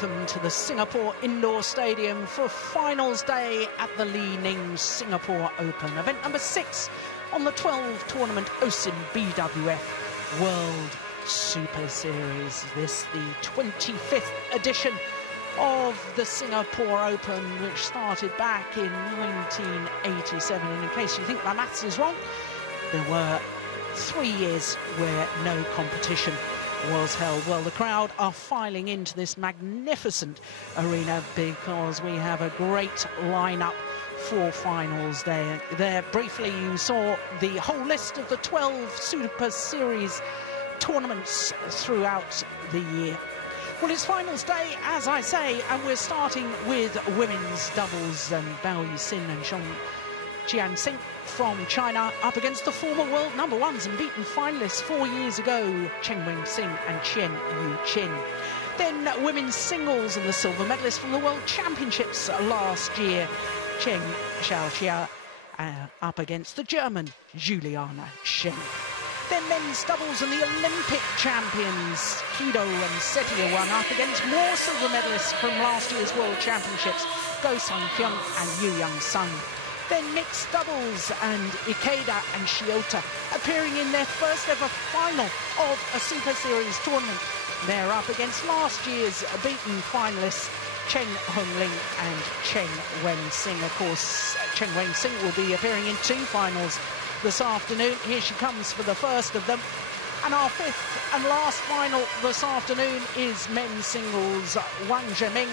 welcome to the Singapore Indoor Stadium for finals day at the Li-Ning Singapore Open. Event number 6 on the 12 tournament OSIM BWF World Superseries. This the 25th edition of the Singapore Open, which started back in 1987. And in case you think my maths is wrong, there were 3 years where no competition was held. Well, the crowd are filing into this magnificent arena because we have a great lineup for finals day. There, briefly, you saw the whole list of the 12 Super Series tournaments throughout the year. Well, it's finals day, as I say, and we're starting with women's doubles, and Bao Yixin and Zhong Jianxing from China up against the former world number ones and beaten finalists 4 years ago, Chen Wenxing and Chen Yuqin. Then women's singles and the silver medalist from the World Championships last year, Chen Xiaoxia, up against the German Juliana Shen. Then men's doubles and the Olympic champions, Kido and Setia, up against more silver medalists from last year's World Championships, Go Sang-kyung and Yu Young-sung. Then mixed doubles and Ikeda and Shiota appearing in their first ever final of a Super Series tournament. They're up against last year's beaten finalists, Chen Hongling and Chen Wenxing. Of course, Chen Wenxing will be appearing in 2 finals this afternoon. Here she comes for the first of them. And our 5th and last final this afternoon is men's singles. Wang Zhiming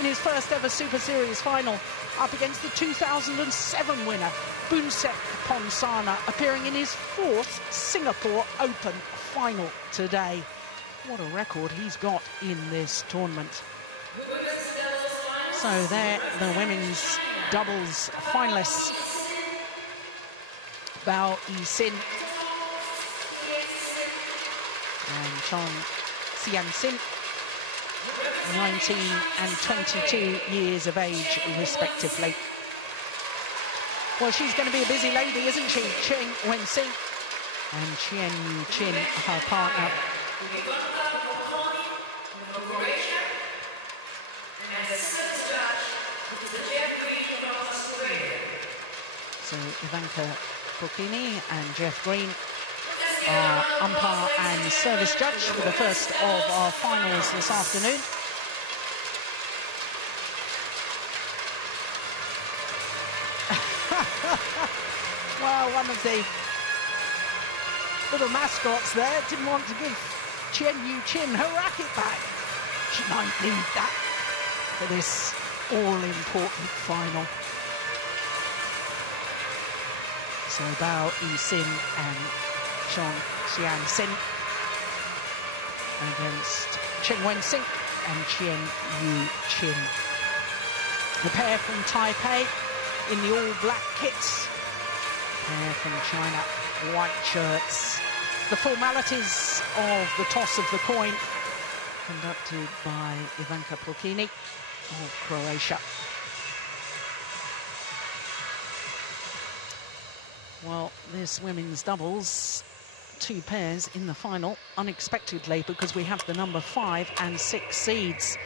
in his first ever Super Series final up against the 2007 winner, Boonsek Ponsana, appearing in his 4th Singapore Open final today. What a record he's got in this tournament. So there, the women's doubles finalists. Bao Yixin and Chong Xianxin, 19 and 22 years of age, respectively. Well, she's going to be a busy lady, isn't she? Chen Wenxing and Chen Yuqin, her partner. So Ivanka Procchini and Jeff Green are umpire and service judge for the first of our finals this afternoon. Well, one of the little mascots there didn't want to give Chen Yuqin her racket back. She might need that for this all-important final. So Bao Yixin and Chong Xianxin against Chen Wenxing and Chen Yuqin. The pair from Taipei in the all-black kits. Pair from China, white shirts. The formalities of the toss of the coin conducted by Ivanka Procchini of Croatia. Well, this women's doubles, 2 pairs in the final, unexpectedly, because we have the number 5 and 6 seeds.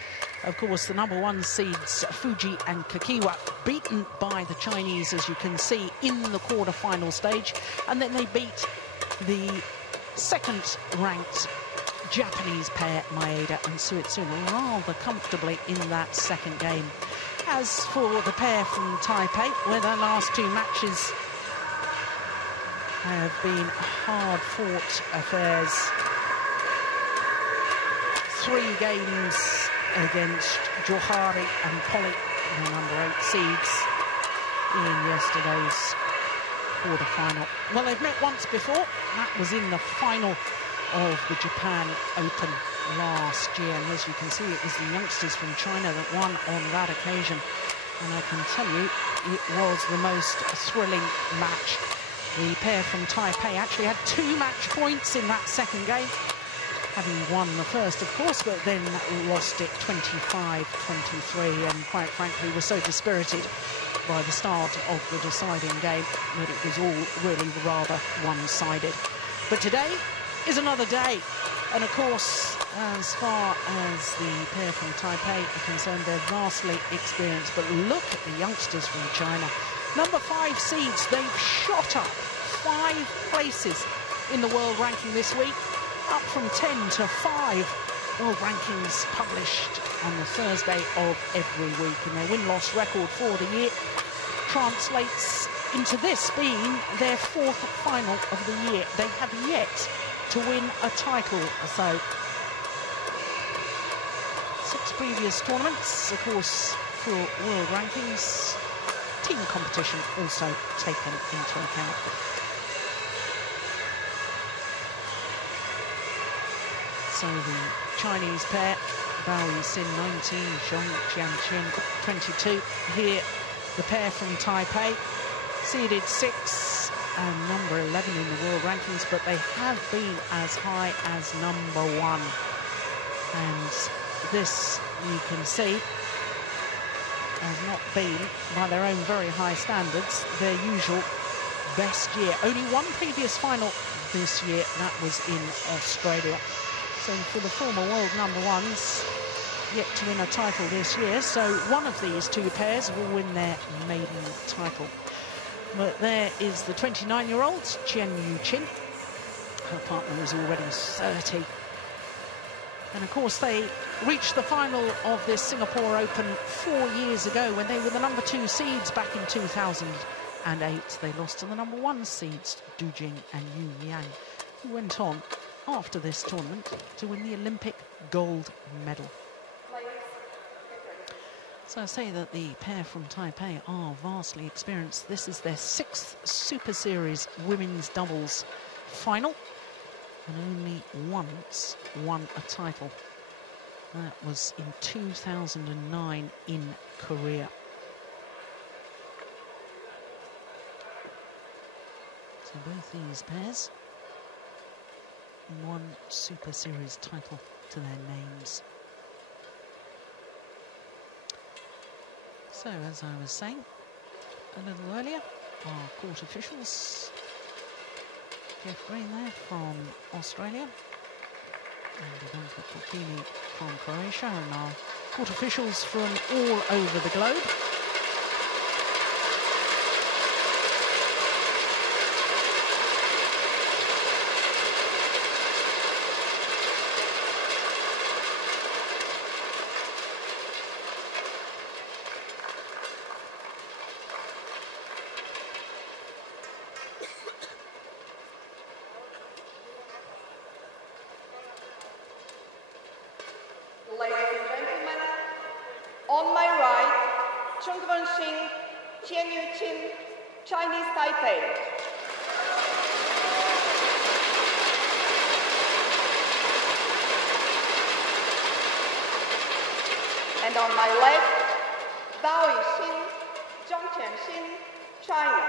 Of course, the number 1 seeds, Fuji and Kakiwa, beaten by the Chinese, as you can see, in the quarter-final stage. And then they beat the 2nd-ranked Japanese pair, Maeda and Suetsuna, rather comfortably in that 2nd game. As for the pair from Taipei, where their last 2 matches have been hard-fought affairs. 3 games against Johari and Polly, the number 8 seeds, in yesterday's quarter-final. Well, they've met once before. That was in the final of the Japan Open last year. And as you can see, it was the youngsters from China that won on that occasion. And I can tell you, it was the most thrilling match. The pair from Taipei actually had 2 match points in that 2nd game, having won the first, of course, but then lost it 25-23, and quite frankly were so dispirited by the start of the deciding game that it was all really rather one-sided. But today is another day. And of course, as far as the pair from Taipei are concerned, they're vastly experienced. But look at the youngsters from China. Number 5 seeds, they've shot up 5 places in the world ranking this week, up from 10 to 5. World rankings published on the Thursday of every week. And their win-loss record for the year translates into this being their 4th final of the year. They have yet to win a title. So 6 previous tournaments, of course, for world rankings. Team competition also taken into account. So the Chinese pair, Bao Yixin 19, Zhong Jianqin 22. Here, the pair from Taipei, seeded 6 and number 11 in the world rankings, but they have been as high as number 1. And this, you can see, has not been, by their own very high standards, their usual best year. Only 1 previous final this year, that was in Australia. So for the former world number 1s, yet to win a title this year. So one of these 2 pairs will win their maiden title. But there is the 29-year-old, Chen Yu-Chin. Her partner is already 30. And of course, they reached the final of this Singapore Open 4 years ago when they were the number 2 seeds back in 2008. They lost to the number 1 seeds, Du Jing and Yu Yang, who went on after this tournament to win the Olympic gold medal. So I say that the pair from Taipei are vastly experienced. This is their 6th Super Series women's doubles final, and only once won a title. That was in 2009 in Korea. So both these pairs, 1 Super Series title to their names. So, as I was saying a little earlier, our court officials, Jeff Green there from Australia, and Ivanka Kokini from Croatia, and our court officials from all over the globe. Chinese Taipei. And on my left, Bao Yixin, Zhong Jianqin, China.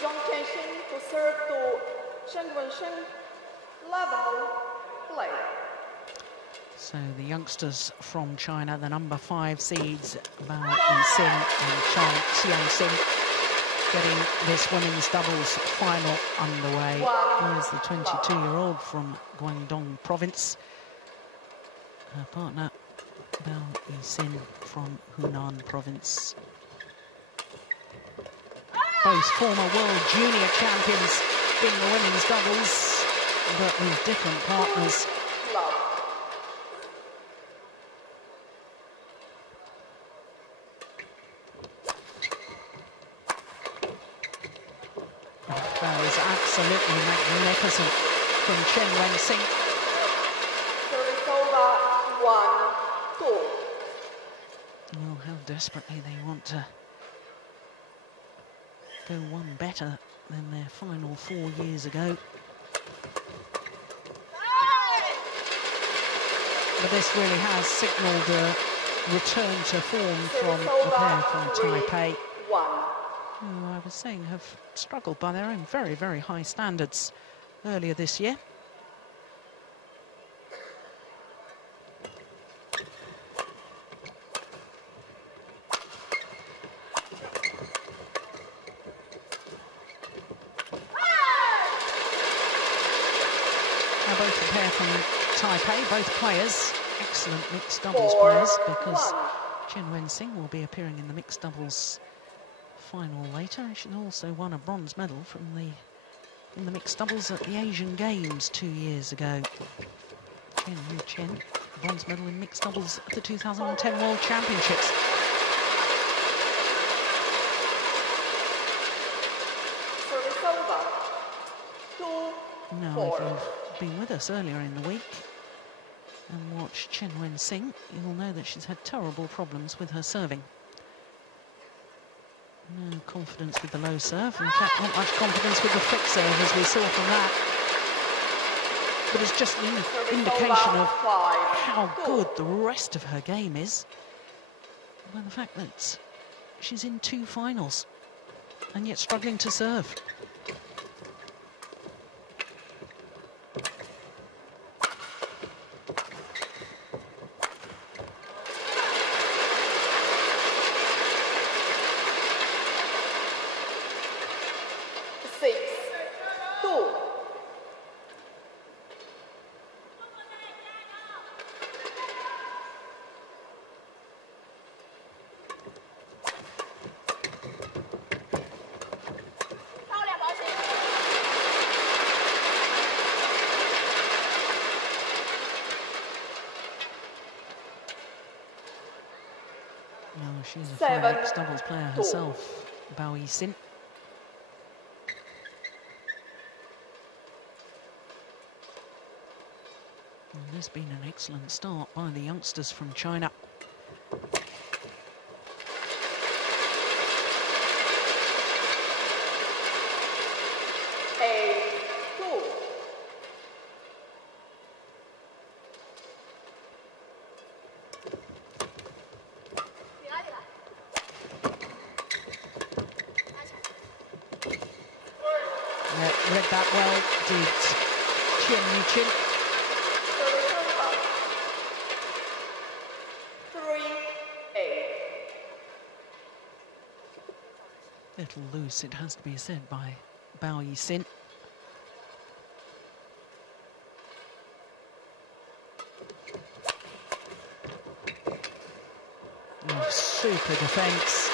Zhong Jianqin, who served to Chen Wensheng, level play. So the youngsters from China, the number 5 seeds, Bao Yixin and Chang Xiangxing, getting this women's doubles final underway. Here's the 22-year-old from Guangdong province. Her partner, Bao Yixin from Hunan province. Both former world junior champions in the women's doubles, but with different partners. That is absolutely magnificent from Chen Wenxing. Service over, 1-2. Oh, how desperately they want to go one better than their final 4 years ago. But this really has signalled a return to form from the pair from Taipei, who I was saying have struggled by their own very, very high standards earlier this year. pair from Taipei, both players, excellent mixed doubles players, because Chen Wen-Sing will be appearing in the mixed doubles final later. She also won a bronze medal in the mixed doubles at the Asian Games 2 years ago. Chen, bronze medal in mixed doubles at the 2010 World Championships. Now, if you've been with us earlier in the week and watched Chen Wen-Sing, you will know that she's had terrible problems with her serving. No confidence with the low serve. In fact, not much confidence with the flick serve, as we saw from that. But it's just an indication of how good the rest of her game is, by the fact that she's in 2 finals and yet struggling to serve. She's a former mixed doubles player herself, Bao Yi-Sin. And there's been an excellent start by the youngsters from China. Read that well, did Chen Yu-Chin. 3-8. Little loose, it has to be said, by Bao Yi-Sin. Oh, super defence.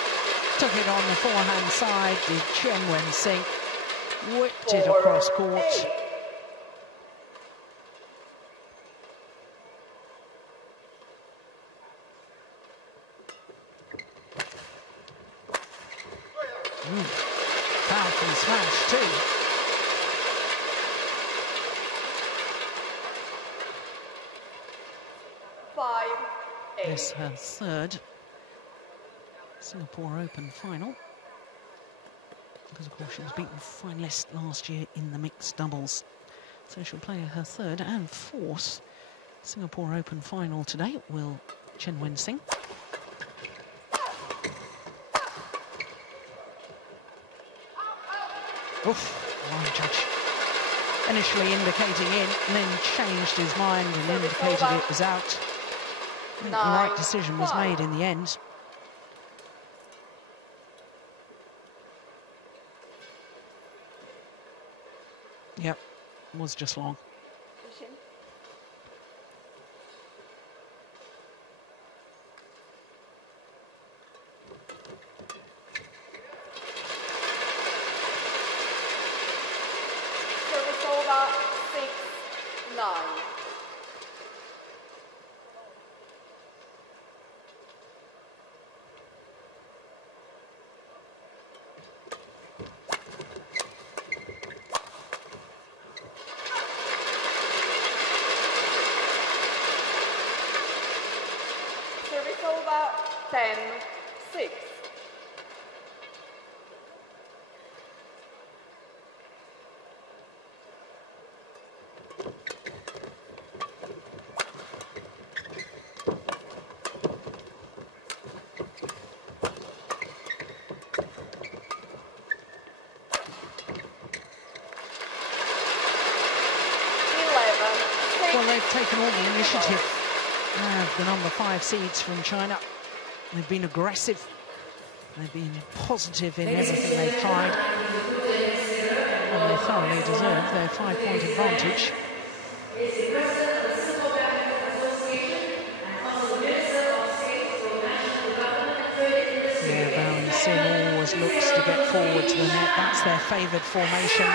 Took it on the forehand side, did Chen Wen-Sing. Whipped it across court. Powerful smash too. This her third Singapore Open final. Because, of course, she was beaten finalist last year in the mixed doubles. So she'll play her third and fourth Singapore Open final today, will Chen Wen-Sing. Oof, line judge initially indicating in, and then changed his mind and indicated it was out. I think the right decision was made in the end. Yep, was just long. Service over 6-9. Service over 10-6. Well, they've taken all the initiative. The number 5 seeds from China. They've been aggressive. They've been positive in everything they've tried. And they thoroughly deserve their 5-point advantage. forward to the net. That's their favoured formation.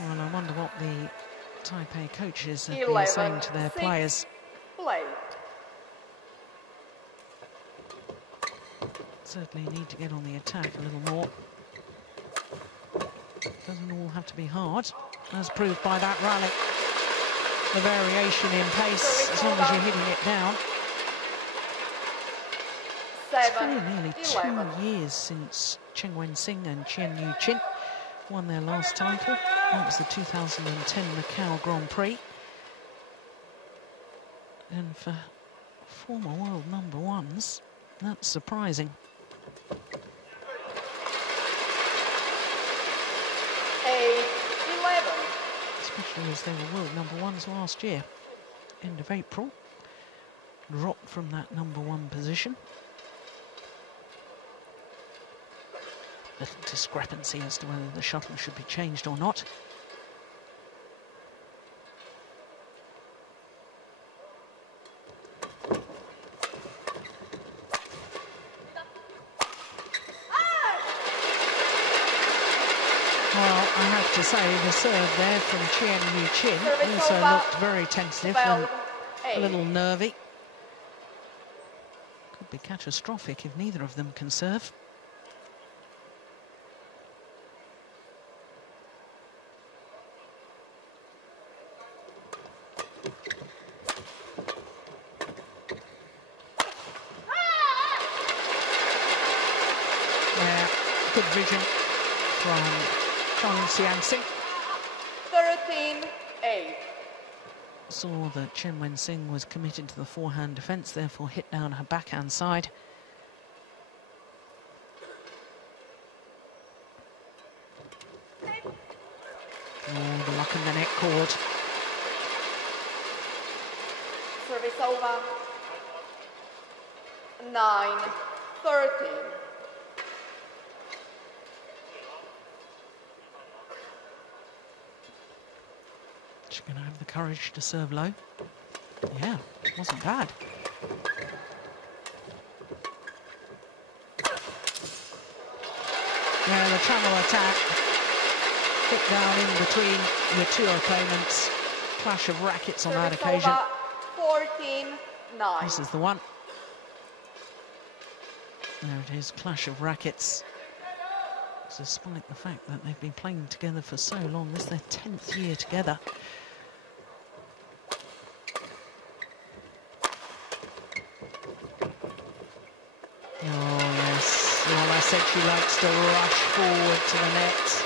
Well, I wonder what the Taipei coaches have been saying to their players. Certainly need to get on the attack a little more. Doesn't all have to be hard, as proved by that rally. The variation in pace, as long as you're hitting it down. It's very nearly 2 years since Chen Wen-sing and Chen Yu-chin won their last title. That was the 2010 Macau Grand Prix. And for former world #1s, that's surprising. 8-11. Especially as they were world #1s last year. End of April. Dropped from that #1 position. Little discrepancy as to whether the shuttle should be changed or not. Well, I have to say, the serve there from Chen Yu-chin also looked very tentative and a little nervy. Could be catastrophic if neither of them can serve. Good vision from Chong Xian-sing. 13-8. Saw that Chen Wen-sing was committed to the forehand defence, therefore hit down her backhand side. Oh, the lock in the net cord. Service over. 9-13. She's going to have the courage to serve low. Yeah, wasn't bad. Yeah, the channel attack. Hit down in between your two opponents. Clash of rackets on that occasion. 14-9. This is the one. There it is, clash of rackets. Despite the fact that they've been playing together for so long, this is their 10th year together. Oh, yes. Well, I said she likes to rush forward to the net.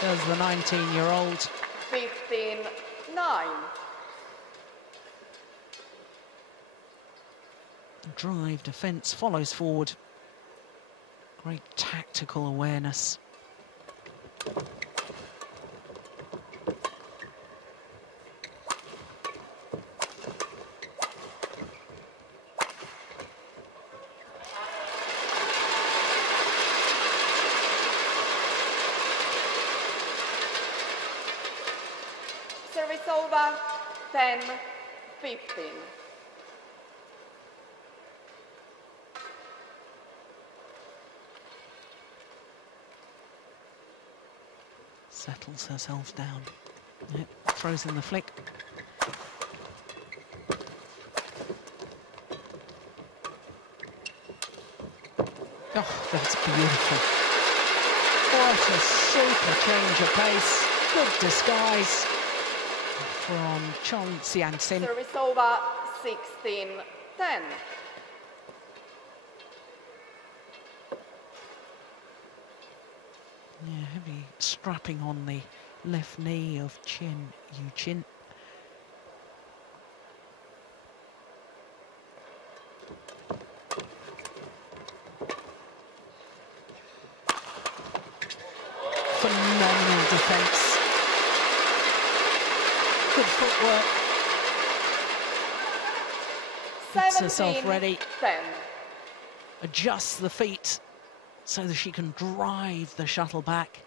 Does the 19-year-old. 15-9. Drive, defence, follows forward. Great tactical awareness. Service over. 10-15. Settles herself down. Yep, throws in the flick. Oh, that's beautiful. What a super change of pace. Good disguise from Chong Xian-sing. Service over. 16-10. Yeah, heavy strapping on the left knee of Chen Yu-chin. Phenomenal defence. footwork. Gets herself ready. 10. Adjusts the feet so that she can drive the shuttle back.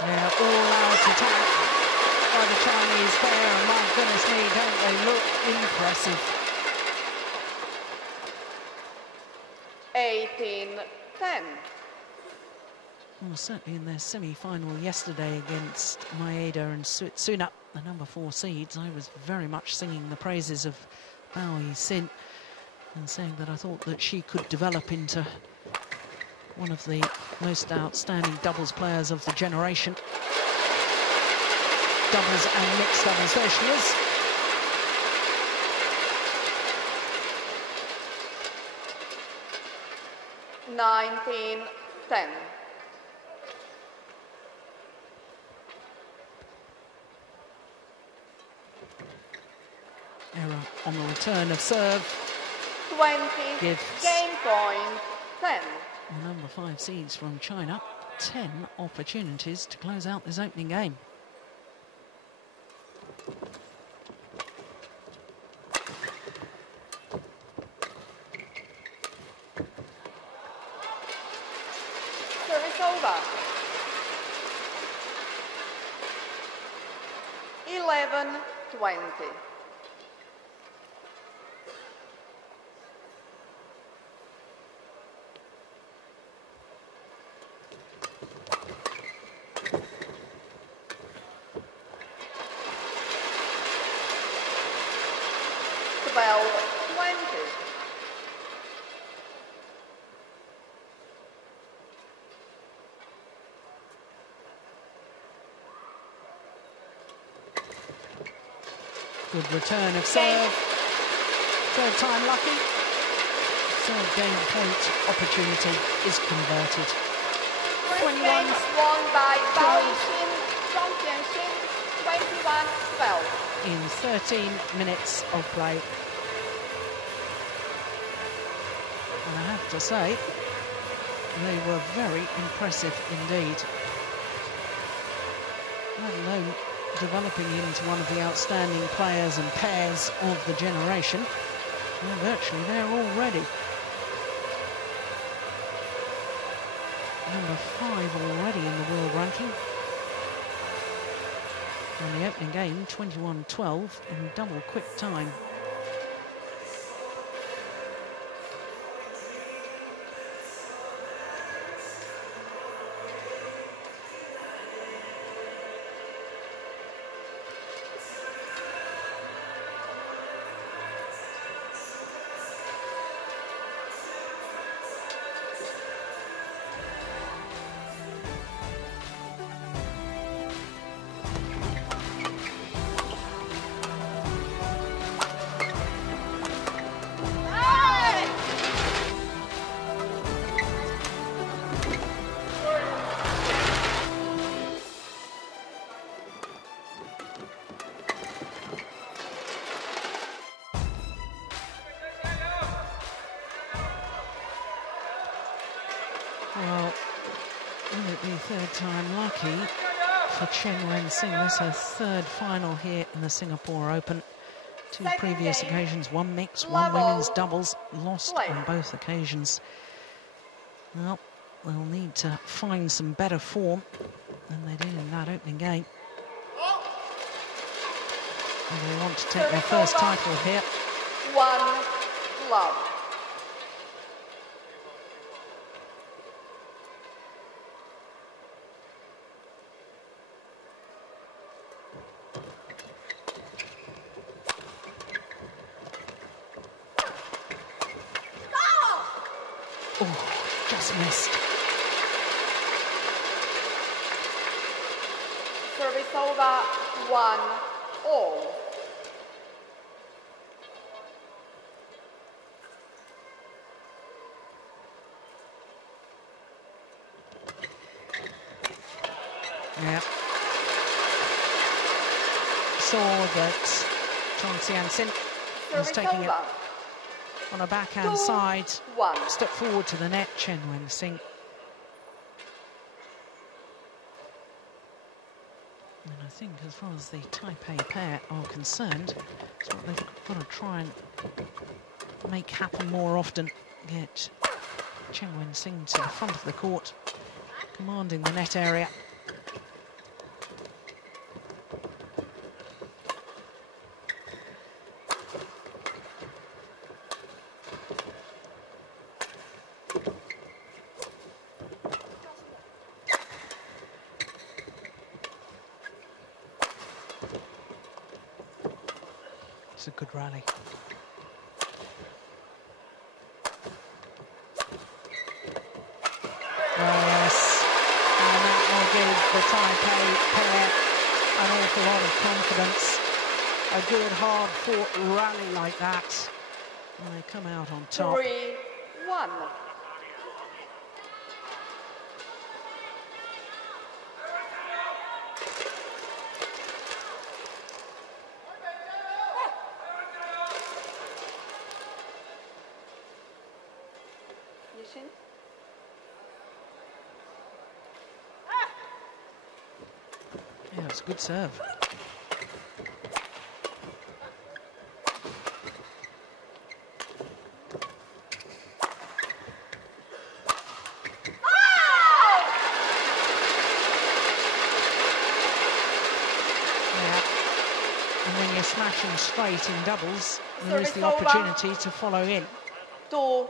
Yeah, all-out attack by the Chinese pair, and my goodness me, don't they look impressive. 18-10. Well, certainly in their semi-final yesterday against Maeda and Sutsuna, the number 4 seeds, I was very much singing the praises of Bao Yi-Sin and saying that I thought that she could develop into one of the most outstanding doubles players of the generation. Doubles and mixed doubles. There she is. $19-10. Error on the return of serve. 20. Gives Game point 10. the number 5 seeds from China 10 opportunities to close out this opening game. Service over. 11-20. Good return of serve. Third time lucky. Third game point opportunity is converted. 21 games won by Bao Yi-Sin, Zhang Tianxin, 21-12. In 13 minutes of play. And I have to say, they were very impressive indeed. Let alone developing into one of the outstanding players and pairs of the generation. They're virtually there already. Number 5 already in the world ranking. On the opening game, 21-12 in double quick time. Well, will it be third time lucky for Chen Wen-Sing? This is her third final here in the Singapore Open. Two previous occasions, one mixed, one women's doubles, lost on both occasions. Well, they'll need to find some better form than they did in that opening game. And they want to take their first title here. 1-love. Oh, just missed. Service over, 1-all. Yeah. saw that Chong Sian-sin was taking it on a backhand side, step forward to the net, Chen Wen-sing. And I think as far as the Taipei pair are concerned, it's what they've got to try and make happen more often. Get Chen Wen-sing to the front of the court, commanding the net area. It's a good rally. Yes, and that will give the Taipei pair an awful lot of confidence. A good, hard-fought rally like that, and they come out on top. 3-1. Yeah, it's a good serve. Yeah, and when you're smashing straight in doubles, there is the opportunity to follow in. 2-3.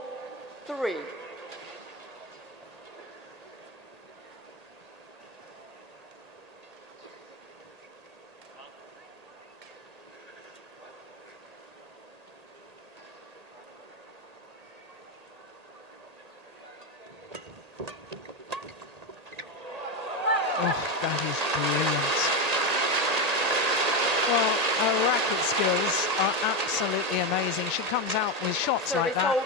Oh, that is brilliant. Well, her racket skills are absolutely amazing. She comes out with shots like that.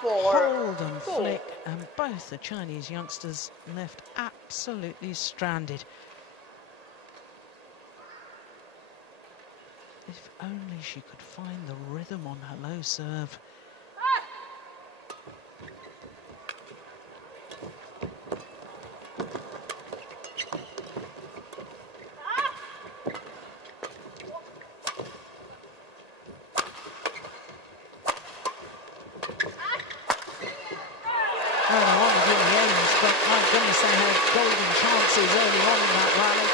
Hold and flick, and both the Chinese youngsters left absolutely stranded. If only she could find the rhythm on her low serve. I don't know what the ends, but my goodness, they had golden chances early on in that rally.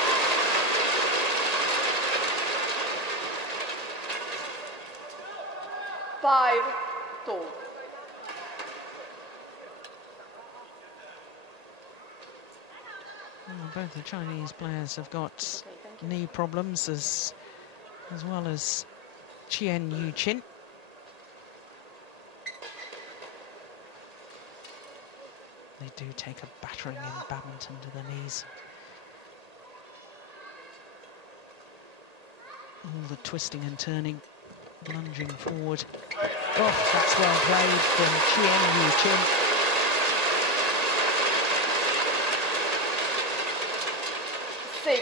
Both the Chinese players have got knee problems as well as Qian Yu-Chin. They do take a battering in badminton to the knees. All the twisting and turning, lunging forward. Oh, that's well played from Qian Yu-Chin. 6-2.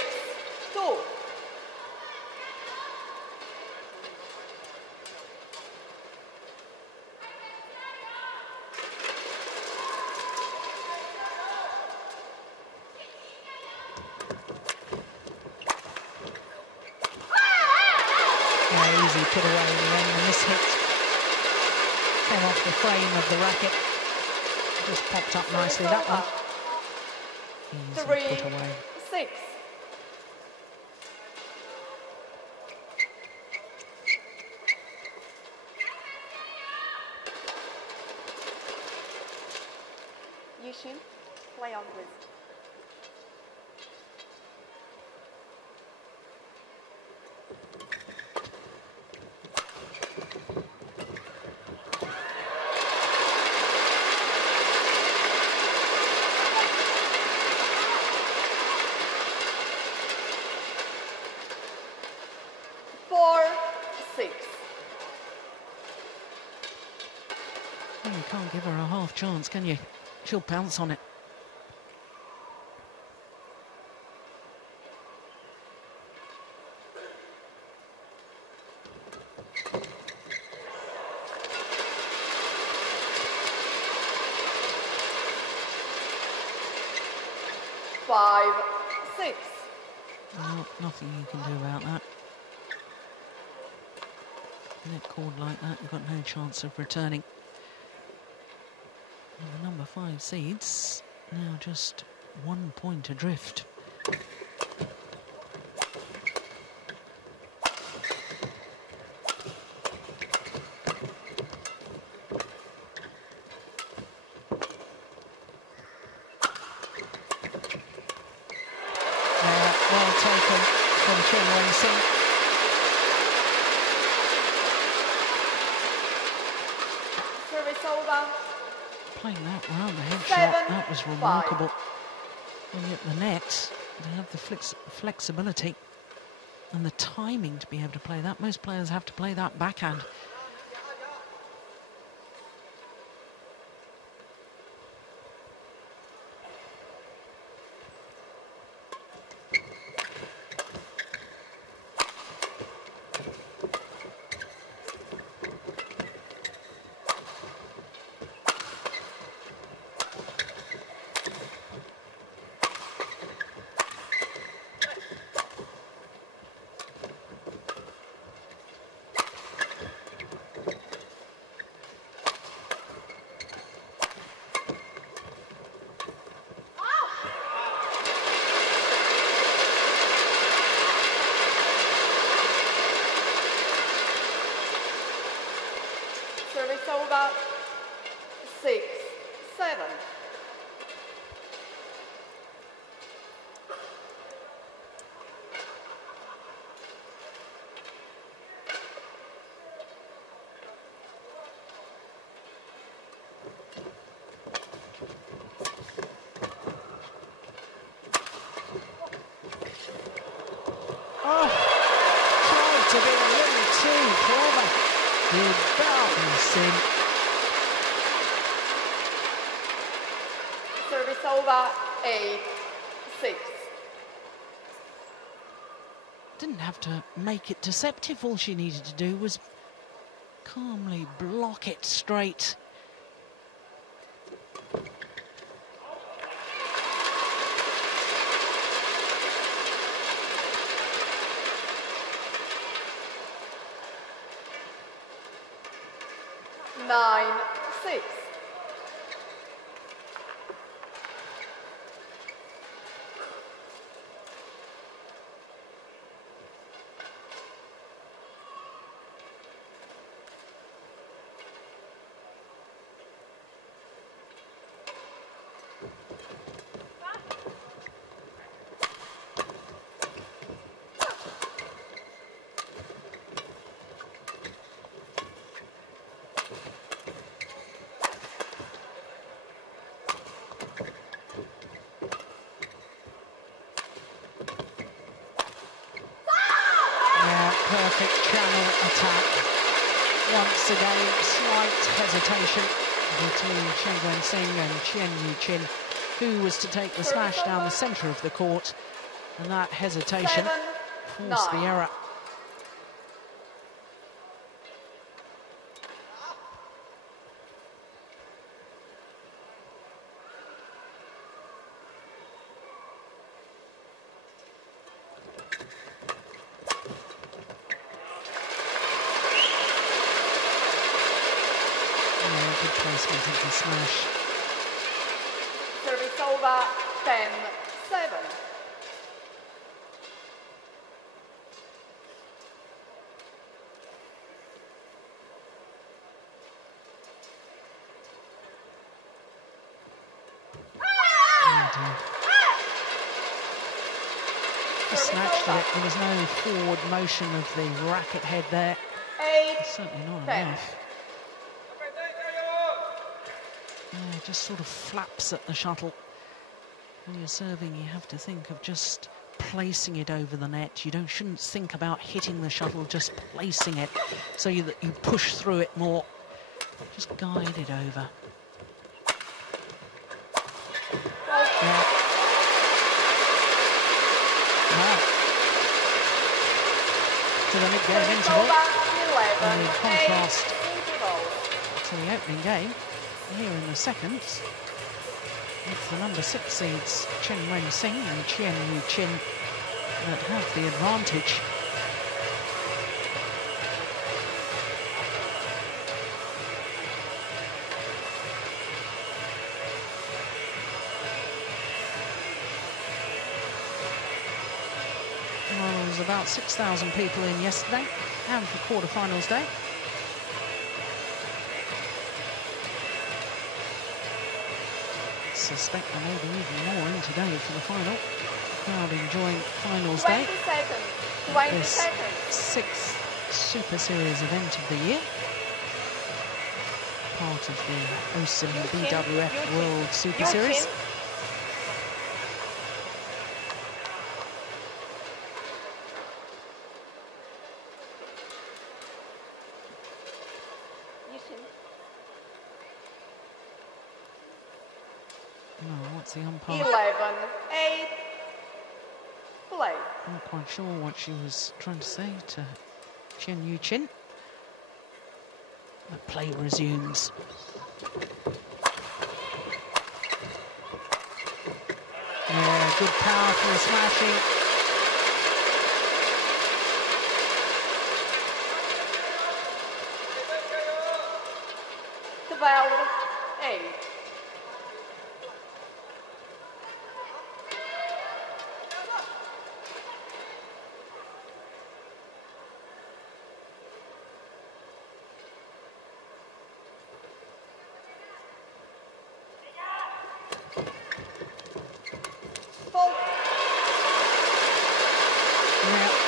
Easy put away in the end, and this hit came off the frame of the racket. Just popped up nicely, that one. Easy put away. 3-6. Yushin, play on please. Well, you can't give her a half chance, can you? She'll pounce on it. 5-6. Well, nothing you can do about that. Net cord like that, you've got no chance of returning. And the number 5 seeds now just 1 point adrift. Well taken from Li-Ning Singapore. Service over. Playing that round the head shot, that was remarkable. When you hit the net, to have the flexibility and the timing to be able to play that. Most players have to play that backhand. Service over. 6-7. Oh, tried to be a little too clever. Did Badminton Sing. Service over. 8-6. Didn't have to make it deceptive. All she needed to do was calmly block it straight. Nine, 6. Perfect channel attack. Once again, slight hesitation between Li-Ning Sing and Chen Yu-Chin, who was to take the smash down the centre of the court, and that hesitation forced the error. Good placement of the smash. Service over. 10-7. Snatched it. There was no forward motion of the racket head there. 8, certainly not 10. enough. Yeah, just sort of flaps at the shuttle. When you're serving, you have to think of just placing it over the net. You shouldn't think about hitting the shuttle, just placing it so that you push through it more. Just guide it over. Yeah. Wow. To the mid-game interval. And in contrast to the opening game, here in the seconds, It's the number 6 seeds, Chen Wen-Sing and Qian Yu-Qin, that have the advantage. Well, there was about 6,000 people in yesterday and for quarterfinals day. I suspect there may be even more in today for the final. Crowd enjoying finals 20 day. seconds. 20 This seconds. 6th Super Series event of the year. Part of the OSIM BWF World Superseries. What's the umpire? 11-8. Play. I'm not quite sure what she was trying to say to Qian Yu-Qin. The play resumes. Yeah, good power for the smashing.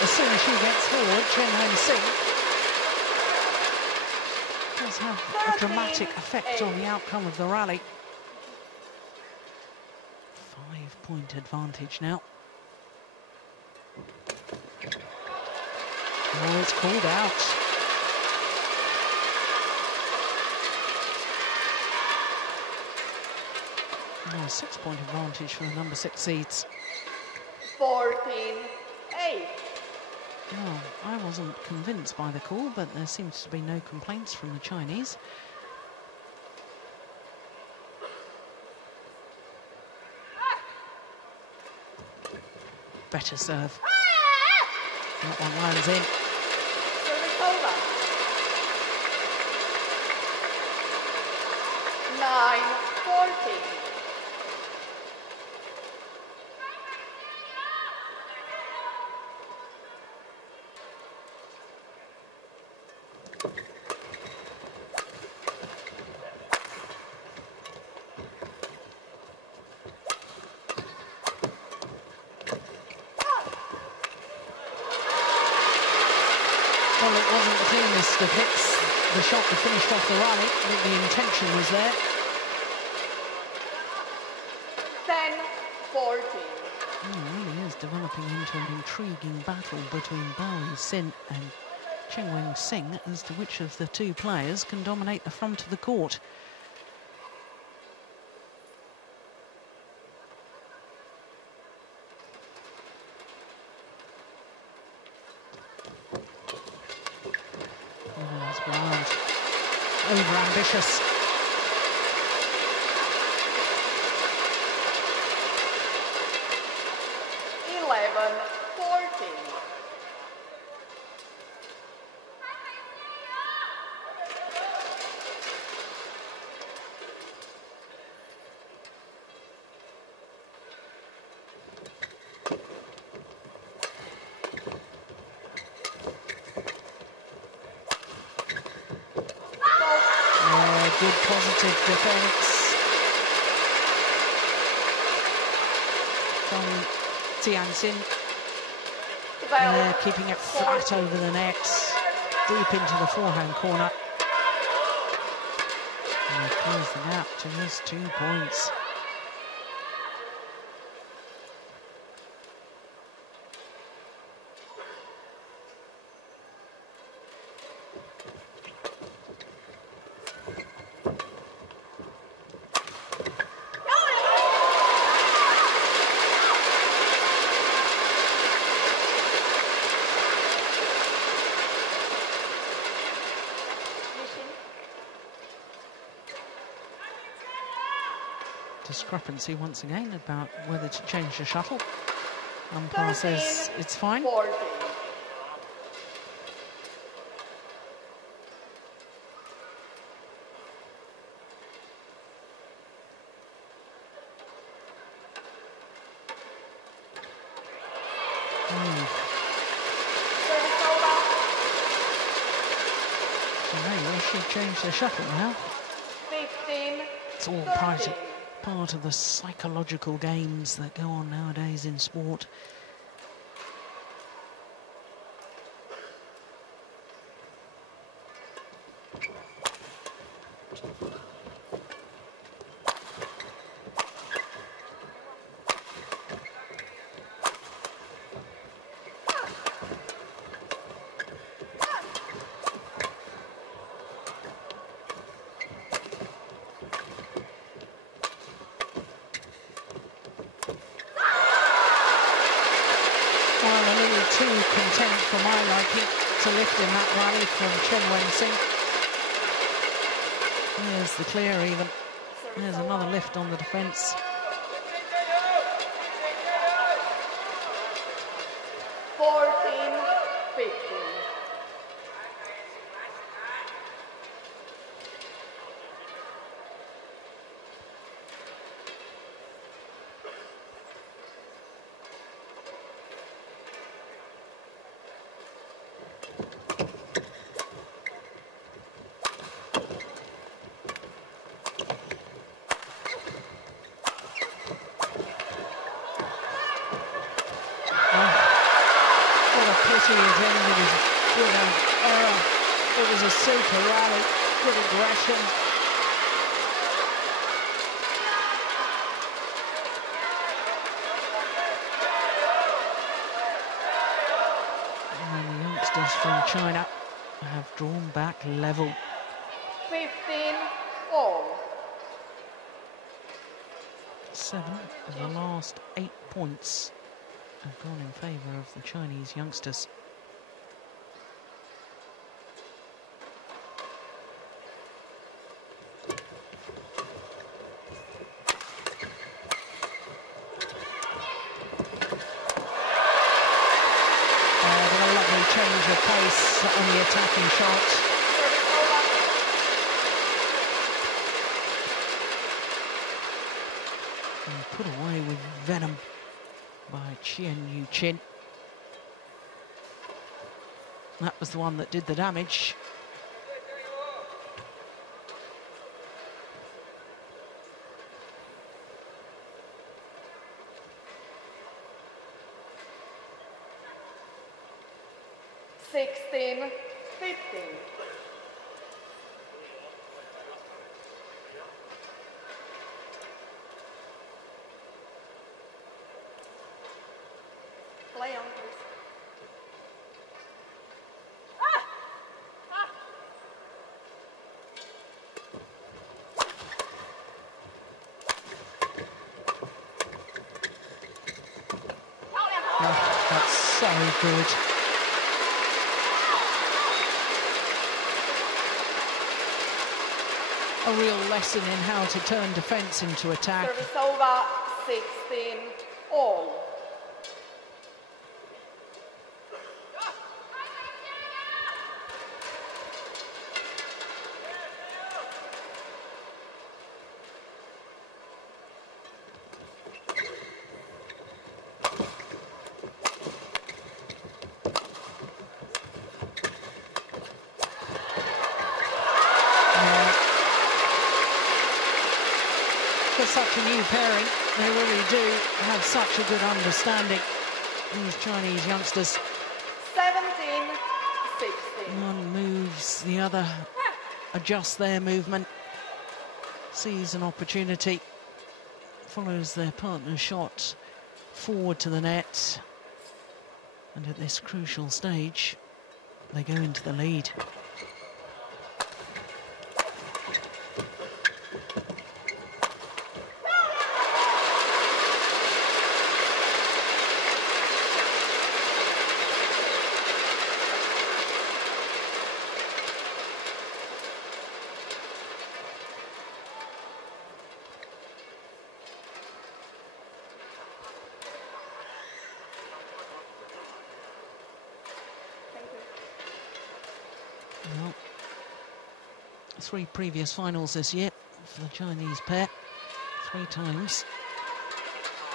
As soon as she gets forward, Chen Wen-Sing does have a dramatic effect on the outcome of the rally. 5-point advantage now. Oh, it's called out. Oh, 6-point advantage for the number 6 seeds. 14-8. Well, I wasn't convinced by the call, but there seems to be no complaints from the Chinese. Better serve. That one lands in. Service over. 9-14. Well, it wasn't the cleanest of hits, the shot that finished off the rally, but the intention was there. 10-14. It really is developing into an intriguing battle between Bao Xin and Chen Wen-Sing as to which of the two players can dominate the front of the court. That's wild. Over-ambitious. Good positive defence from Tianxin. Keeping it flat over the nets, deep into the forehand corner. And they close the gap to just 2 points. discrepancy once again about whether to change the shuttle. Umpire says it's fine. 14. She changed the shuttle now. 15. It's all part of the psychological games that go on nowadays in sport. Too content for my liking to lift in that rally from Chen Wen-Sing. There's the clear even. There's another lift on the defence. 14, 15. It was a super rally, good aggression. And the youngsters from China have drawn back level. 15 all. 7 of the last 8 points have gone in favour of the Chinese youngsters. Change of pace on the attacking shot. And put away with venom by Qian Yu-Chin. That was the one that did the damage. Play on, please. Oh, that's so good. A real lesson in how to turn defence into attack. Service over, 16 all. For such a new pairing, they really do have such a good understanding, these Chinese youngsters. 17, 16. One moves, the other adjusts their movement, sees an opportunity, follows their partner's shot forward to the net, and at this crucial stage, they go into the lead. 3 previous finals this year for the Chinese pair. 3 times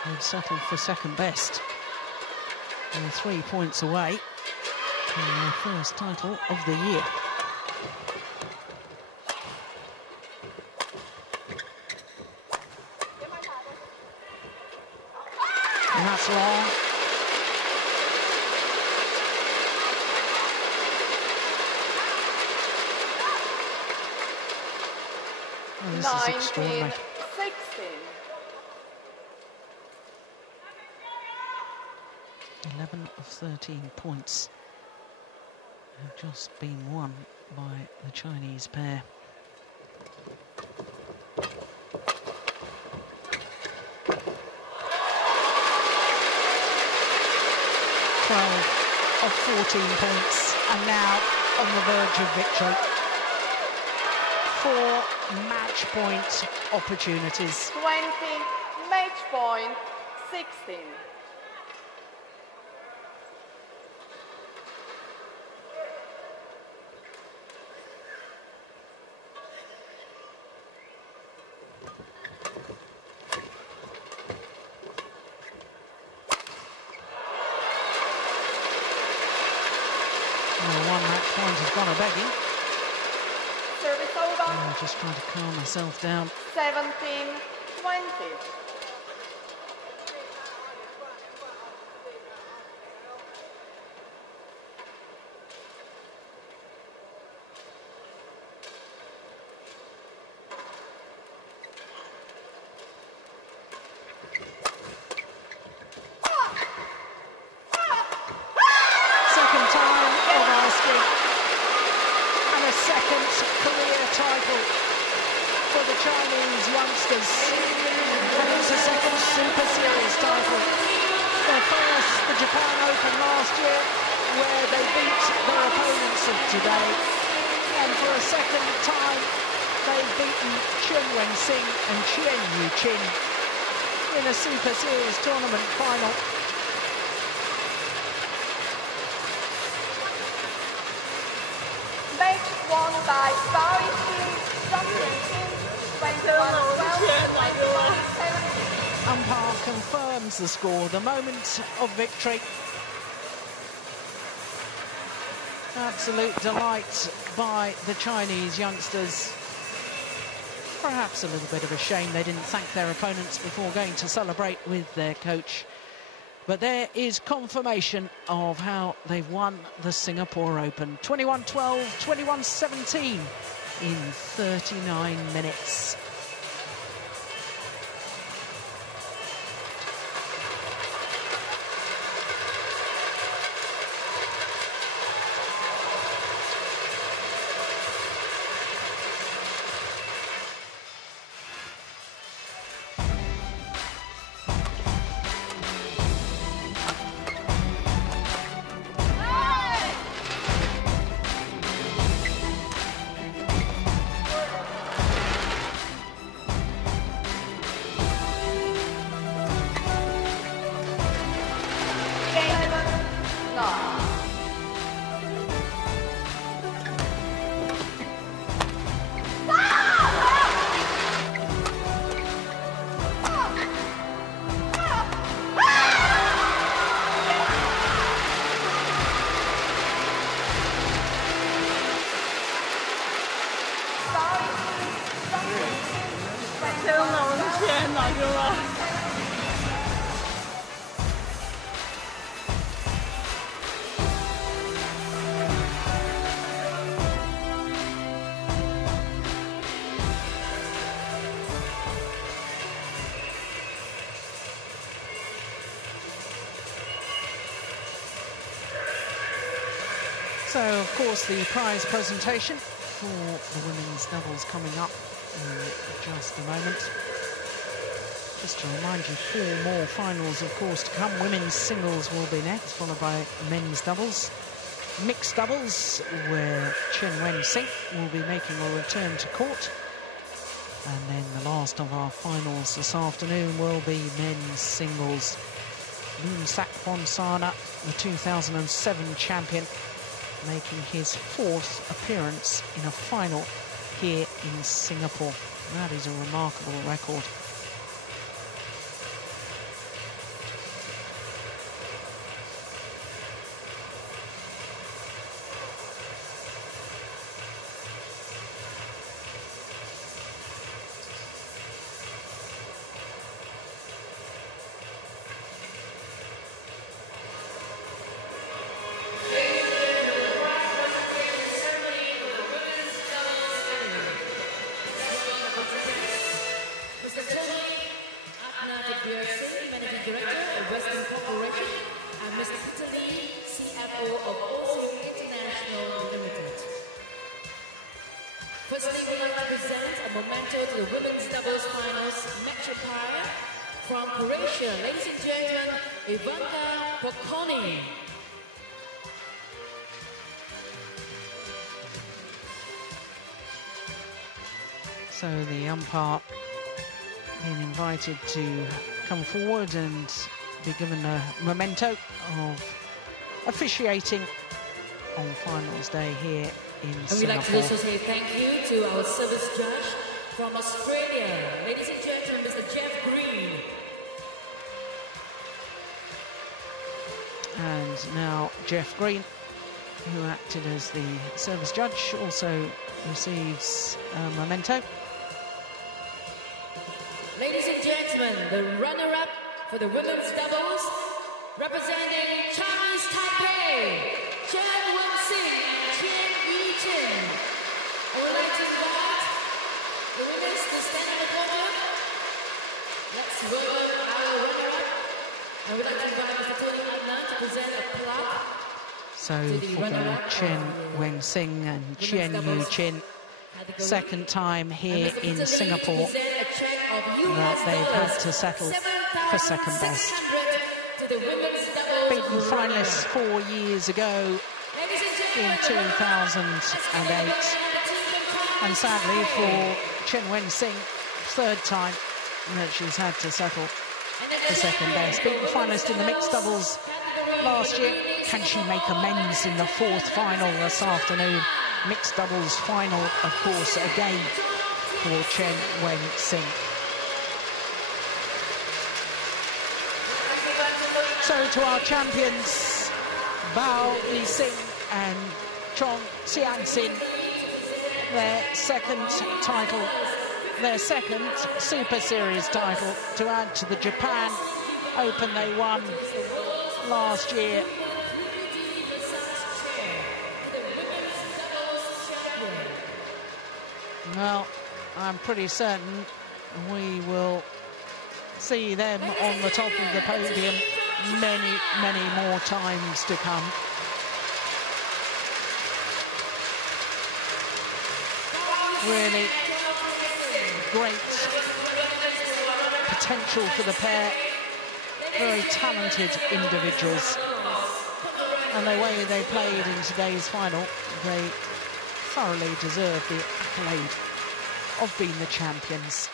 they've settled for second best. They're 3 points away from their first title of the year. And that's long. Oh, this is extraordinary. 16. 11 of 13 points have just been won by the Chinese pair. Of 14 points, and now on the verge of victory. 4 match point opportunities. 20, match point 16. Well, 1 match point has gone a-begging. Service over. I'm just trying to calm myself down. 17, 20. Second time of asking, and a second career title for the Chinese youngsters. And it's a second Super Series title. Their first, the Japan Open last year, where they beat their opponents of today. And for a second time, they've beaten Chen Wen-Sing and Chen Yu-Chin in a Super Series tournament final. Match won by Paris team, Zhang team, 21-12, 21-17. Umpire confirms the score, the moment of victory. Absolute delight by the Chinese youngsters. Perhaps a little bit of a shame they didn't thank their opponents before going to celebrate with their coach. But there is confirmation of how they've won the Singapore Open. 21-12, 21-17 in 39 minutes. So, of course, the prize presentation for the women's doubles coming up in just a moment. Just to remind you, 4 more finals, of course, to come. Women's singles will be next, followed by men's doubles. Mixed doubles, where Chen Wen-Sing will be making a return to court. And then the last of our finals this afternoon will be men's singles. Moonsak Bonsana, the 2007 champion, making his 4th appearance in a final here in Singapore. That is a remarkable record. Managing Director of OSIM Corporation, and Mr. Li-Ning CFO of OSIM International Limited. Firstly, we'd like to present a memento to the women's doubles finals match umpire from Croatia. Ladies and gentlemen, Ivanka Pokoni. So the umpire being invited to come forward and be given a memento of officiating on finals day here in Singapore. And we'd like to also say thank you to our service judge from Australia. Ladies and gentlemen, Mr. Jeff Green. And now Jeff Green, who acted as the service judge, also receives a memento. Ladies and gentlemen, the runner-up for the women's doubles, representing Chinese Taipei, Chen Wen-Xin and Qian Yi-Chen. I would like to invite the winners to stand on the podium. Let's welcome our runner-up. I would like to invite Mr. Tony Adnan to present a plaque. So for Chen Wen-Xin and Qian Yi-Chen, second time here in Singapore that they've had to settle for second best. Beaten finalists 4 years ago in 2008, and sadly for Chen Wen-Xin, third time that she's had to settle for second best. Beaten finalist in the mixed doubles last year. Can she make amends in the fourth final this afternoon? Mixed doubles final, of course, again for Chen Wen-Xin. So to our champions, Bao Yi-Sing and Chong Xian-Sin, their second title, their second Super Series title to add to the Japan Open they won last year. Well, I'm pretty certain we will see them on the top of the podium many, many more times to come. Really great potential for the pair. Very talented individuals. And the way they played in today's final, they thoroughly deserve the accolade of being the champions.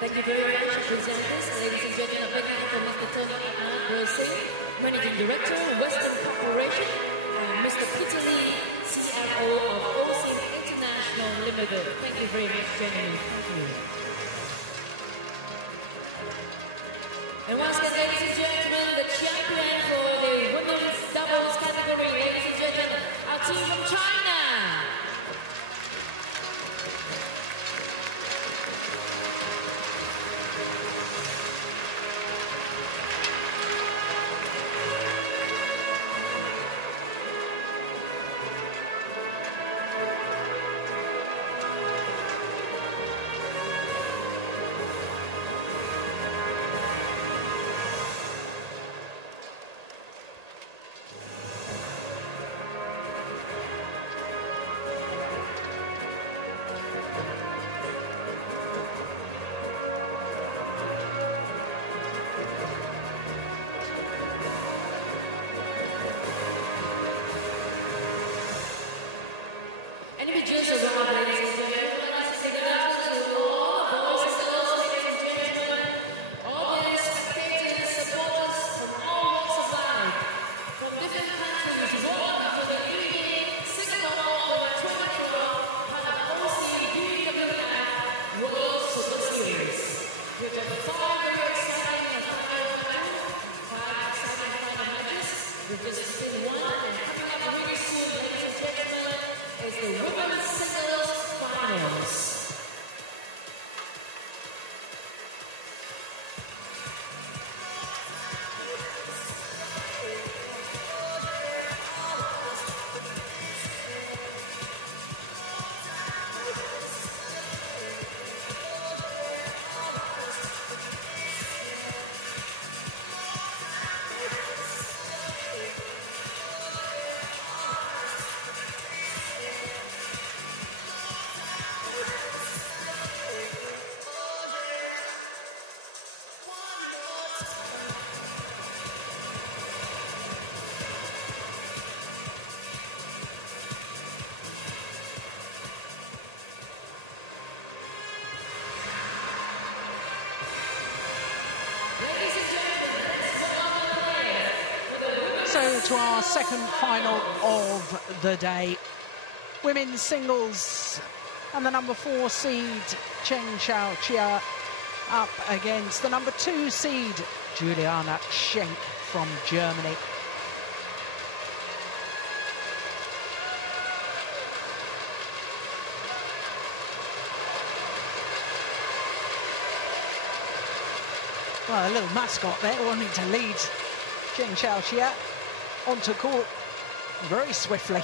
Thank you very much, presenters. Ladies and gentlemen, on behalf of Mr. Tony Adnan, Managing Director, OSIM Corporation, and Mr. Li, CFO of OSIM International Limited. Thank you very much, gentlemen. Thank you. And once again, ladies and gentlemen, the champion for the women's doubles category, ladies and gentlemen, our team from China. is the Women's Singles Finals. So to our second final of the day, women's singles, and the number 4 seed Chen Xiaoqia up against the number 2 seed Juliana Schenk from Germany. Well, a little mascot there wanting to lead Chen Xiaoqia onto court very swiftly.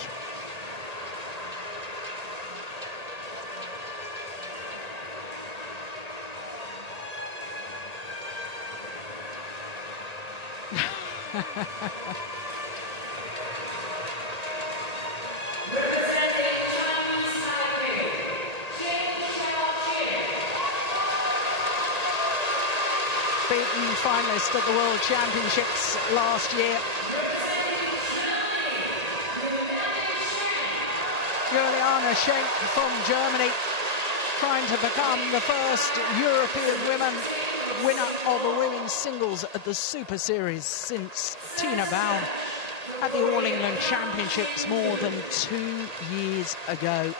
Beaten finalist at the World Championships last year. Juliana Schenk from Germany, trying to become the first European women winner of a women's singles at the Super Series since Tina Baum at the All England Championships more than 2 years ago.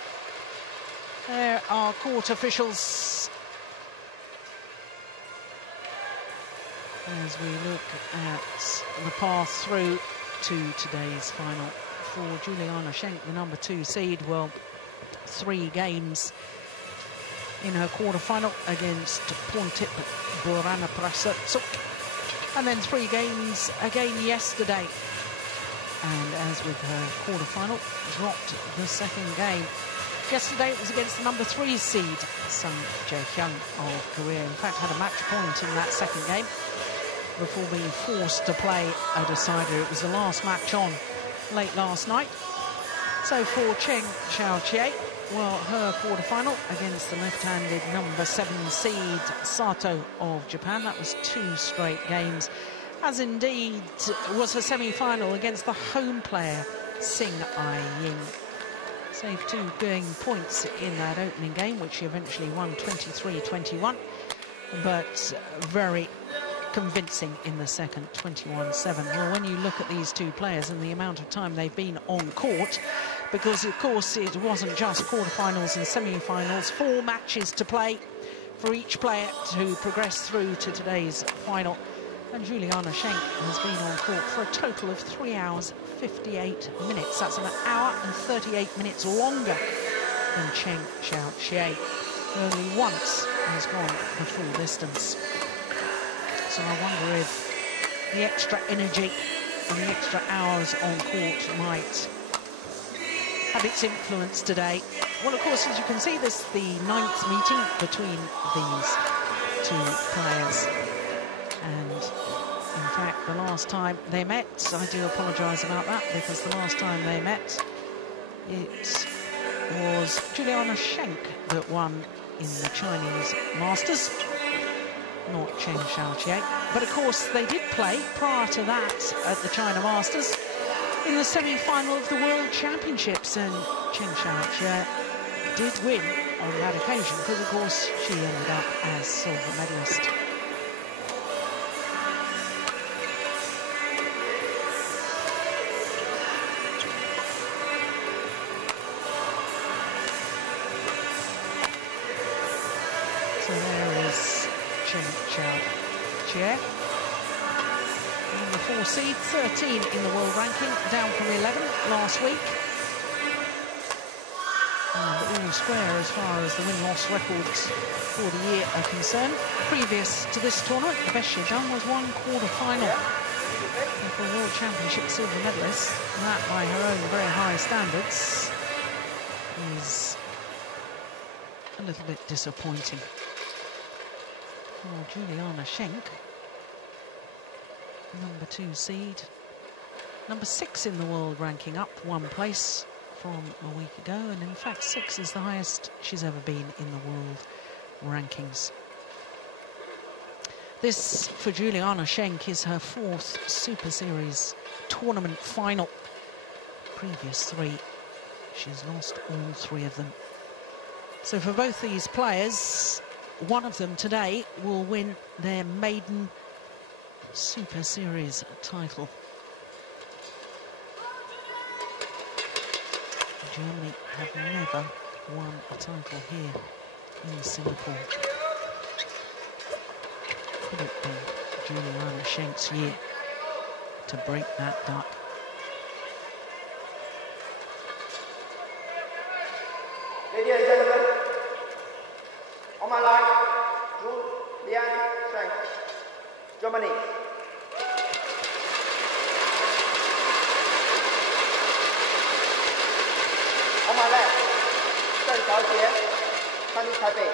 There are court officials as we look at the path through to today's final. For Juliana Schenk, the number 2 seed, well, 3 games in her quarter-final against Pontip Borana Prasatsuk, and then 3 games again yesterday. And as with her quarter-final, dropped the second game. Yesterday it was against the number 3 seed, Sung Jae-hyun of Korea. In fact, had a match point in that second game before being forced to play a decider. It was the last match on late last night. So for Chen Xiaoqia, well, her quarter-final against the left-handed number 7 seed Sato of Japan. That was 2 straight games, as indeed was her semi-final against the home player Sing Ai-ying. Saved 2 game points in that opening game, which she eventually won 23-21, but very convincing in the second, 21-7. Well, when you look at these 2 players and the amount of time they've been on court, because of course it wasn't just quarterfinals and semi-finals, 4 matches to play for each player to progress through to today's final. And Juliana Schenk has been on court for a total of 3 hours 58 minutes. That's an hour and 38 minutes longer than Chen Xiaoqia. Only once has gone the full distance. So I wonder if the extra energy and the extra hours on court might have its influence today. Well, of course, as you can see, this is the 9th meeting between these 2 players. And in fact, the last time they met, I do apologise about that, because the last time they met, it was Juliana Schenk that won in the Chinese Masters, not Chen Xiaoqia. But of course they did play prior to that at the China Masters in the semi-final of the World Championships, and Chen Xiaoqia did win on that occasion, because of course she ended up as silver medalist. So there is Chen Xiaoqia, number 4 seed, 13 in the world ranking, down from 11 last week. And all square as far as the win-loss records for the year are concerned. Previous to this tournament, the best she'd done was one quarter-final for a World Championship silver medalist. And that, by her own very high standards, is a little bit disappointing. For Juliana Schenk, number 2 seed, number 6 in the world ranking, up 1 place from a week ago, and in fact 6 is the highest she's ever been in the world rankings. This, for Juliana Schenk, is her 4th Super Series tournament final. Previous 3, she's lost all 3 of them. So for both these players, one of them today will win their maiden Super Series title. Germany have never won a title here in Singapore. Could it be Juliana Schenk's year to break that duck? Ladies and gentlemen, on my right, Li-Ning Singapore, Germany. On my left, Deng Xiaojie, Chinese Taipei.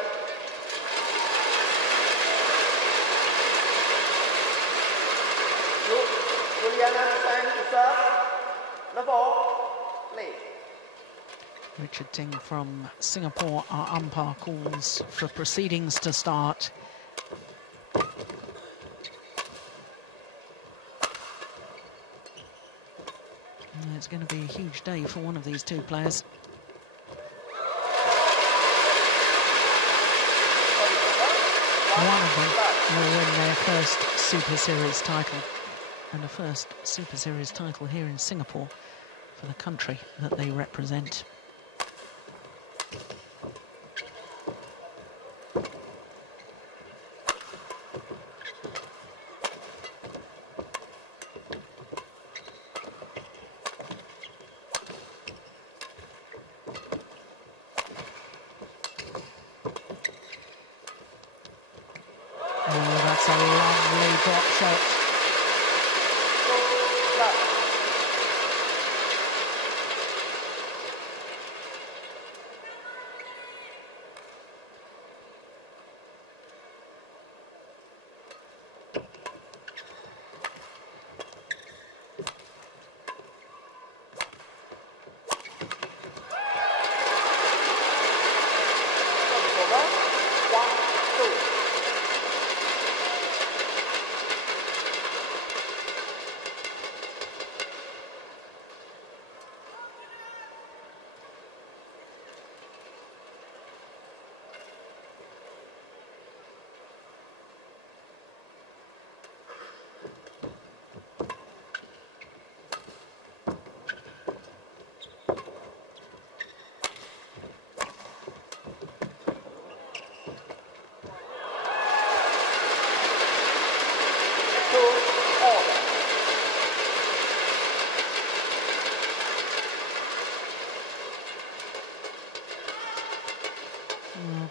Juliana Schenk to serve. Level, please. Richard Ting from Singapore, our umpire, calls for proceedings to start. It's going to be a huge day for one of these two players. One of them will win their first Super Series title, and a first Super Series title here in Singapore for the country that they represent.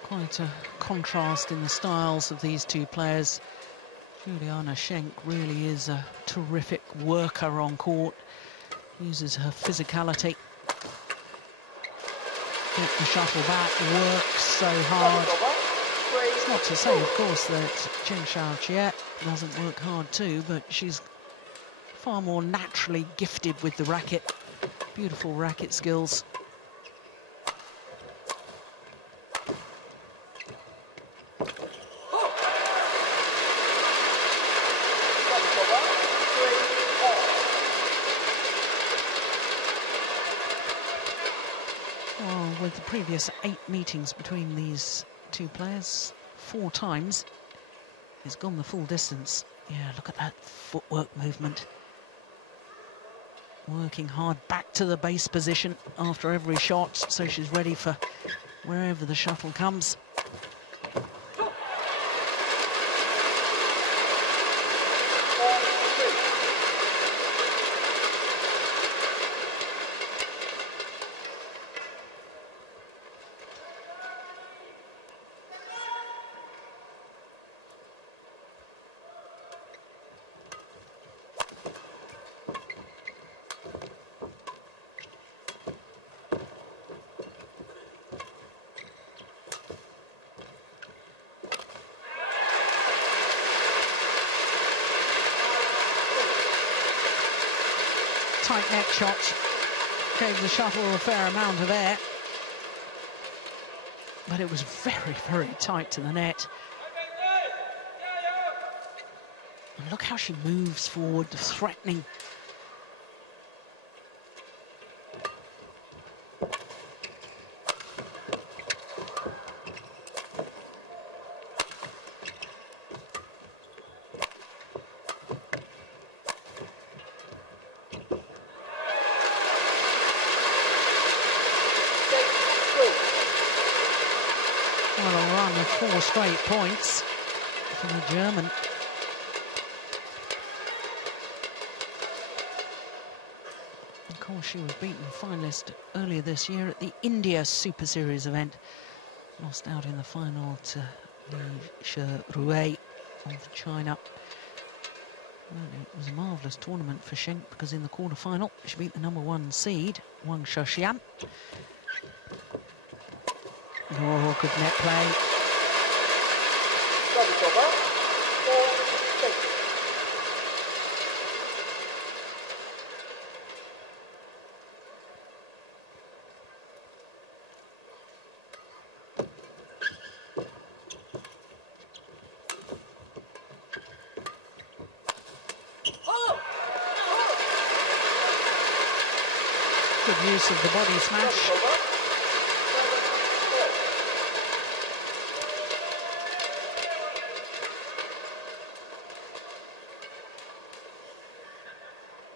Quite a contrast in the styles of these two players. Juliana Schenk really is a terrific worker on court, uses her physicality, get the shuttle back, works so hard. It's not to say, of course, that Chen Xiaoqie doesn't work hard too, but she's far more naturally gifted with the racket. Beautiful racket skills. With the previous 8 meetings between these two players, 4 times, it's gone the full distance. Yeah, look at that footwork movement. Working hard back to the base position after every shot, so she's ready for wherever the shuttle comes. tight net shot. Gave the shuttle a fair amount of air. But it was very, very tight to the net. And look how she moves forward, threatening. Well, a run of 4 straight points for the German. Of course, she was beaten finalist earlier this year at the India Superseries event. Lost out in the final to Li-Ning of China. Well, it was a marvellous tournament for Schenk because in the quarter-final she beat the #1 seed, Wang Shaxian. Oh, good net play. Good use of the body smash.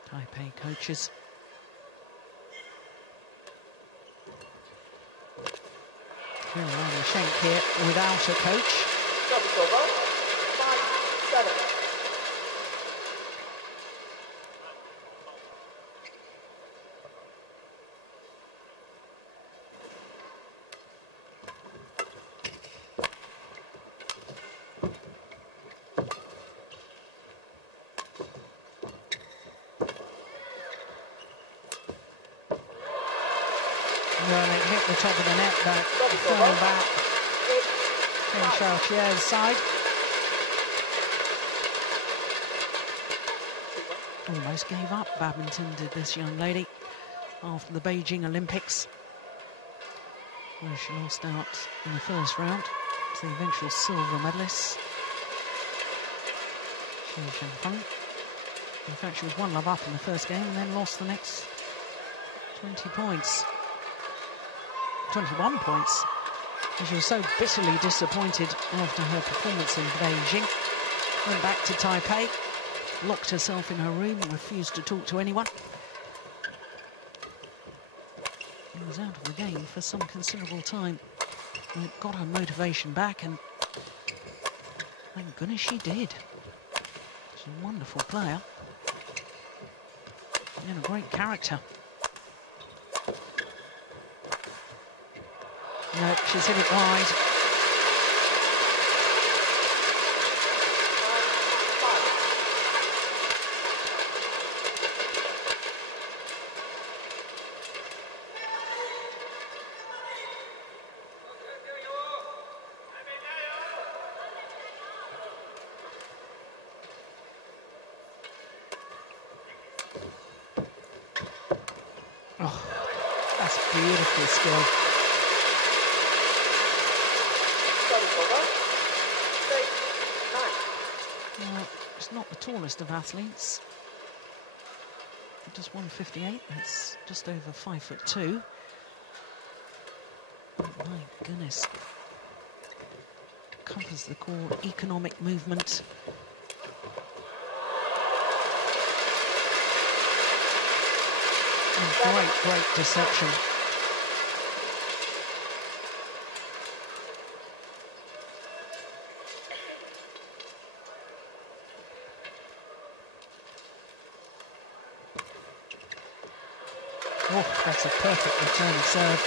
Taipei coaches. Rana Schenk here without a coach. Well, it hit the top of the net, but fell back. Chen Xiaoqia's side. Almost gave up, badminton did this young lady after the Beijing Olympics, where she lost out in the first round to the eventual silver medalist, Xie Zhengfeng. In fact, she was 1-love up in the first game and then lost the next 20 points. 21 points. And she was so bitterly disappointed after her performance in Beijing. Went back to Taipei, locked herself in her room, refused to talk to anyone. And was out of the game for some considerable time. And it got her motivation back, and thank goodness she did. She's a wonderful player. And a great character. No, she's hit it wide. Oh, that's beautiful skill. Well, she's not the tallest of athletes. Just 158, that's just over 5'2". Oh my goodness. Covers the core, economic movement. And great deception. Oh, that's a perfect return of serve.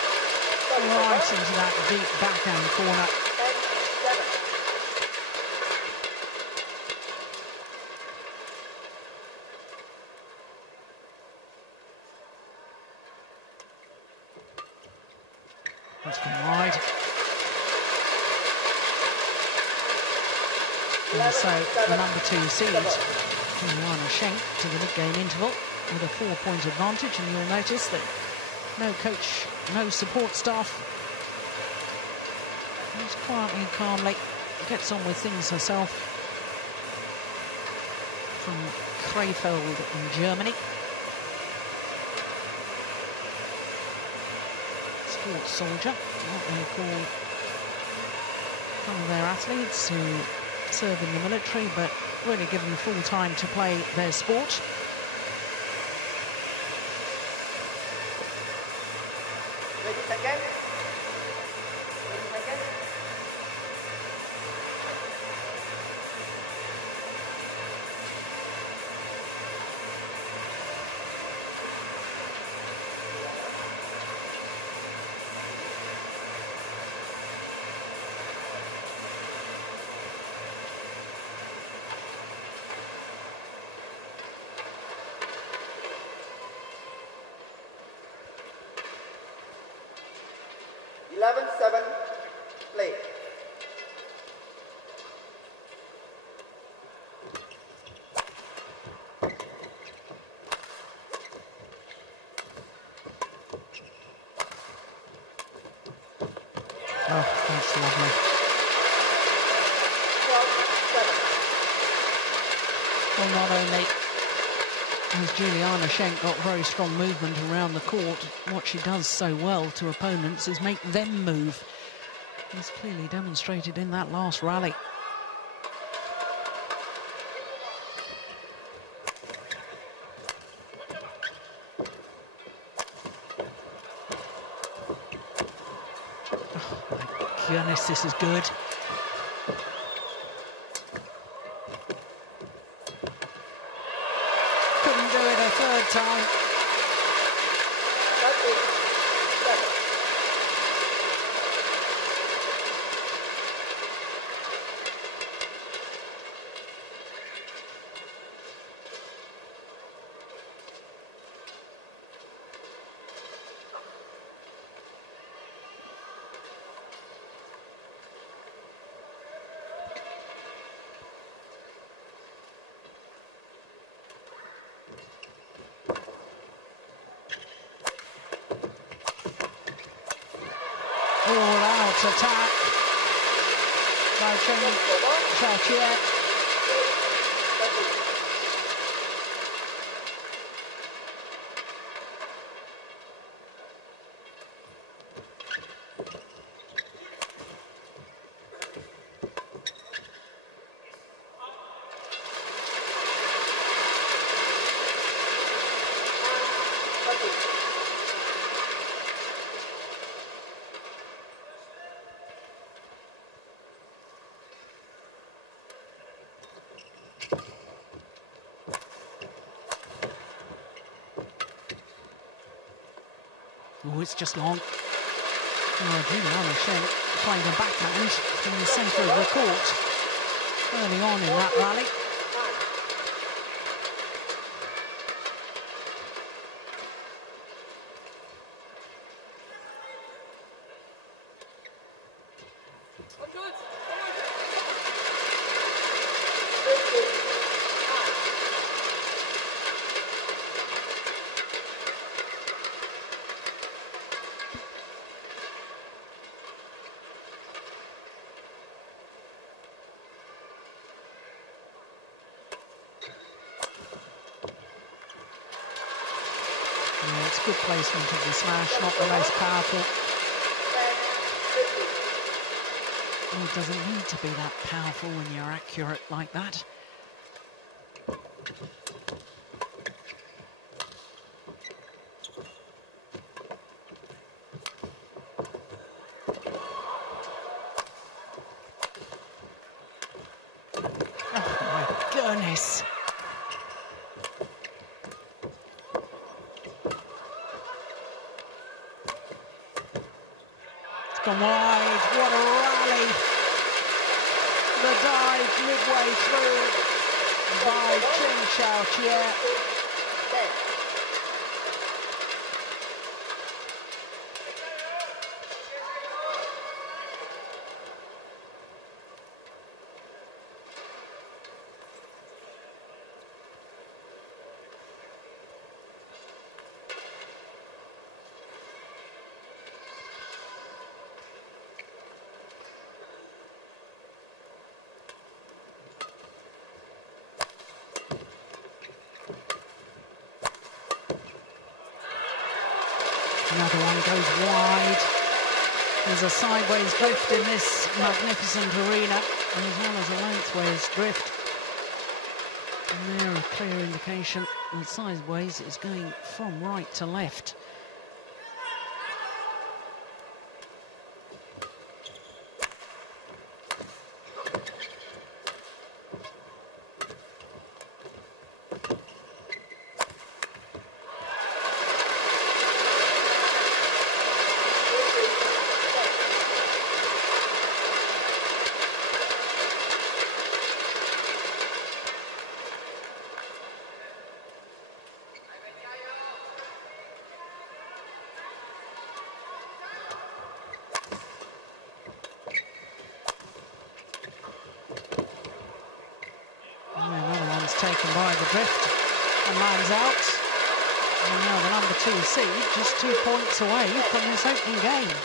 Right into that deep backhand corner. That's gone wide. And so the #2 seed, Li-Ning Schenk, to the mid-game interval. with a 4-point advantage, and you'll notice that no coach, no support staff. She's quietly and calmly gets on with things herself from Krefeld in Germany. Sports soldier, what they call some of their athletes who serve in the military but really given full time to play their sport. Ready, second. Ready, second. Seven, play. Oh, that's lovely. 12, 7. Well, not only has Juliana Schenk got very strong movement around the court, what she does so well to opponents is make them move. It's clearly demonstrated in that last rally. Oh, my goodness, this is good. Couldn't do it a third time. All-out attack by Chen Xiaoqie. Oh, it's just long. Oh, Juliana Schenk playing a backhand from the centre of the court early on in that rally. Yeah, it's good placement of the smash, not the most powerful. Well, it doesn't need to be that powerful when you're accurate like that. Oh my goodness. Gone wide, what a rally. The dive midway through by Chen Xiaoqie. Another one goes wide. There's a sideways drift in this magnificent arena, as well as a lengthways drift. And there, a clear indication that sideways is going from right to left. Taken by the drift and lines out. And now the number 2 seed just 2 points away from this opening game.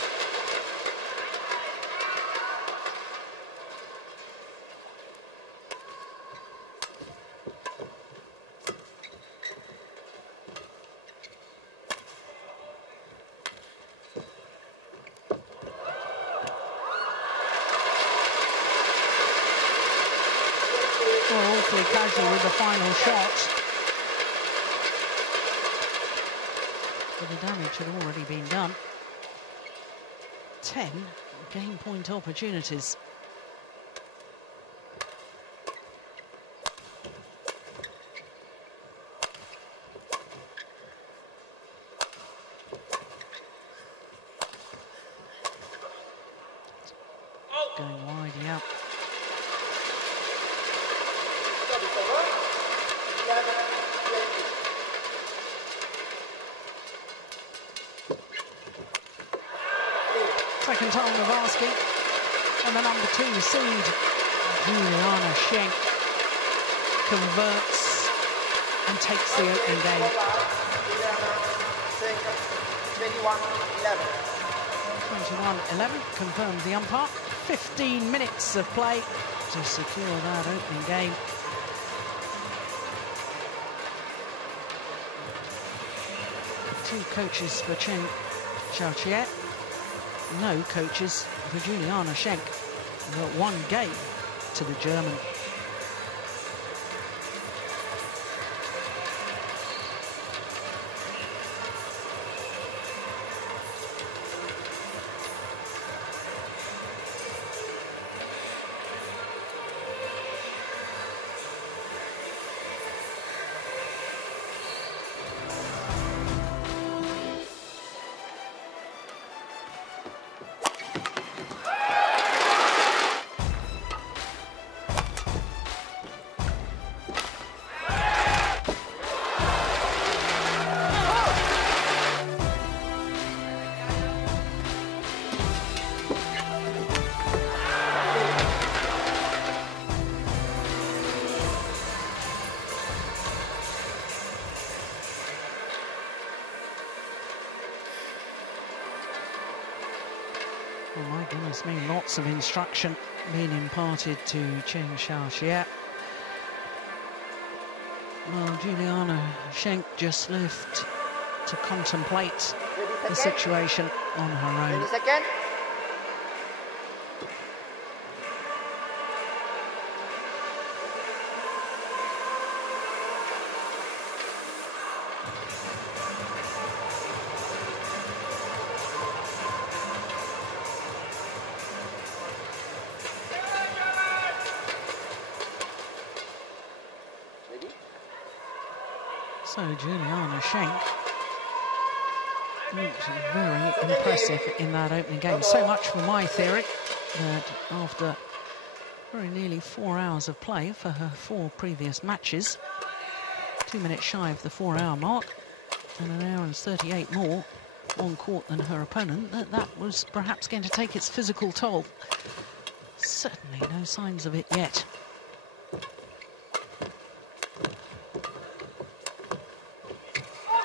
Awfully casual with the final shot. But the damage had already been done. 10 game point opportunities. Going wide, yeah. Second time of asking, and the number 2 seed, Juliana Schenk, converts and takes the opening game. 21-11 confirms the umpire. 15 minutes of play to secure that opening game. Two coaches for Chen Xiaoqie. No coaches for Juliana Schenk, but 1 game to the German. Oh my goodness me, lots of instruction being imparted to Chen Xiaoqie. Well, Juliana Schenk just left to contemplate the situation on her own. So Juliana Schenk looked very impressive in that opening game. So much for my theory that after very nearly 4 hours of play for her 4 previous matches, 2 minutes shy of the 4-hour mark, and 1 hour and 38 more on court than her opponent, that was perhaps going to take its physical toll. Certainly no signs of it yet.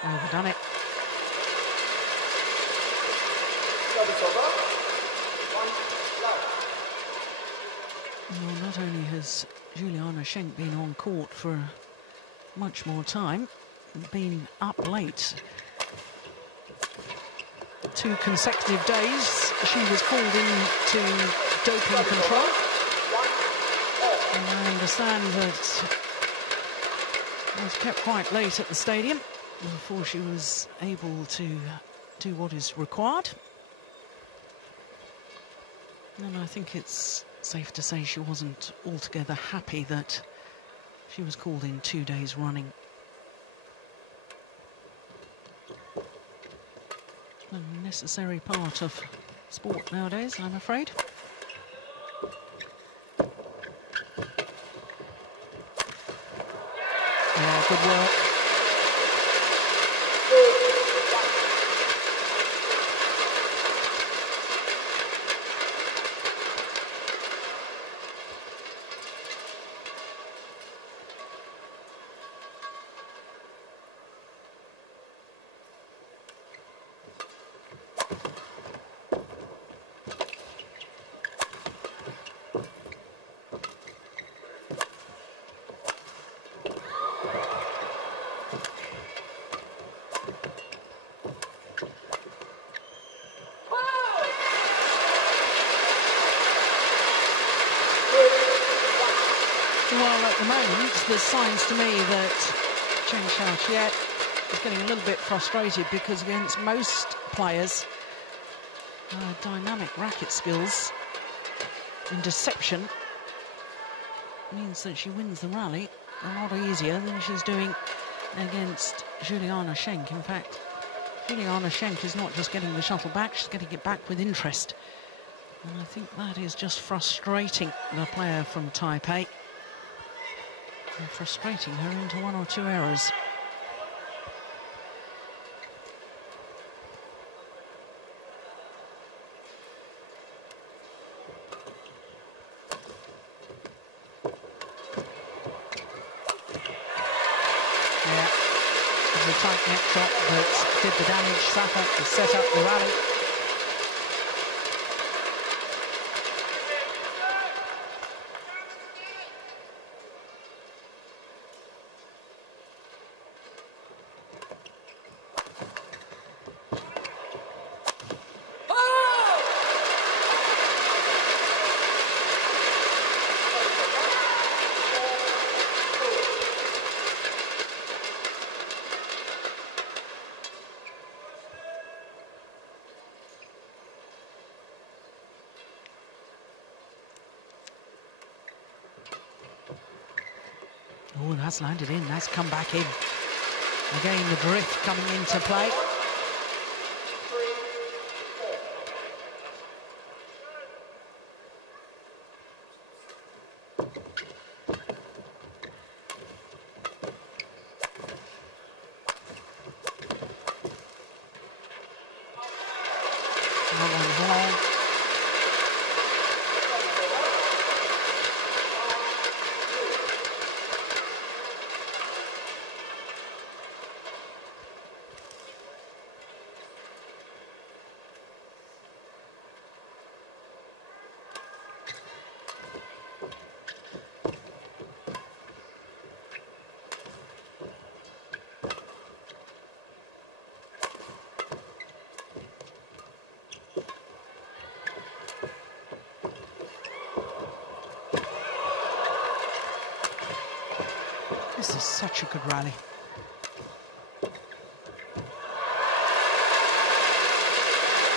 Overdone it. Well, not only has Juliana Schenk been on court for much more time, been up late 2 consecutive days, she was called into doping control. And I understand that it was kept quite late at the stadium before she was able to do what is required. And I think it's safe to say she wasn't altogether happy that she was called in 2 days running. A necessary part of sport nowadays, I'm afraid. Yeah, good work. Well, at the moment, there's signs to me that Chen Xiaoqiet is getting a little bit frustrated because against most players, dynamic racket skills and deception means that she wins the rally a lot easier than she's doing against Juliana Schenk. In fact, Juliana Schenk is not just getting the shuttle back, she's getting it back with interest. And I think that is just frustrating the player from Taipei. And frustrating her into 1 or 2 errors. Yeah, it was a tight net shot that did the damage. Safa to set up the rally. Oh, that's landed in, that's come back in. Again, the drift coming into play. That one's long. This is such a good rally.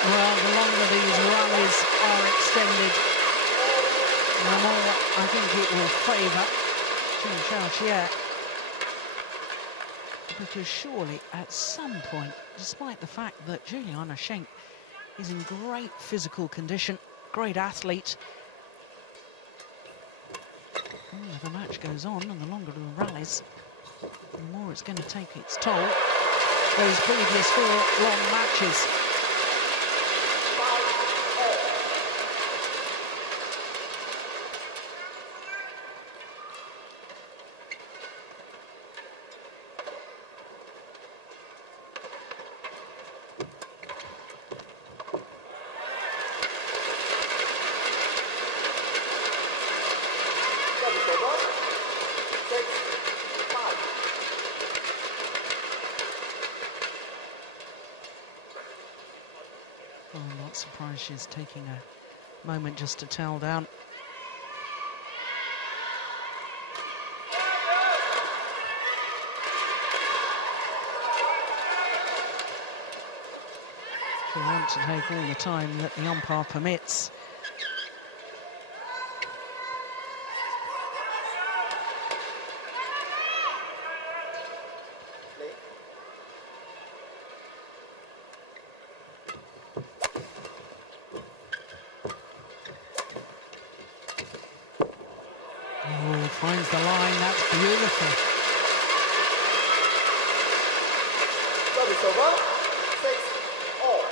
Well, the longer these rallies are extended, the more I think it will favour Chen Xiaoqiet. Because surely, at some point, despite the fact that Juliana Schenk is in great physical condition, great athlete, the match goes on, and the longer the rallies, the more it's going to take its toll. Those previous 4 long matches. Well, I'm not surprised she's taking a moment just to towel down. She wants to take all the time that the umpire permits. Oh, finds the line, that's beautiful. Service over, 6-all.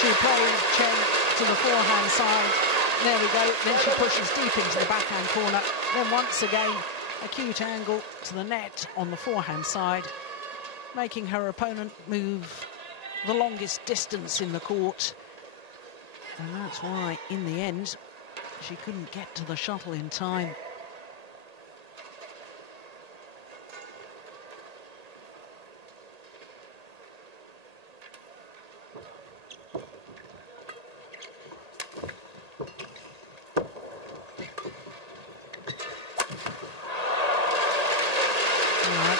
She plays Chen to the forehand side. There we go. Then she pushes deep into the backhand corner. Then once again, acute angle to the net on the forehand side, making her opponent move the longest distance in the court. And that's why, in the end, she couldn't get to the shuttle in time.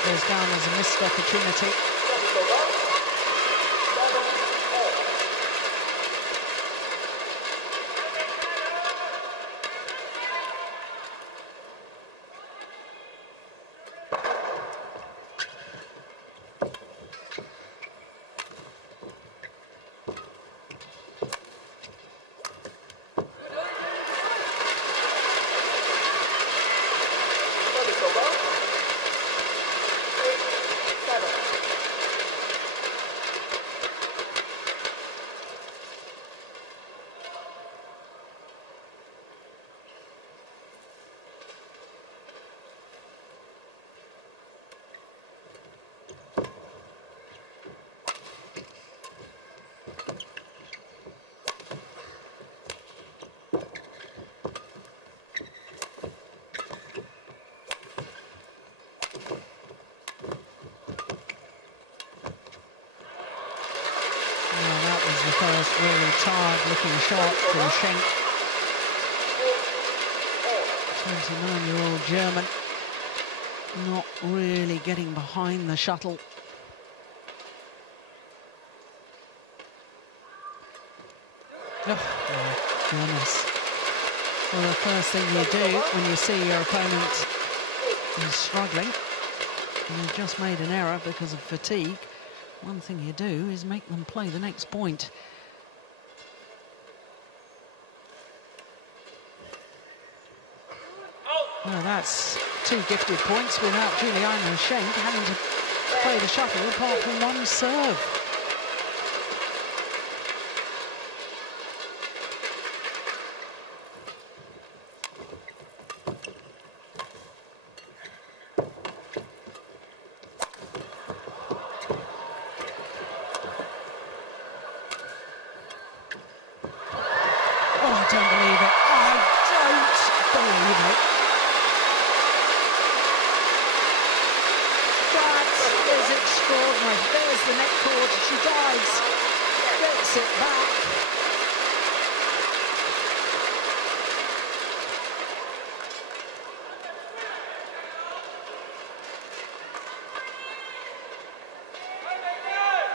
Goes down as a missed opportunity. The first really tired-looking shot from Schenk. 29-year-old German, not really getting behind the shuttle. Oh, my goodness. Well, the first thing you do when you see your opponent is struggling, and you've just made an error because of fatigue, one thing you do is make them play the next point. Well, that's two gifted points without Juliana Schenk having to play the shuttle apart from one serve.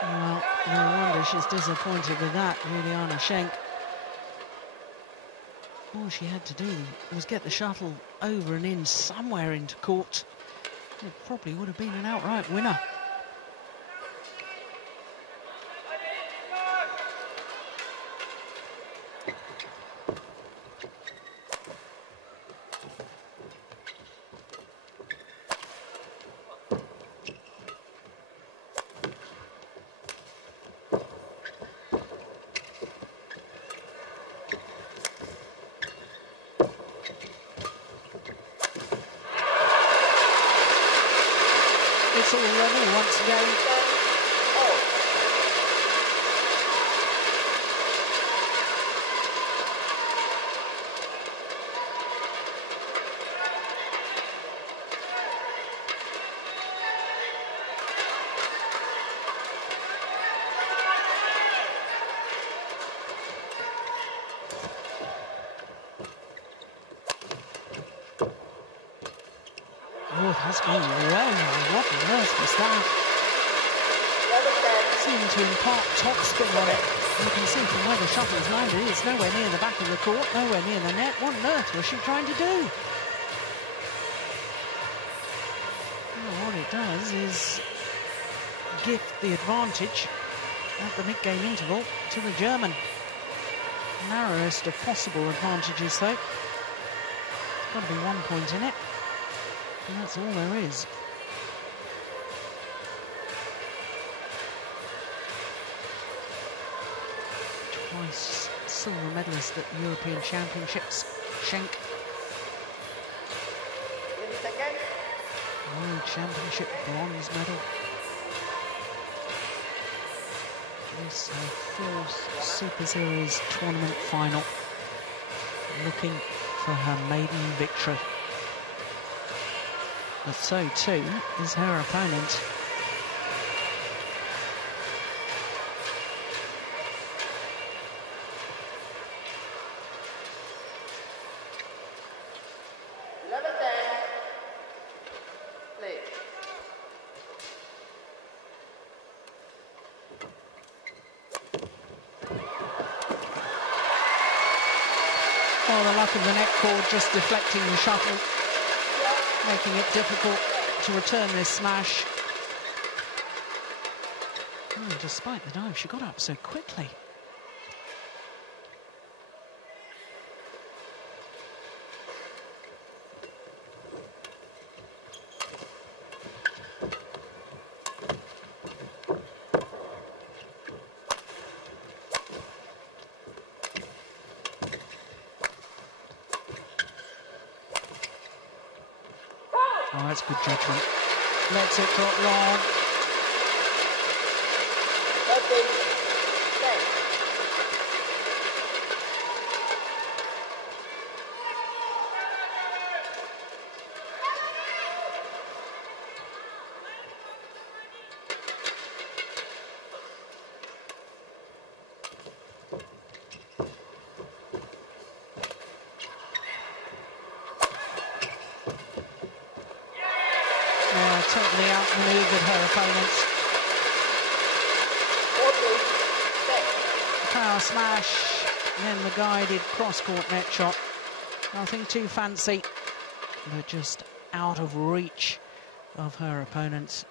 Well, no wonder she's disappointed with that, Juliana Schenk. All she had to do was get the shuttle over and in somewhere into court. It probably would have been an outright winner. it's all level once again. Has gone well now. What on earth was that? Seemed to impart topspin on it. You can see from where the shuttle has landed, it's nowhere near the back of the court, nowhere near the net. What on earth was she trying to do? Well, what it does is gift the advantage at the mid-game interval to the German. Narrowest of possible advantages, though. There's got to be 1 point in it. And that's all there is. Twice silver medalist at European Championships, Schenk. World Championship bronze medal. This her fourth Super Series tournament final. Looking for her maiden victory. But so too is her opponent. Oh, the luck of the net cord just deflecting the shuttle, making it difficult to return this smash. Oh, despite the dive, she got up so quickly. Oh, that's good judgment. Lets it drop long. Totally outmaneuvered her opponents. Power smash, and then the guided cross-court net shot. Nothing too fancy, but just out of reach of her opponents.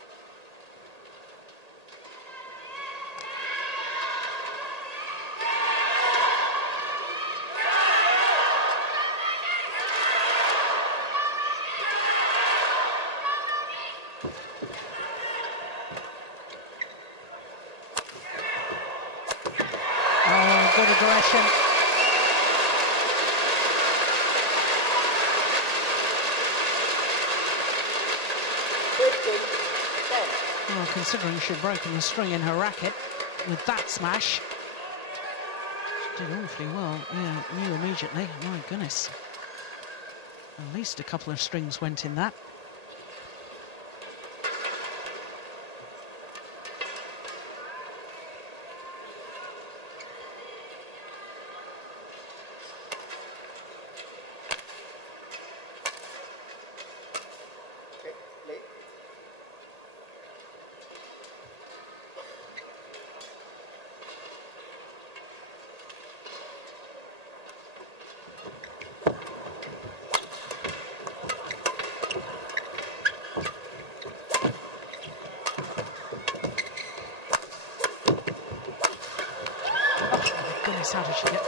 Good aggression. Well, considering she'd broken the string in her racket with that smash, she did awfully well. Yeah, knew immediately. My goodness. At least a couple of strings went in that. How did she get?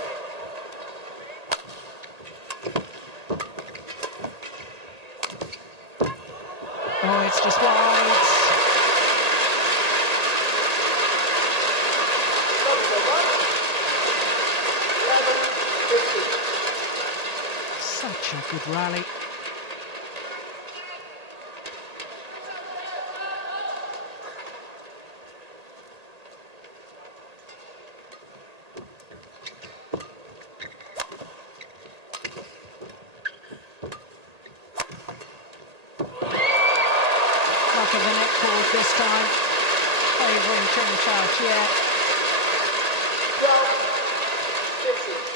Oh, it's just wide. Such a good rally. back of the net cord this time, favouring Chen Xiaoqie. 12-50.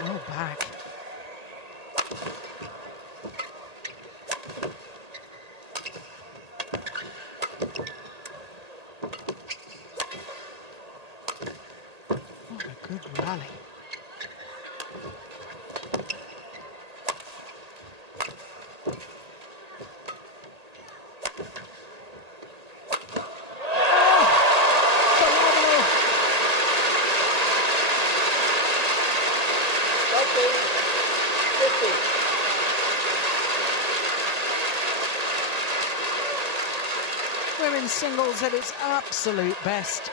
Well back. What a good rally. Women's singles at its absolute best.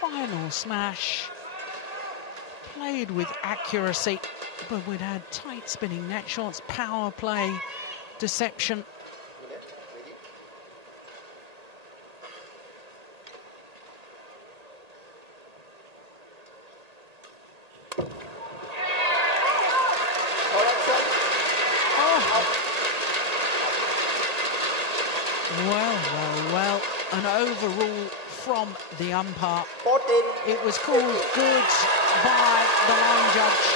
Final smash. Played with accuracy, but we'd had tight spinning net shots, power play, deception. Well, an overrule from the umpire. It was called good by the line judge.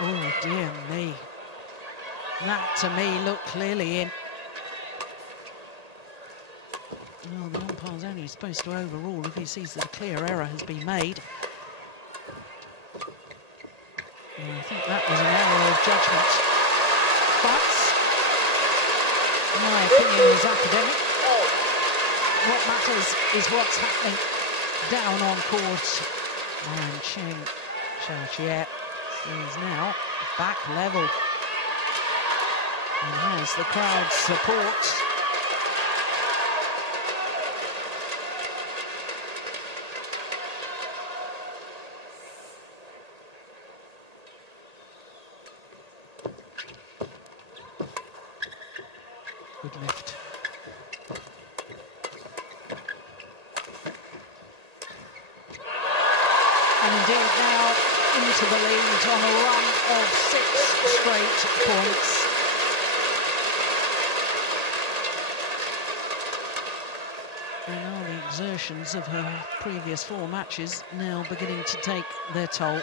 Oh, dear me. That, to me, looked clearly in. Well, the umpire's only supposed to overrule if he sees that a clear error has been made. And I think that was an error of judgment. But my opinion is academic. What matters is what's happening down on court. And Chen Xiaoqie is now back level and has the crowd's support. Good lift. And indeed now into the lead on a run of 6 straight points. And now the exertions of her previous 4 matches now beginning to take their toll.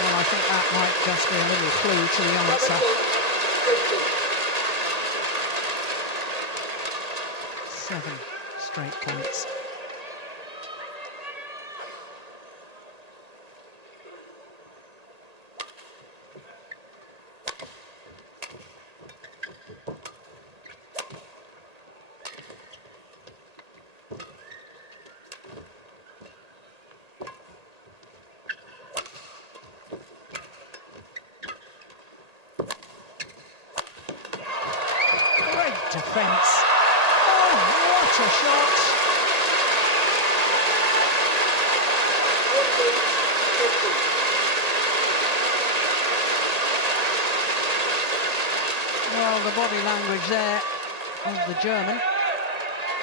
Well, I think that might just be a little clue to the answer. 7 straight points. Defence. Oh, what a shot! Well, the body language there of the German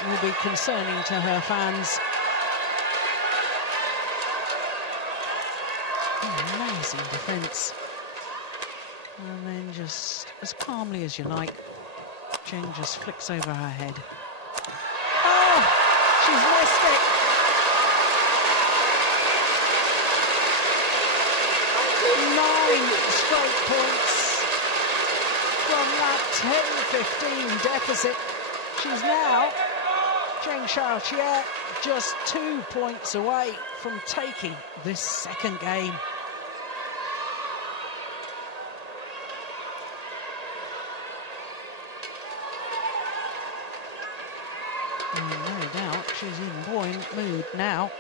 will be concerning to her fans. Amazing defence. And then just as calmly as you like, Chen just flicks over her head. Oh, 9 straight points from that 10-15 deficit. She's now, Zheng Xiaoqie, just 2 points away from taking this second game. And no doubt she's in buoyant mood now.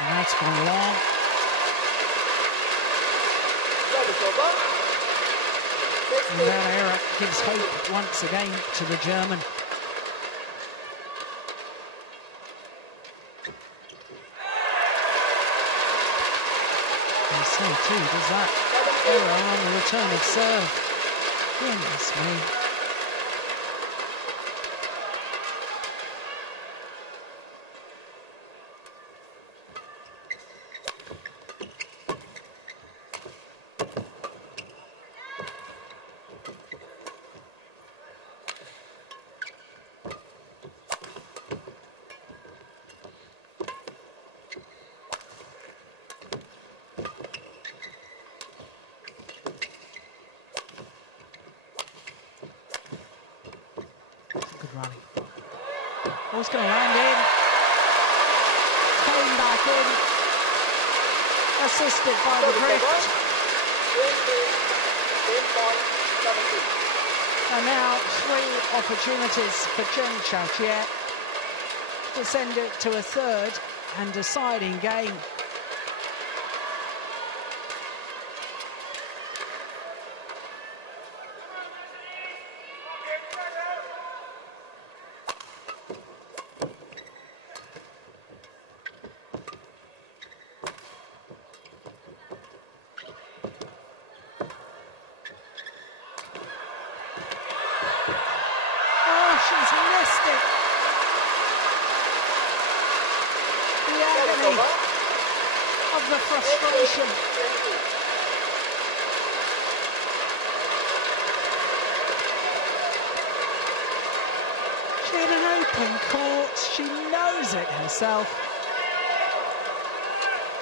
And that's gone long. And that error gives hope once again to the German. And so too does that error on the return of serve. Goodness me. Good rally. Ball's going to land in. Came back in. Assisted by the drift. And now 3 opportunities for Zheng Xiaoqie to send it to a third and deciding game. She's missed it. The agony of the frustration. She had an open court. She knows it herself.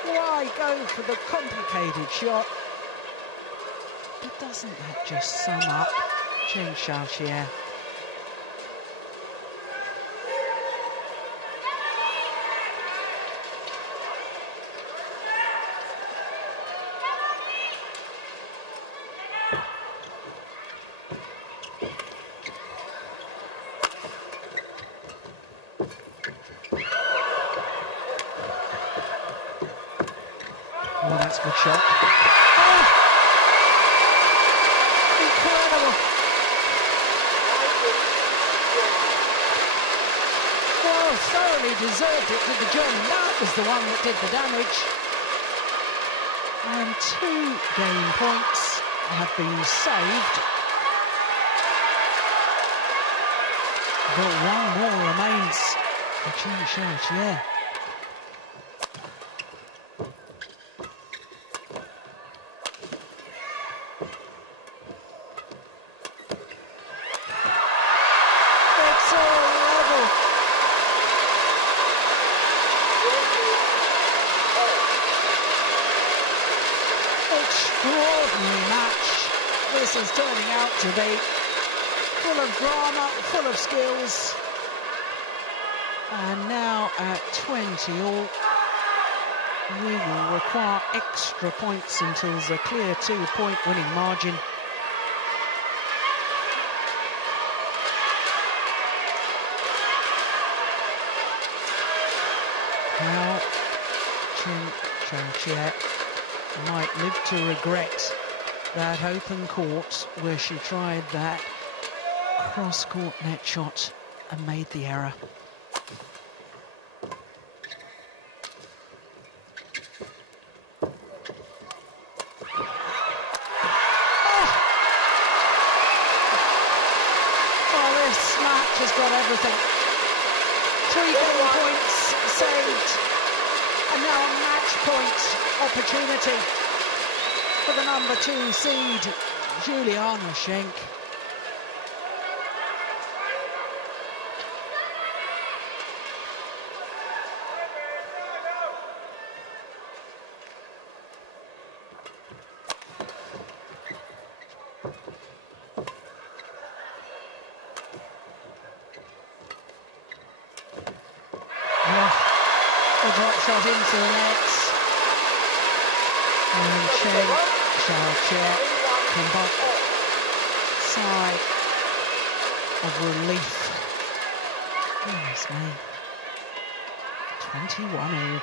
Why go for the complicated shot? But doesn't that just sum up Zheng Xiaoqie? Oh, that's a good shot. Oh! Incredible. Well, thoroughly deserved it, did the German. That was the one that did the damage. And 2 game points have been saved. But 1 more remains for Zheng Xiaoqie. Extraordinary match this is turning out to be. Full of drama, full of skills. And now at 20 all, we will require extra points until there's a clear 2-point winning margin. How Zheng Xiaoqie might live to regret that open court where she tried that cross-court net shot and made the error. Oh, this match has got everything. 3 game points saved. And now a match point opportunity for the number 2 seed, Juliana Schenk. Drop shot into the nets. And Schenk shall check. Come back. Sigh of relief. Goodness me. 21-all.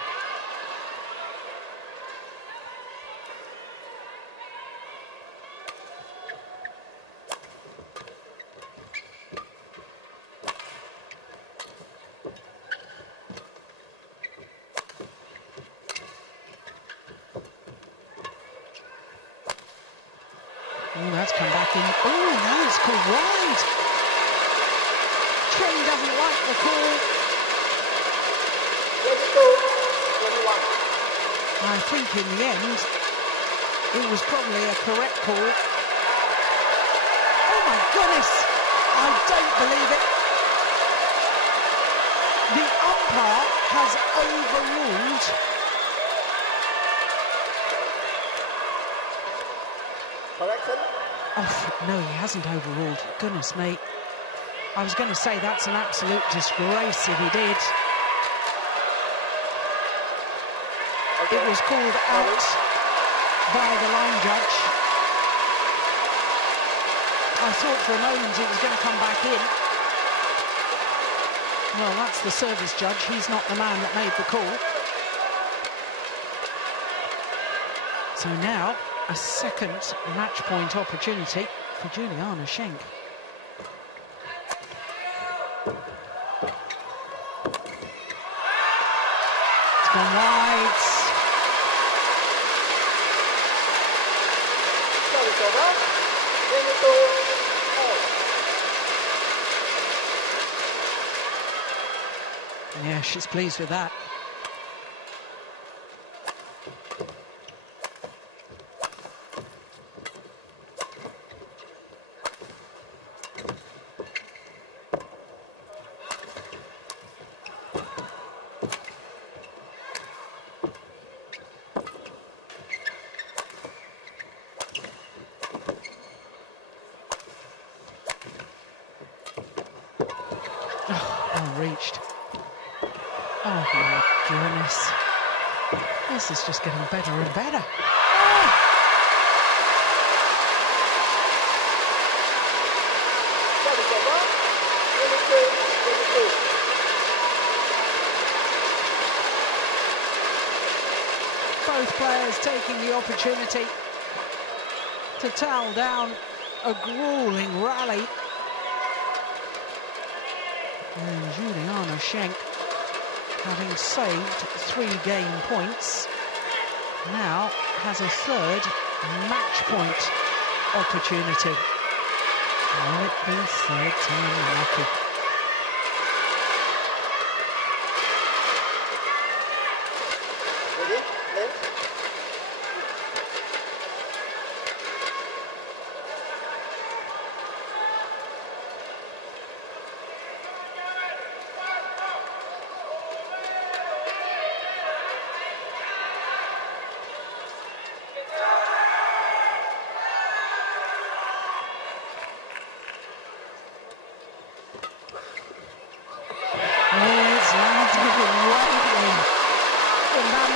Oh, that's come back in. Oh, no, it's called wide. Chen doesn't like the call. I think in the end, it was probably a correct call. Oh, my goodness. I don't believe it. The umpire has overruled. Correction. Oh, no, he hasn't overruled. Goodness me. I was going to say that's an absolute disgrace if he did. Okay. It was called out by the line judge. I thought for a moment it was going to come back in. Well, that's the service judge. He's not the man that made the call. So now, a second match point opportunity for Juliana Schenk. It's gone wide. Yeah, she's pleased with that. Reached. Oh my goodness. This is just getting better and better. Oh! Both players taking the opportunity to towel down a grueling rally. And Juliana Schenk, having saved 3 game points, now has a third match point opportunity. Will it be third time lucky? Ready? Left.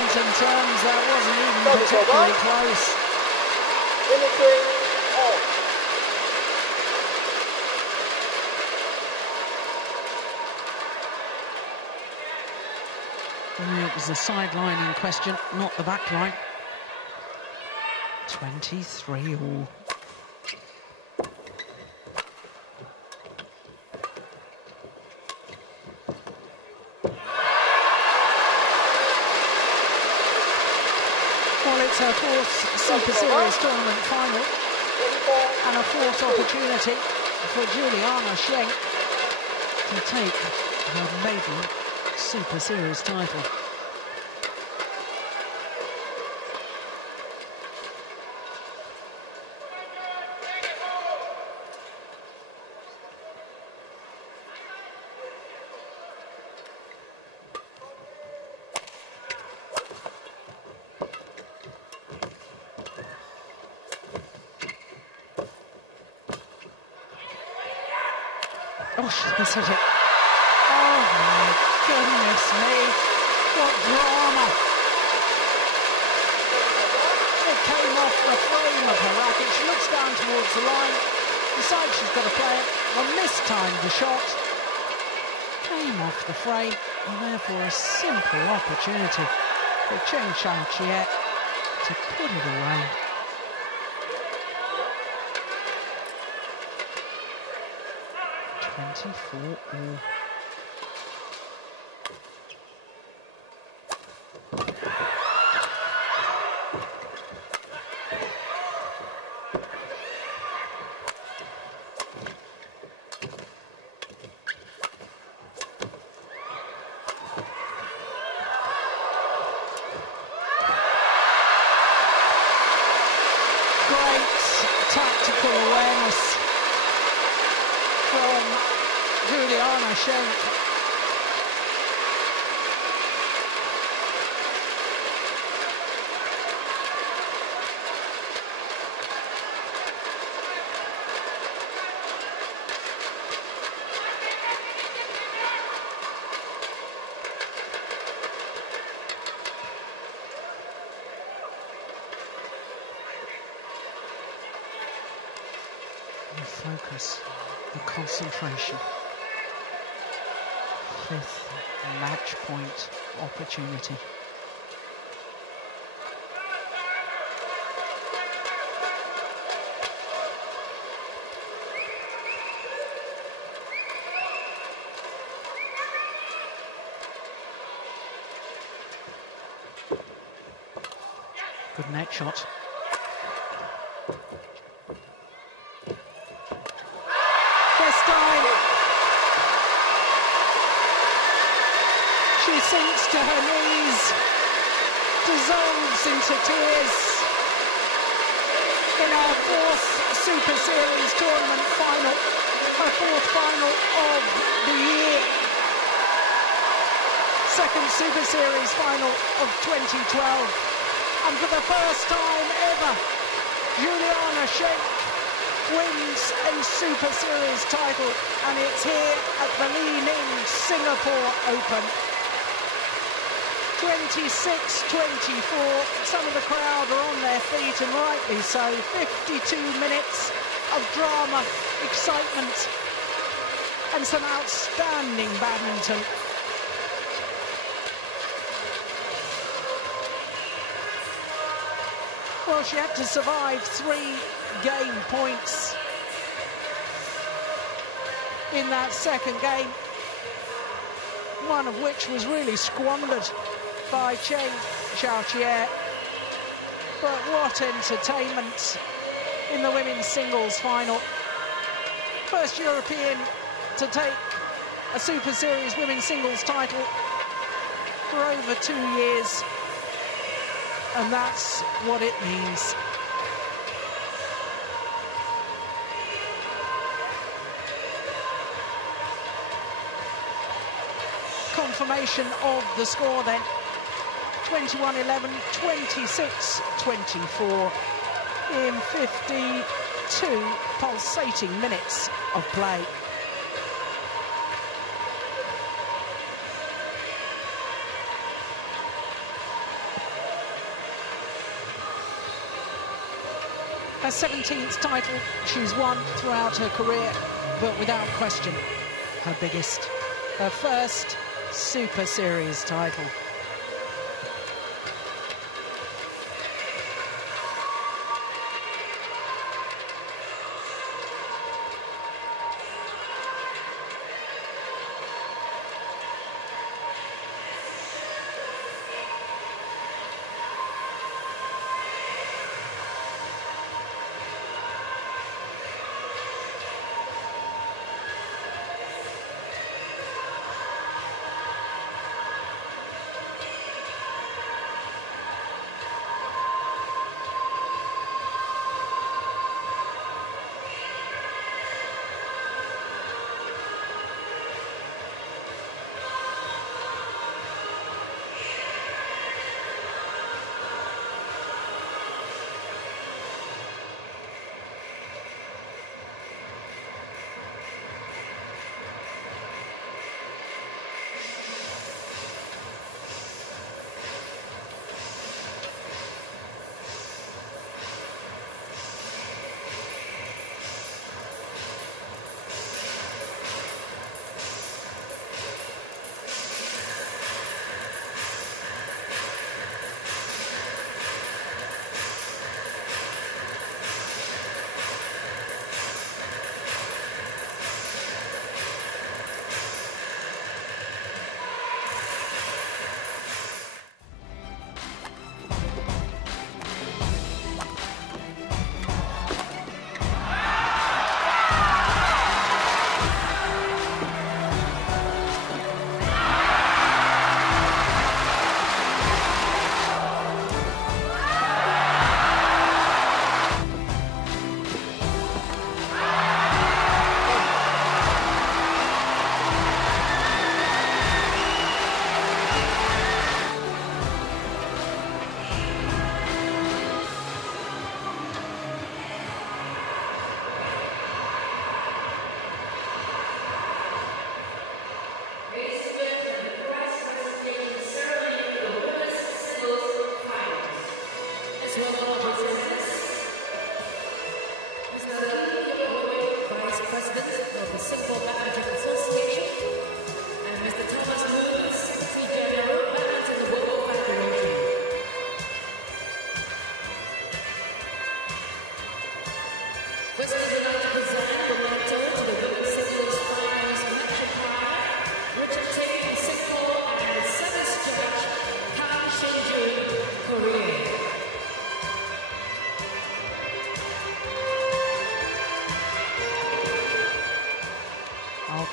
In terms, that wasn't even particularly close. It was the sideline in question, not the back line. 23-all. Well, it's her 4th Super Series tournament final and a 4th opportunity for Juliana Schenk to take her maiden Super Series title. Oh, she's missed it. Oh, my goodness me. What drama. It came off the frame of her racket. She looks down towards the line, decides she's got to play it, well, mistimed the shot. Came off the frame, and therefore a simple opportunity for Chen Xiaoqie to put it away. All. Great tactical awareness from Juliana Schenk. The focus, the concentration. Fifth match point opportunity. Good net shot. First time. She sinks to her knees, dissolves into tears in our fourth Super Series tournament final, our fourth final of the year. Second Super Series final of 2012. And for the first time ever, Juliana Schenk wins a Super Series title, and it's here at the Li-Ning Singapore Open. 26-24, some of the crowd are on their feet, and rightly so. 52 minutes of drama, excitement, and some outstanding badminton. Well, she had to survive 3 game points in that second game, one of which was really squandered by Chen Xiaoqie. But what entertainment in the women's singles final. First European to take a Super Series women's singles title for over 2 years. And that's what it means. Confirmation of the score then. 21-11, 26-24 in 52 pulsating minutes of play. Her 17th title she's won throughout her career, but without question, her biggest. Her first Super Series title.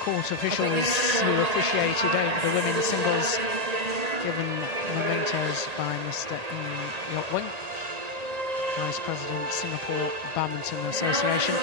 court officials who officiated over the women's singles, given mementos by Mr. Ng Yok Wing, Vice President, Singapore Badminton Association.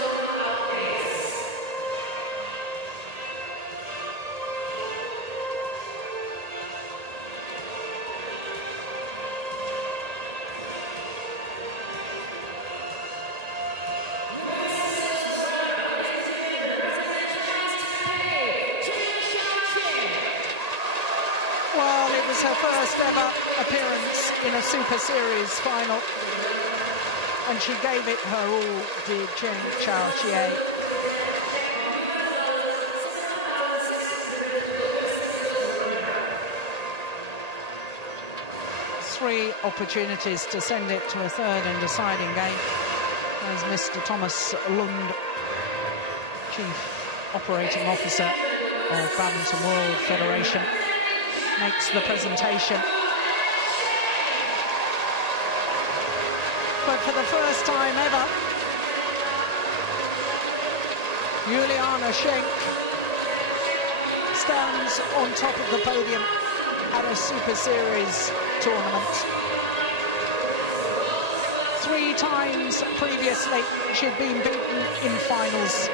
Well, it was her first ever appearance in a Super Series final, and she gave it her all, did Chen Chao-Chie. Three opportunities to send it to a third and deciding game, as Mr. Thomas Lund, Chief Operating Officer of Badminton World Federation, makes the presentation. But for the first time ever, Juliana Schenk stands on top of the podium at a Super Series tournament. 3 times previously she'd been beaten in finals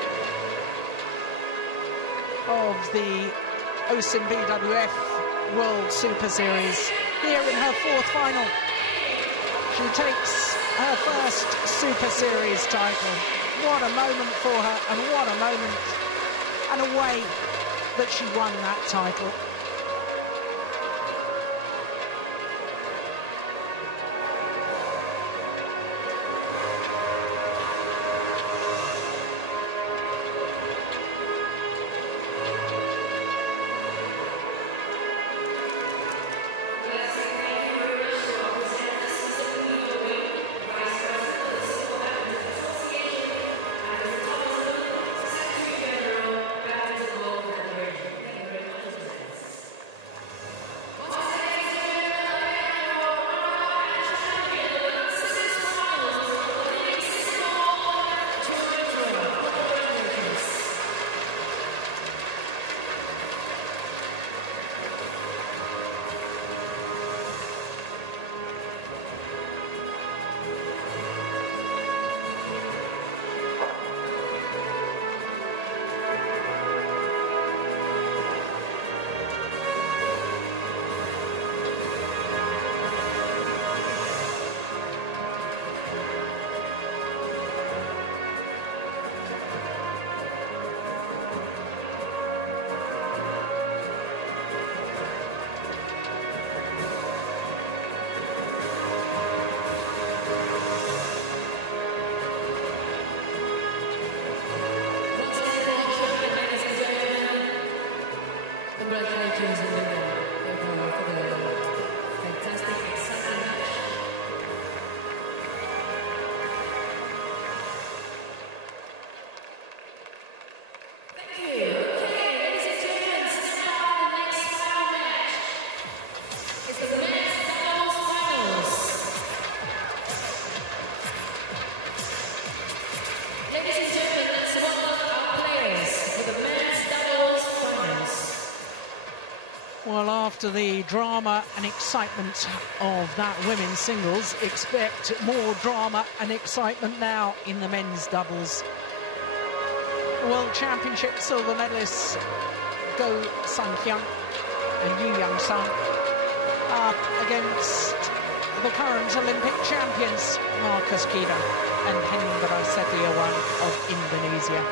of the OSIM BWF World Superseries. Here in her 4th final, she takes her first Super Series title. What a moment for her, and what a moment and a way that she won that title. Well, after the drama and excitement of that women's singles, expect more drama and excitement now in the men's doubles. World Championships silver medalists Go Sang-hyun and Yu Yang-sang up against the current Olympic champions Marcus Kido and Hendra Setiawan of Indonesia.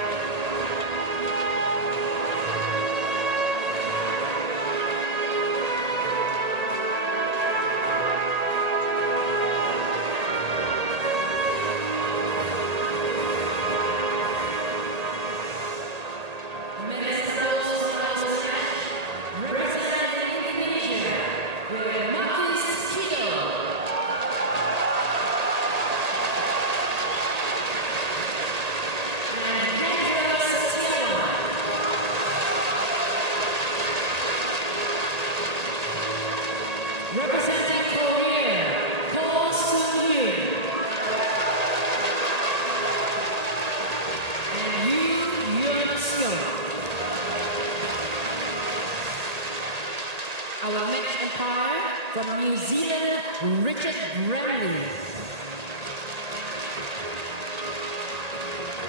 from New Zealand, Richard Bradley.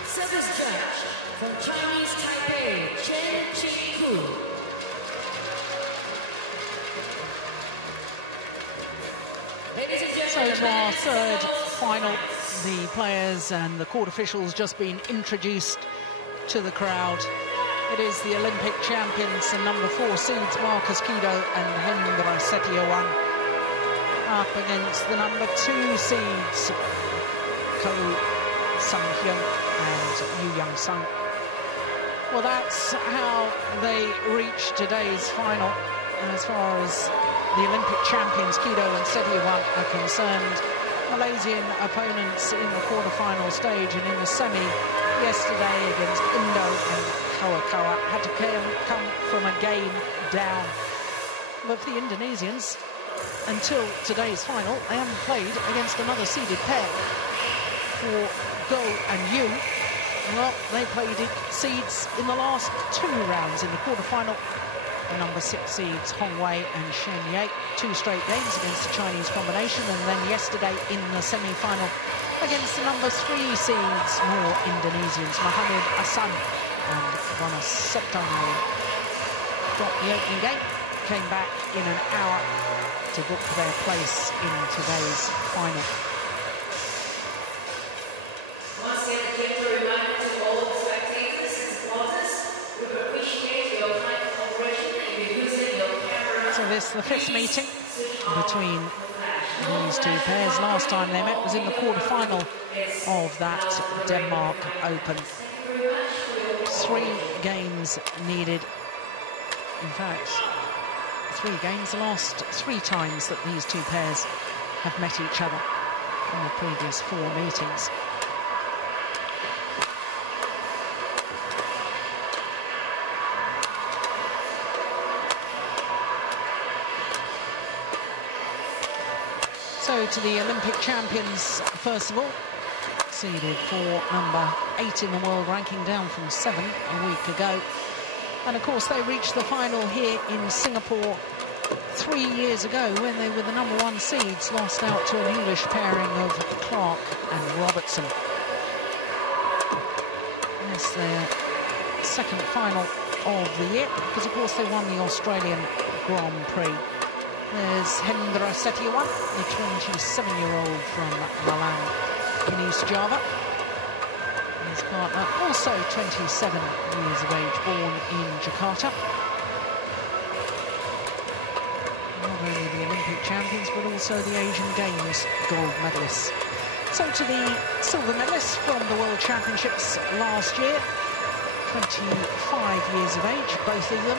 Service judge from Chinese Taipei, Chen Qingku. Ladies and gentlemen, So to our third final, the players and the court officials just been introduced to the crowd. It is the Olympic champions and number 4 seeds Marcus Kido and Hendra Setiawan up against the number 2 seeds Ko Sung-hyun and Yu Young-sung. Well, that's how they reached today's final. As far as the Olympic champions Kido and Setiawan are concerned, Malaysian opponents in the quarter-final stage and in the semi yesterday against Indo and Kawakawa had to come from a game down. But for the Indonesians, until today's final, they haven't played against another seeded pair. For Go and Yu, well, they played seeds in the last 2 rounds in the quarter-final. The number 6 seeds Hong Wei and Shen Ye, 2 straight games against the Chinese combination, and then yesterday in the semi-final against the number 3 seeds, more Indonesians, Mohamed Hassan and Wannes Septono. Got the opening game, came back in an hour to book their place in today's final. Once again, a gentle reminder to all the spectators and supporters, we would appreciate your kind cooperation and using your camera. So this is the 5th meeting between these 2 pairs. Last time they met was in the quarter-final of that Denmark Open. 3 games needed. In fact, 3 games, the last 3 times that these 2 pairs have met each other in the previous 4 meetings. So to the Olympic champions, first of all, seeded for number 8 in the world ranking, down from 7 a week ago. And of course they reached the final here in Singapore 3 years ago when they were the number 1 seeds, lost out to an English pairing of Clark and Robertson. It's their 2nd final of the year, because of course they won the Australian Grand Prix. There's Hendra Setiawan, the 27-year-old from Malang in East Java. His partner, also 27 years of age, born in Jakarta. Not only the Olympic champions, but also the Asian Games gold medalists. So to the silver medalists from the World Championships last year, 25 years of age, both of them,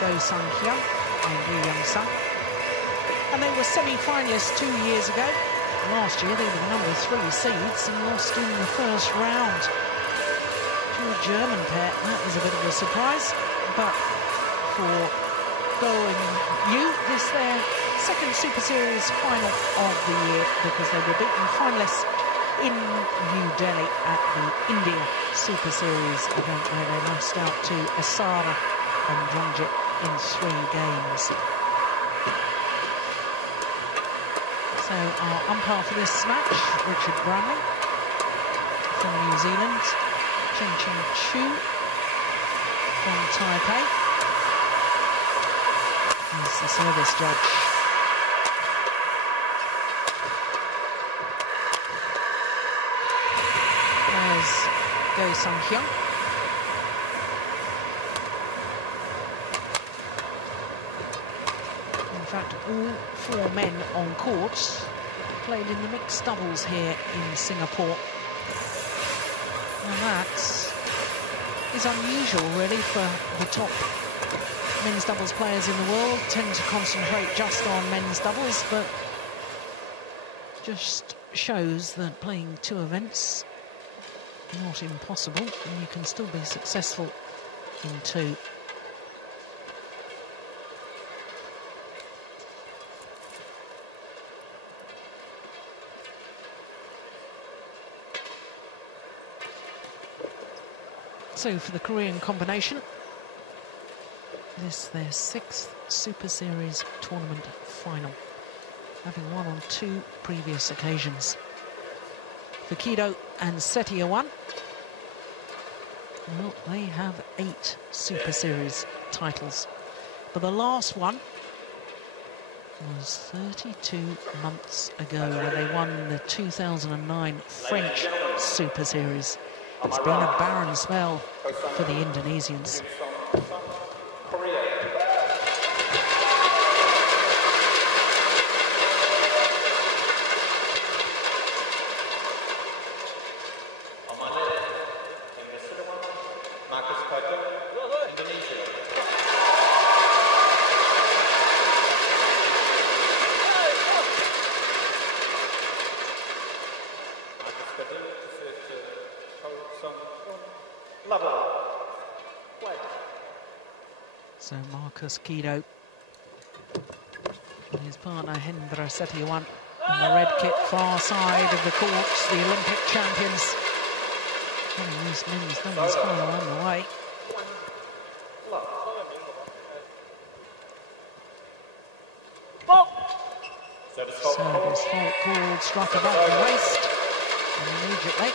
Go Sung-hyun and Yu Young-sung. And they were semi-finalists 2 years ago. Last year they were the number 3 seeds and lost in the first round to a German pair. That was a bit of a surprise. But for Go and Yu, this is their 2nd Super Series final of the year, because they were beaten finalists in New Delhi at the India Super Series event, where they lost out to Asara and Ranjit in 3 games. So our umpire for this match, Richard Bradley from New Zealand, Chen Chu from Taipei is the service judge. There's Go Sung-hyun. In fact, all 4 men on court played in the mixed doubles here in Singapore. And that is unusual, really, for the top men's doubles players in the world. Tend to concentrate just on men's doubles, but just shows that playing 2 events is not impossible, and you can still be successful in 2. So for the Korean combination, this their 6th Super Series tournament final, having won on 2 previous occasions. For Kido and Setiawan, well, they have 8 Super Series titles, but the last one was 32 months ago, where they won the 2009 French Super Series. It's been a barren spell for the Indonesians. So Marcus Kido and his partner Hendra Setiawan on the red kit, far side of the courts, the Olympic champions. Getting this men's doubles final underway. Service fault called, struck above the waist, and immediately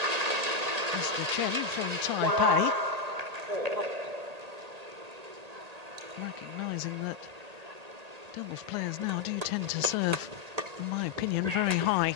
Mr. Chen from Taipei, recognising that doubles players now do tend to serve, in my opinion, very high.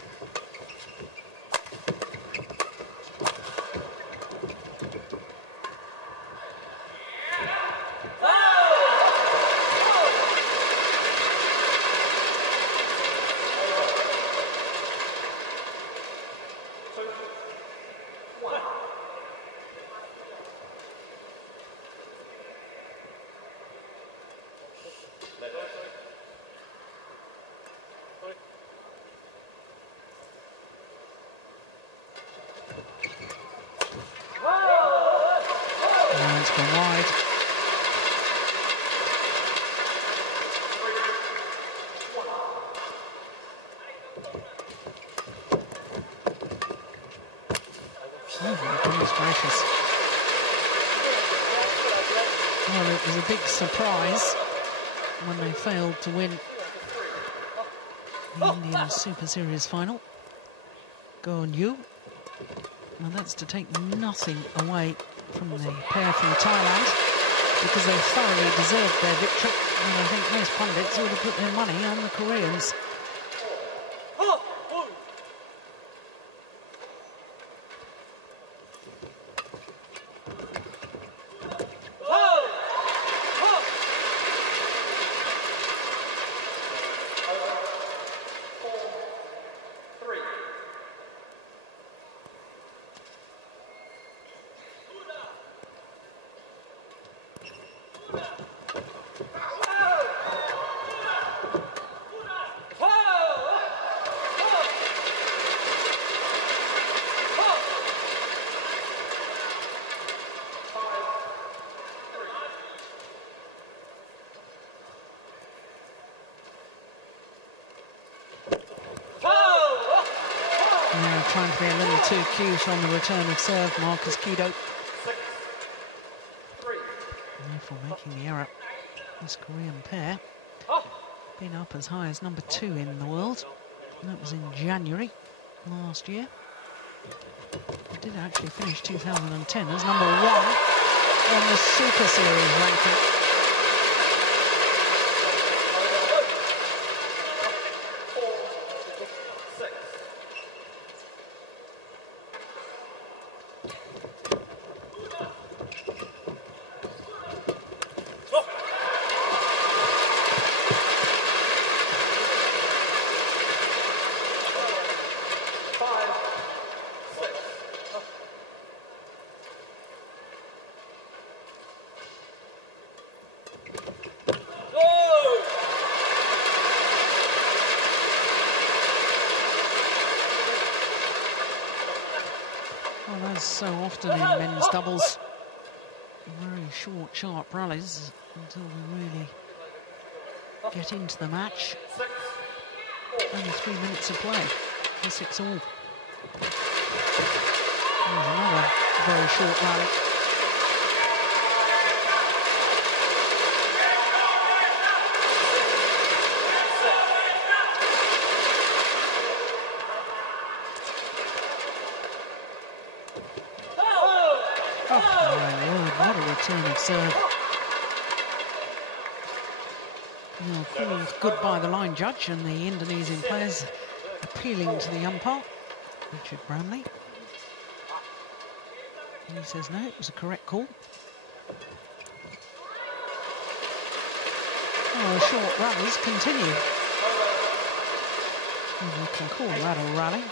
It's gone wide. Oh my goodness gracious. Well, it was a big surprise when they failed to win the Indian Super Series final. Go on you. Well, that's to take nothing away from the pair from Thailand, because they thoroughly deserved their victory, and I think most pundits would have put their money on the Koreans. Now trying to be a little too cute on the return of serve, Marcus Kido. Therefore making the error. This Korean pair been up as high as number 2 in the world. And that was in January last year. They did actually finish 2010 as number 1 on the Super Series ranking. Well, as so often in men's doubles, very short, sharp rallies until we really get into the match. Only 3 minutes of play for 6 all. There's another very short rally. Oh, my word, what a return of serve. Now, called good by the line judge and the Indonesian players appealing to the umpire, Richard Bramley. And he says no, it was a correct call. Oh, the short rallies continue. You can call that a rally.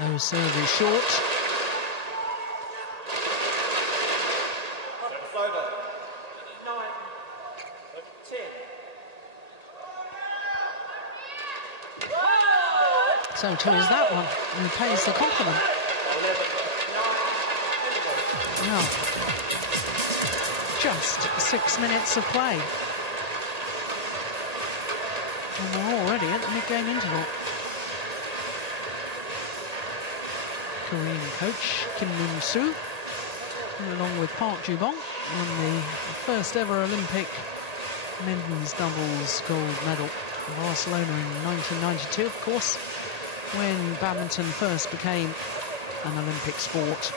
No serve is short. So too is that one, and he pays the compliment. Now, just 6 minutes of play. And we're already at the mid-game interval. Korean coach Kim Min-soo, along with Park Ju-bong, won the first ever Olympic men's doubles gold medal in Barcelona in 1992, of course, when badminton first became an Olympic sport.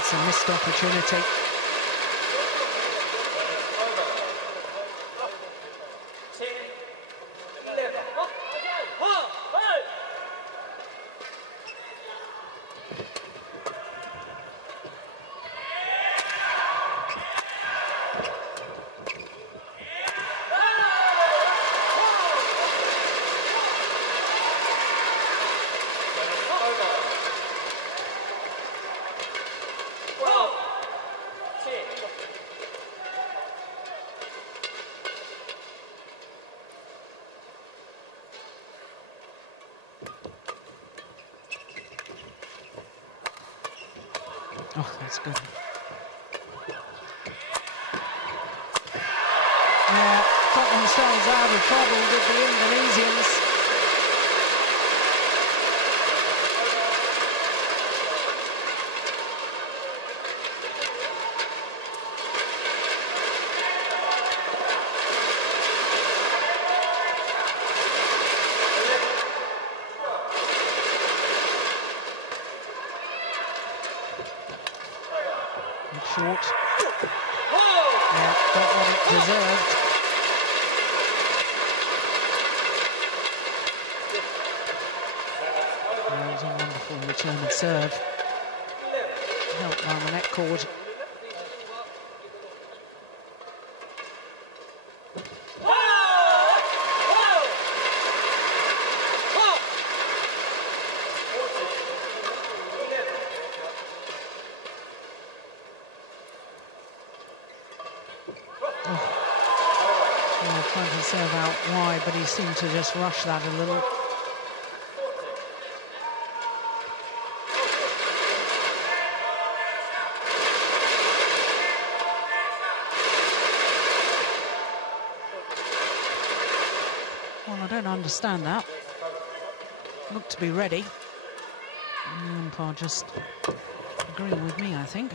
That's a missed opportunity. Oh, that's good. Yeah, got themselves out of trouble with the Indonesians. Short. Yeah, got what it deserved. That was a wonderful return of serve. Helped by the net cord. serve out wide, but he seemed to just rush that a little. Well, I don't understand that. Looked to be ready. The umpire just agreeing with me, I think.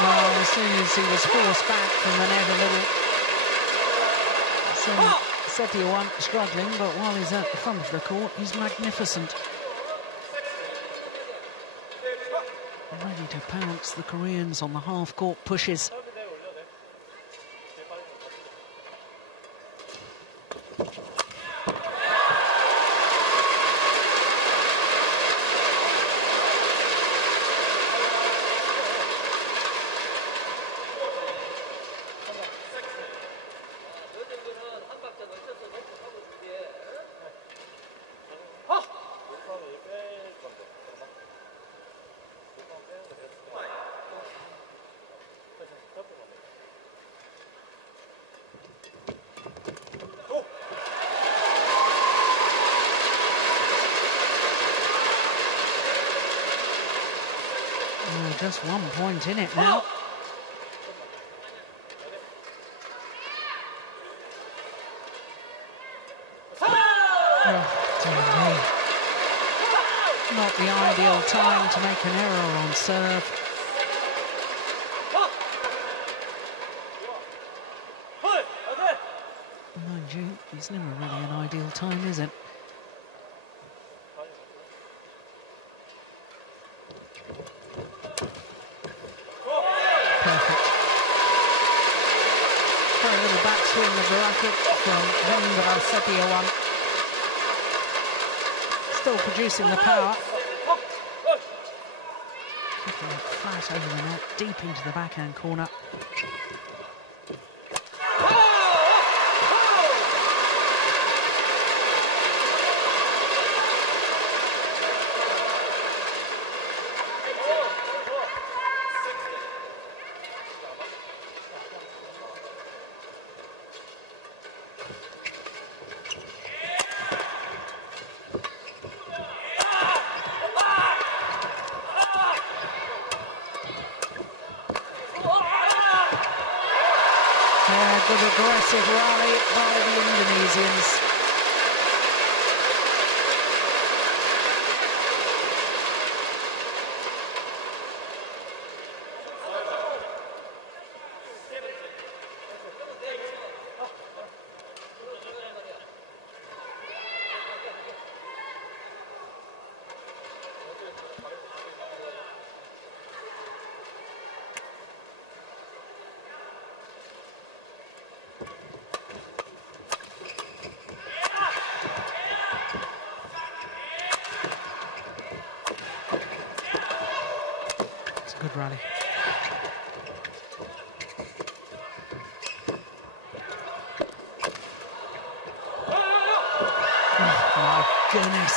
Well, as soon as he was forced back from the net a little, Setiawan struggling, but while he's at the front of the court, he's magnificent. Ready to pounce the Koreans on the half-court pushes. Just 1 point in it now. Oh, dear me. Not the ideal time to make an error on serve. Mind you, it's never really an ideal time, is it? Backswing of the racket from Setiawan. Still producing the power. Kicking it flat over the net, deep into the backhand corner. Good aggressive rally by the Indonesians. Good rally. Oh, my goodness.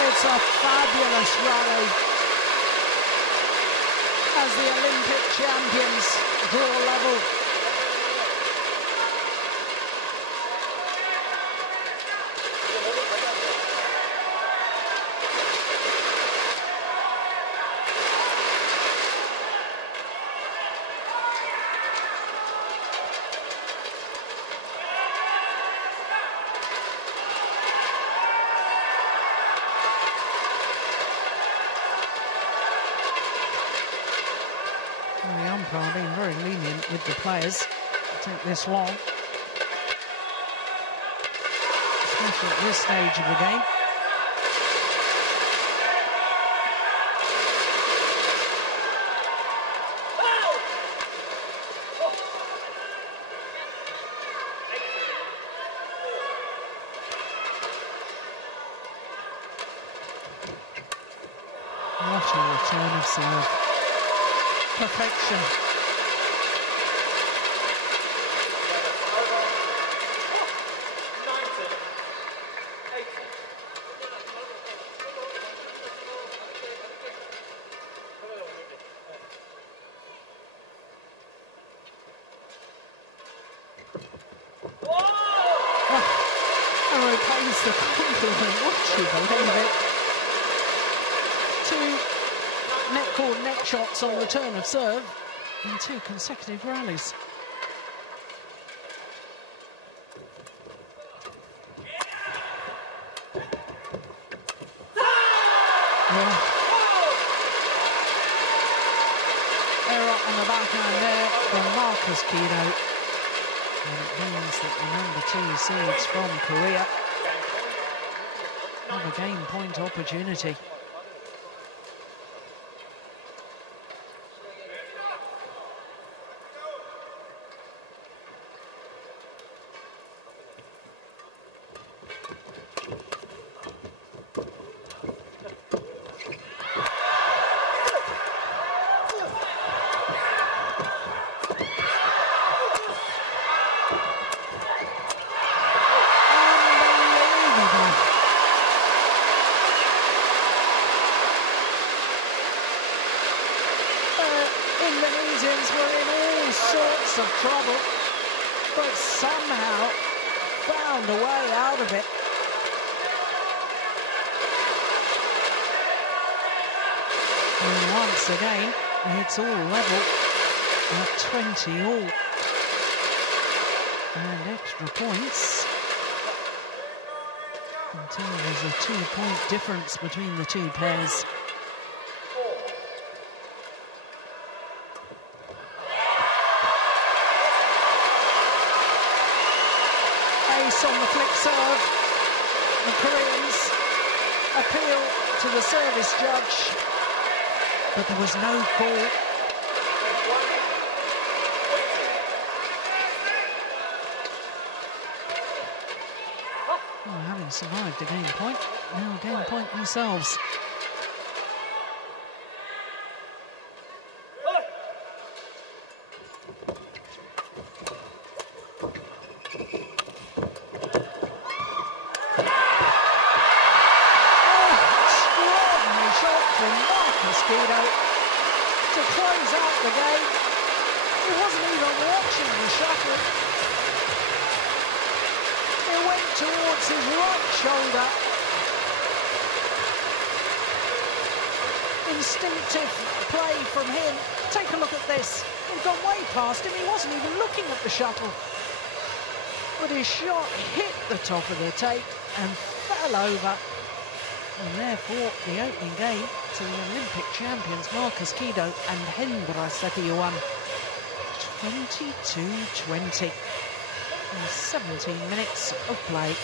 It's a fabulous rally as the Olympic champions draw level. umpire being very lenient with the players to take this long, especially at this stage of the game. What a return of serve. Perfection. Arrow pays the compliment, would you believe it? Two net-court net shots on return of serve in 2 consecutive rallies. Error on the backhand there from Marcus Kido. And it means that the number 2 seeds from Korea have a game point opportunity. Indonesians were in all sorts of trouble, but somehow found a way out of it. And once again, it's all level at 20 all. And extra points until there's a 2-point difference between the two pairs. Ace on the flick serve. The Koreans appeal to the service judge, but there was no call. Well, having survived a game point, now a game point themselves. To close out the game. He wasn't even watching the shuttle. It went towards his right shoulder. Instinctive play from him. Take a look at this. He'd gone way past him. He wasn't even looking at the shuttle. But his shot hit the top of the tape and fell over. And therefore, the opening game to the Olympic champions Marcus Kido and Hendra Setiawan, 22-20 in 17 minutes of play.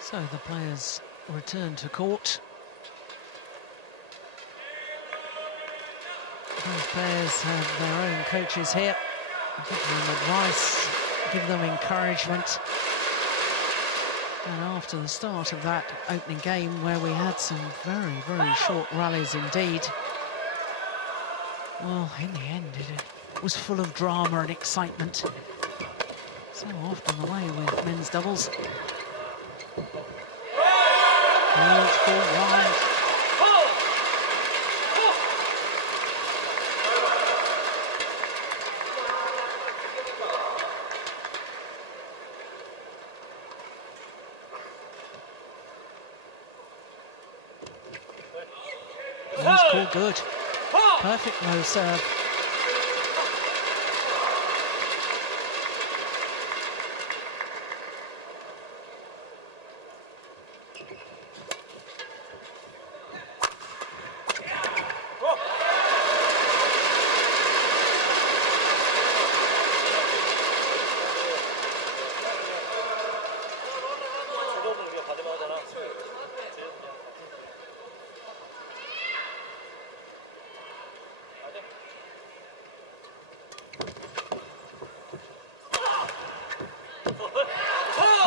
So the players return to court. Both players have their own coaches here, giving them advice give them encouragement. And after the start of that opening game, where we had some very, very short rallies indeed, well, in the end, it was full of drama and excitement. So often the way with men's doubles. Oh, it's called wide. That's called good. Perfect low serve.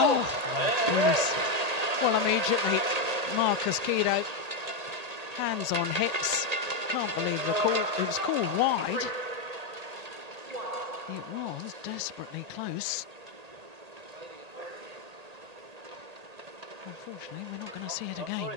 Oh, my goodness. Well, immediately, Marcus Kido, hands on hips. Can't believe the call. It was called wide. It was desperately close. Unfortunately, we're not going to see it again.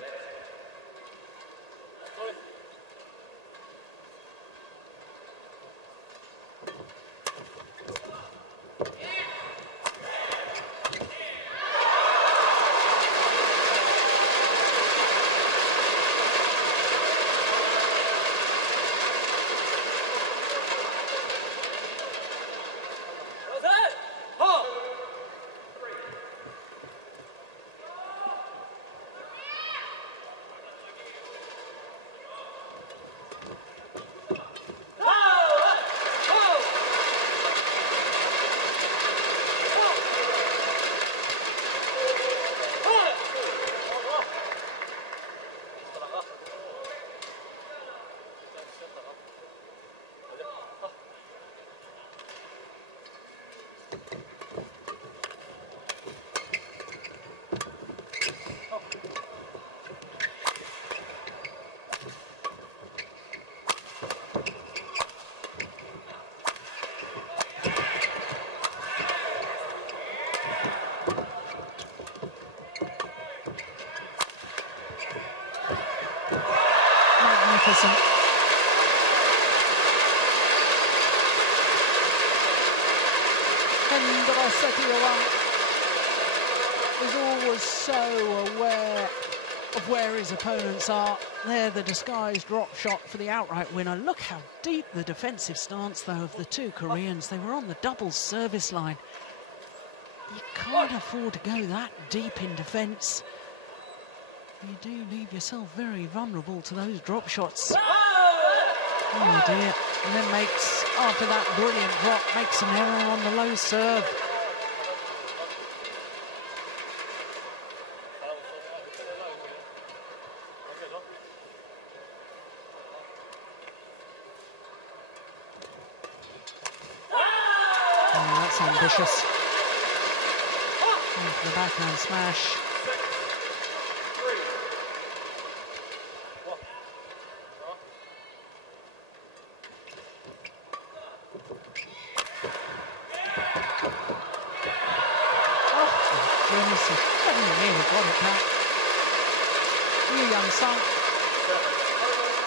Magnificent. Is always so aware of where his opponents are. There, the disguised drop shot for the outright winner. Look how deep the defensive stance, though, of the two Koreans. They were on the doubles service line. You can't afford to go that deep in defence. You do leave yourself very vulnerable to those drop shots. Oh dear. And then makes, after that brilliant drop, makes an error on the low serve. Oh, that's ambitious. Going for the backhand smash.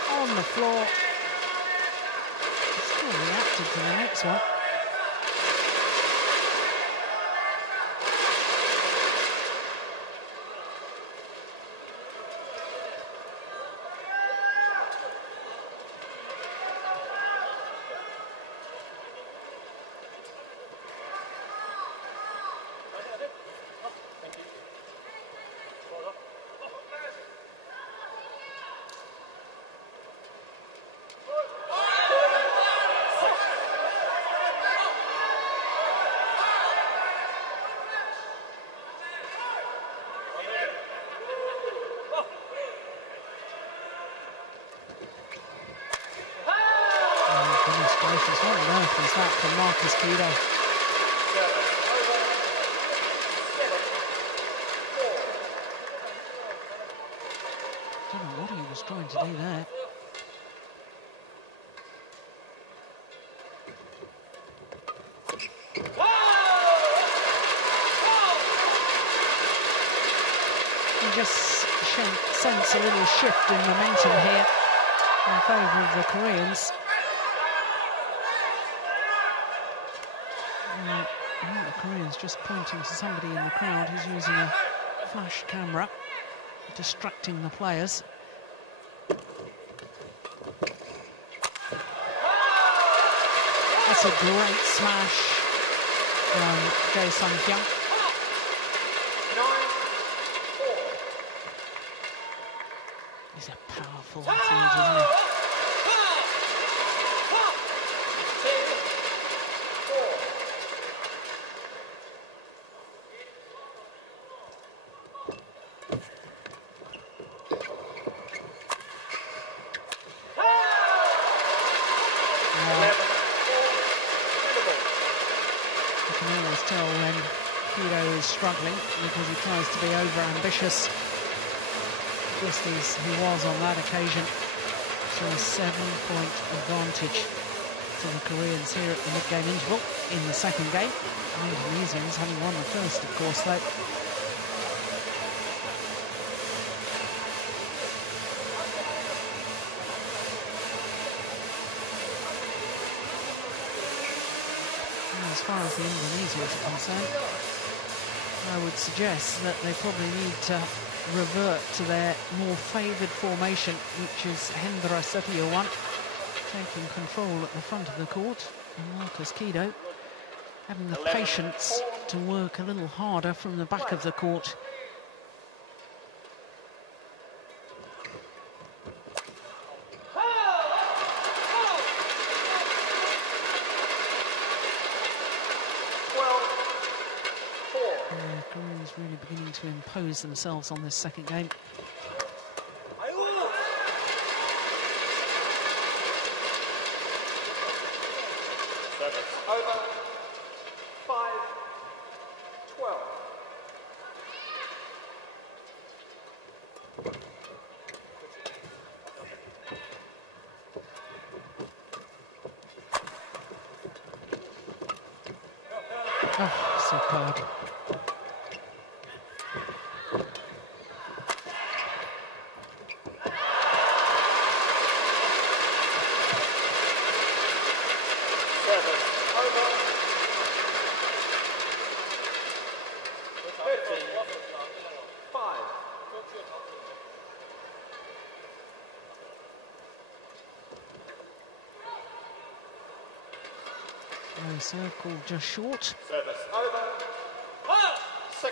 On the floor. Still reacted to the next one. What on earth was that from Marcus Kido? what he was trying to do there. You just sense a little shift in momentum here in favour of the Koreans. I think the Koreans just pointing to somebody in the crowd who's using a flash camera, distracting the players. That's a great smash from Jae Sung-hyun. He's a powerful athlete, isn't he? Struggling because he tries to be over-ambitious, just as he was on that occasion. So a 7-point advantage to the Koreans here at the mid-game interval in the second game. The Indonesians having won the first, of course, though. And as far as the Indonesians are concerned, I would suggest that they probably need to revert to their more favoured formation, which is Hendra Setiawan taking control at the front of the court, and Marcus Kido having the patience to work a little harder from the back of the court. Koreans really beginning to impose themselves on this second game. Over. 5-12. Oh, superb. Serve called just short. Service over. 6-13.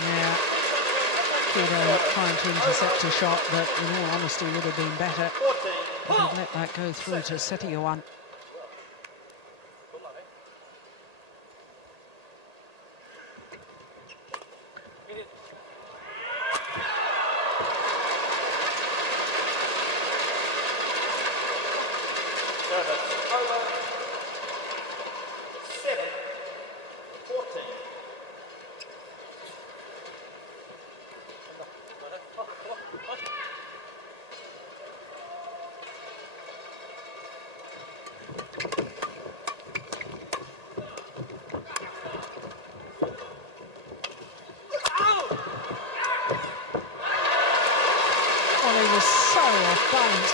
Yeah, Kido trying to intercept a shot that, in all honesty, would have been better if he'd let that go through to Setiawan.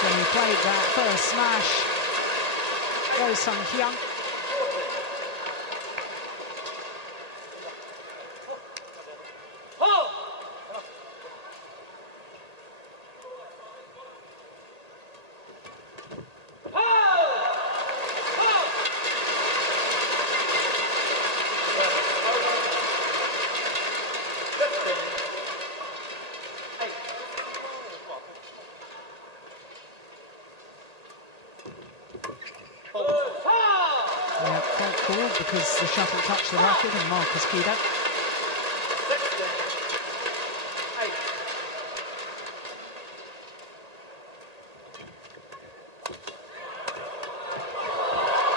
When he played that first smash, Jae Sung-hyun. Because the shuttle touched the racket and Marcus Kido.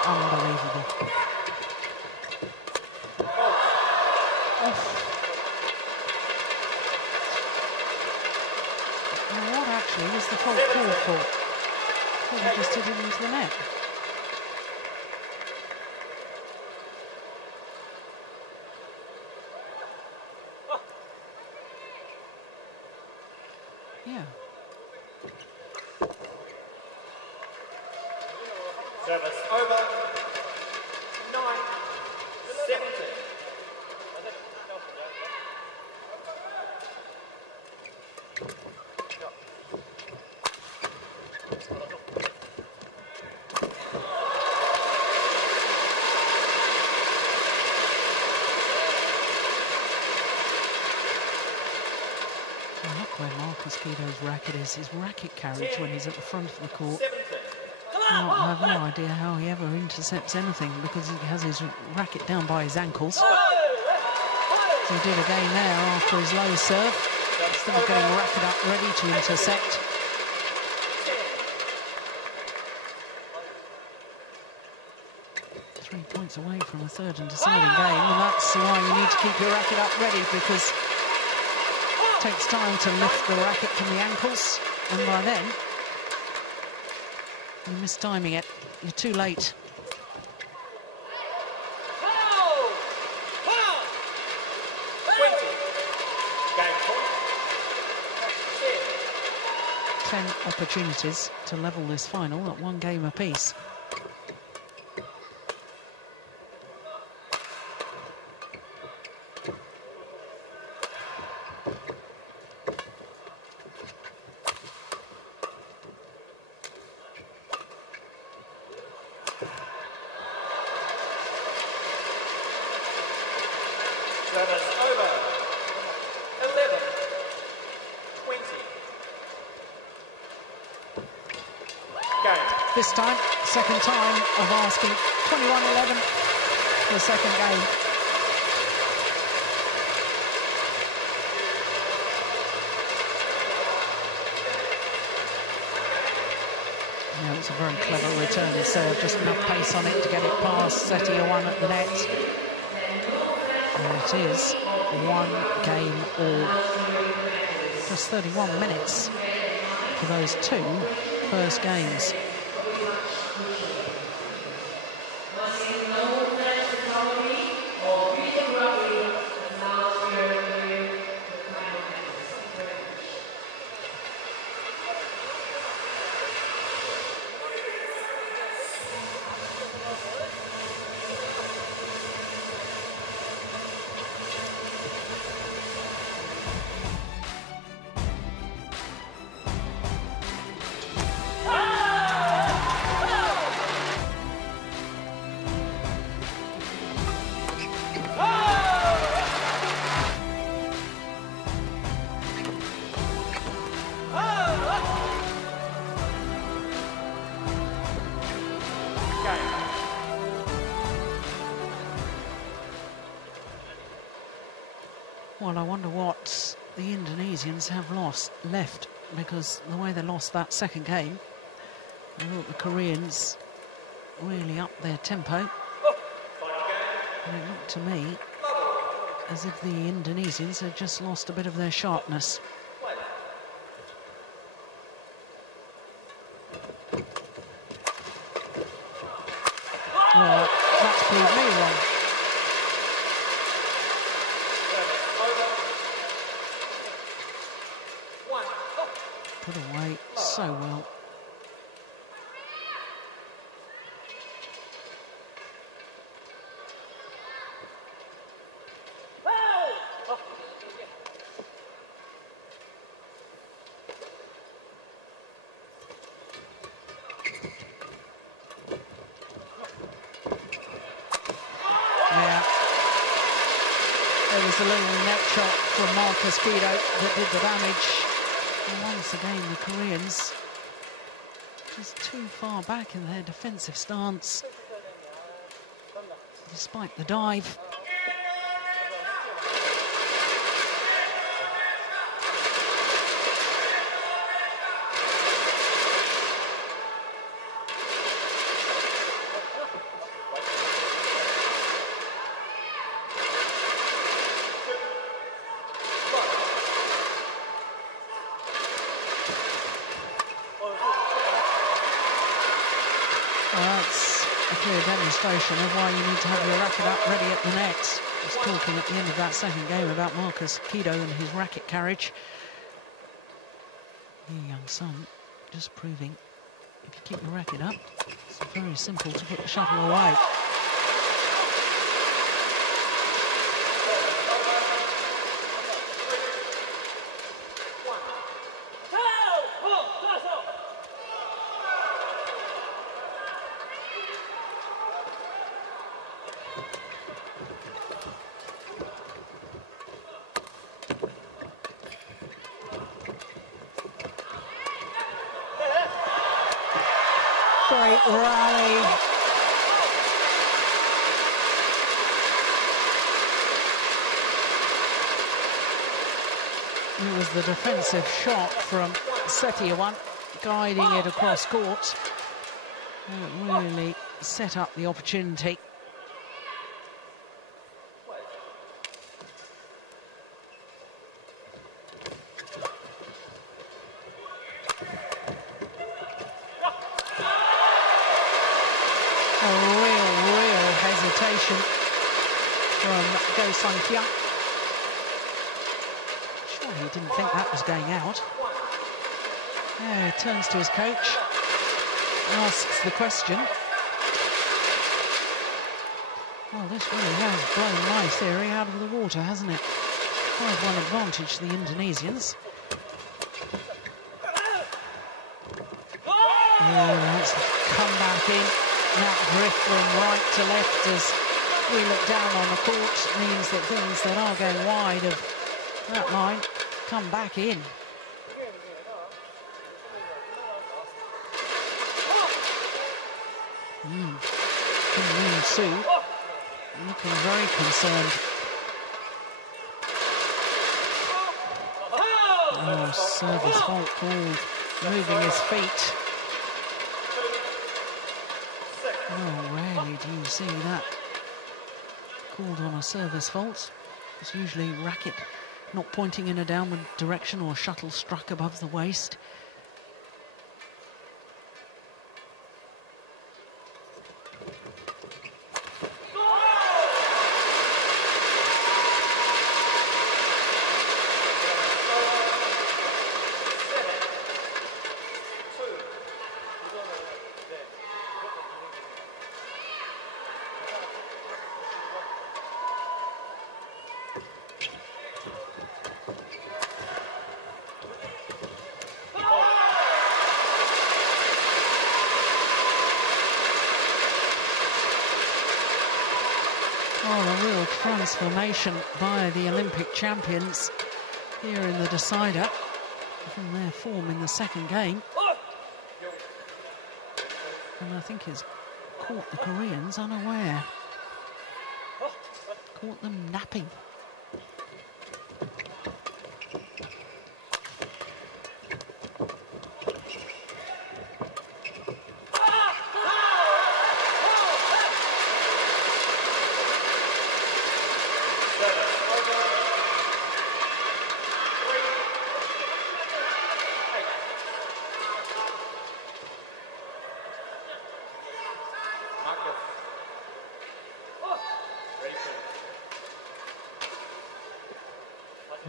Unbelievable. Now, what actually was the fault called for? I thought he just hit it into the net. Yeah. Service over. 9-17. Look where Marcus Guido's racket is. His racket carriage when he's at the front of the court. Well, I have no idea how he ever intercepts anything because he has his racket down by his ankles. So he did again there after his low serve. Instead of getting racket up ready to intercept. Three points away from a third and deciding game, and that's why you need to keep your racket up ready, because it takes time to lift the racket from the ankles, and by then you're mistiming it. You're too late. Ten opportunities to level this final at one game apiece. Service over. 11-20. Game. This time, second time of asking. 21-11 for the second game. Yeah, it's a very clever return serve, just enough pace on it to get it past Setia1 at the net. And it is one game all. Just 31 minutes for those two first games. Well, I wonder what the Indonesians have left, because the way they lost that second game, I thought the Koreans really upped their tempo. And it looked to me as if the Indonesians had just lost a bit of their sharpness. Well, that's proved me wrong. Put away so well. Yeah. There was a little net shot from Marcus Guido that did the damage. And once again, the Koreans just too far back in their defensive stance, despite the dive. a clear demonstration of why you need to have your racket up ready at the net. I was talking at the end of that second game about Marcus Kido and his racket carriage. Your young son just proving if you keep your racket up, it's very simple to put the shuttle away. Great rally. It was the defensive shot from Setiawan, guiding it across court. It really set up the opportunity. Real hesitation from Go Sun-Kyung. Sure, he didn't think that was going out. Yeah, he turns to his coach, asks the question. Well, this really has blown my theory out of the water, hasn't it? 5-1 advantage to the Indonesians. Oh, that's come back in. That drift from right to left as we look down on the court means that things that are going wide of that line come back in. Kim Yoon-soo looking very concerned. Oh, service fault called, moving his feet. Oh, rarely do you see that called on a service fault. It's usually racket not pointing in a downward direction or shuttle struck above the waist. Oh, a real transformation by the Olympic champions here in the decider from their form in the second game. And I think it's caught the Koreans unaware. Caught them napping.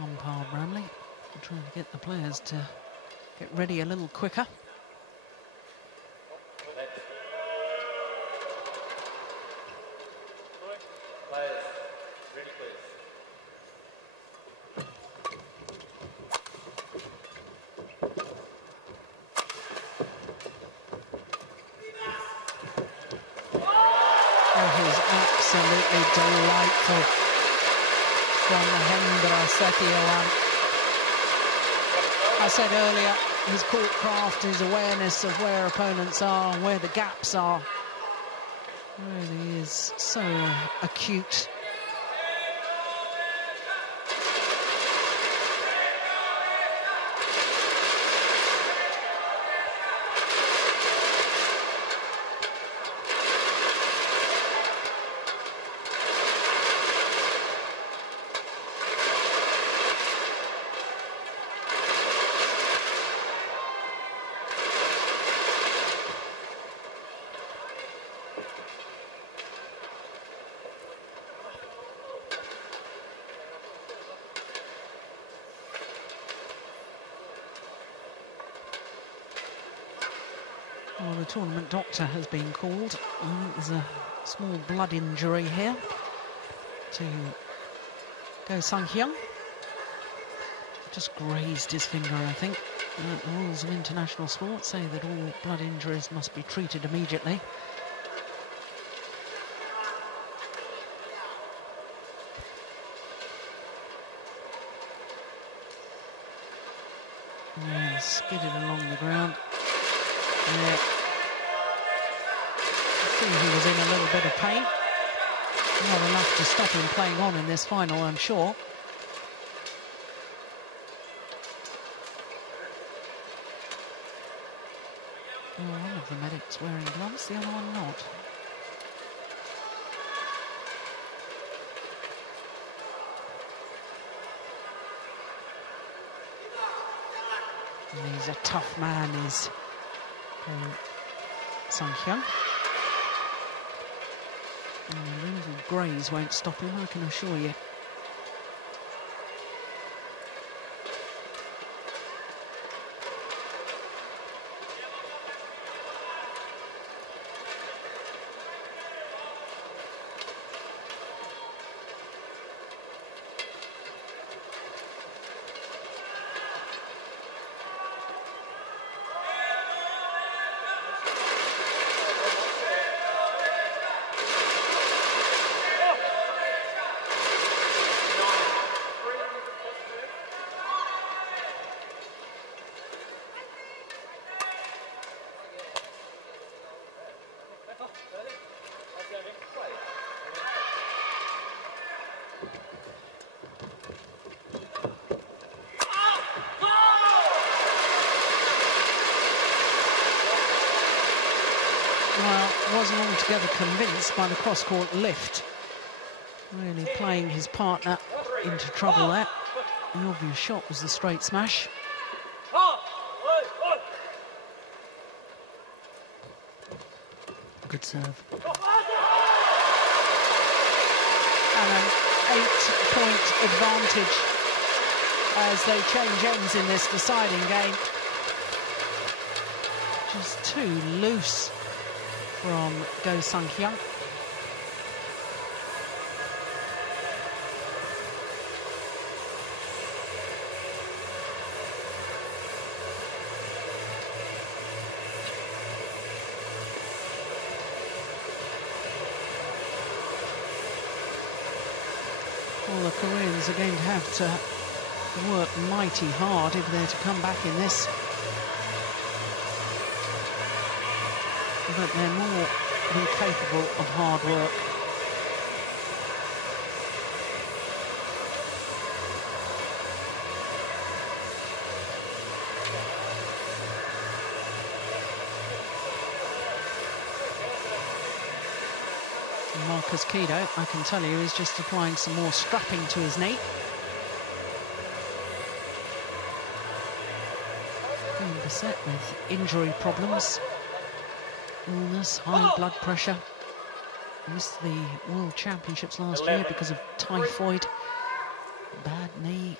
Umpire Bramley trying to get the players to get ready a little quicker. Oh, he's absolutely delightful from Mahendra Setiawan. I said earlier, his court craft, his awareness of where opponents are, where the gaps are, really is so acute. Well, the tournament doctor has been called. There's a small blood injury here to Go Sang-hyun. Just grazed his finger, I think. The rules of international sport say that all blood injuries must be treated immediately. Yeah, skidded along the ground. Yeah. I think he was in a little bit of pain. Not enough to stop him playing on in this final, I'm sure. Well, one of the medics wearing gloves, the other one not. And he's a tough man, is Sang-hyun. And a little graze won't stop him, I can assure you. Wasn't altogether convinced by the cross-court lift. Really playing his partner into trouble there. The obvious shot was the straight smash. Good serve. And an 8-point advantage as they change ends in this deciding game. Just too loose from Go Sang-hyun. Well, the Koreans are going to have to work mighty hard if they're to come back in this. But they're more than capable of hard work. And Marcus Kido, I can tell you, is just applying some more strapping to his knee. Being beset with injury problems. Illness, high blood pressure. Missed the World Championships last year because of typhoid. Bad knee.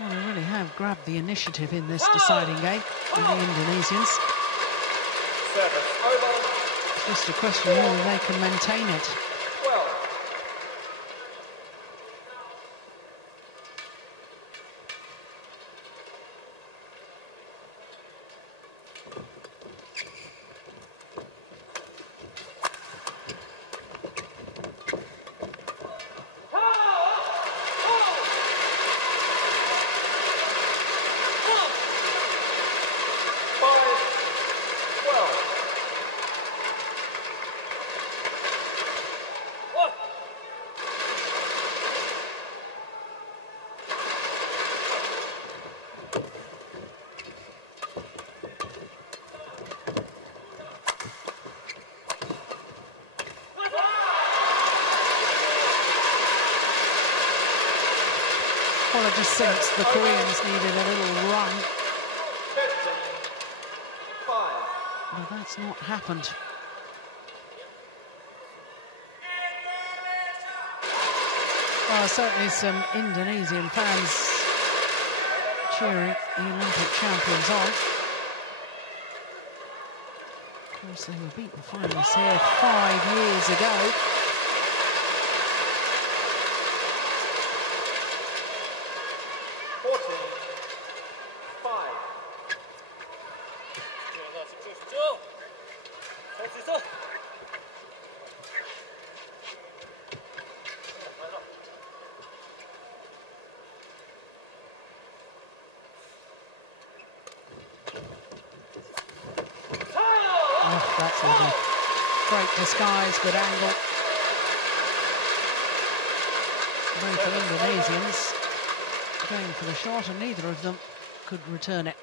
Well, they really have grabbed the initiative in this deciding game, with the Indonesians. It's just a question of whether they can maintain it. Well, I just sensed the Koreans needed a little run that's not happened. Well, certainly some Indonesian fans cheering the Olympic champions on. Of course, they were beaten finalists here 5 years ago. That's lovely. Great disguise, good angle. Both the Indonesians going for the shot, and neither of them could return it.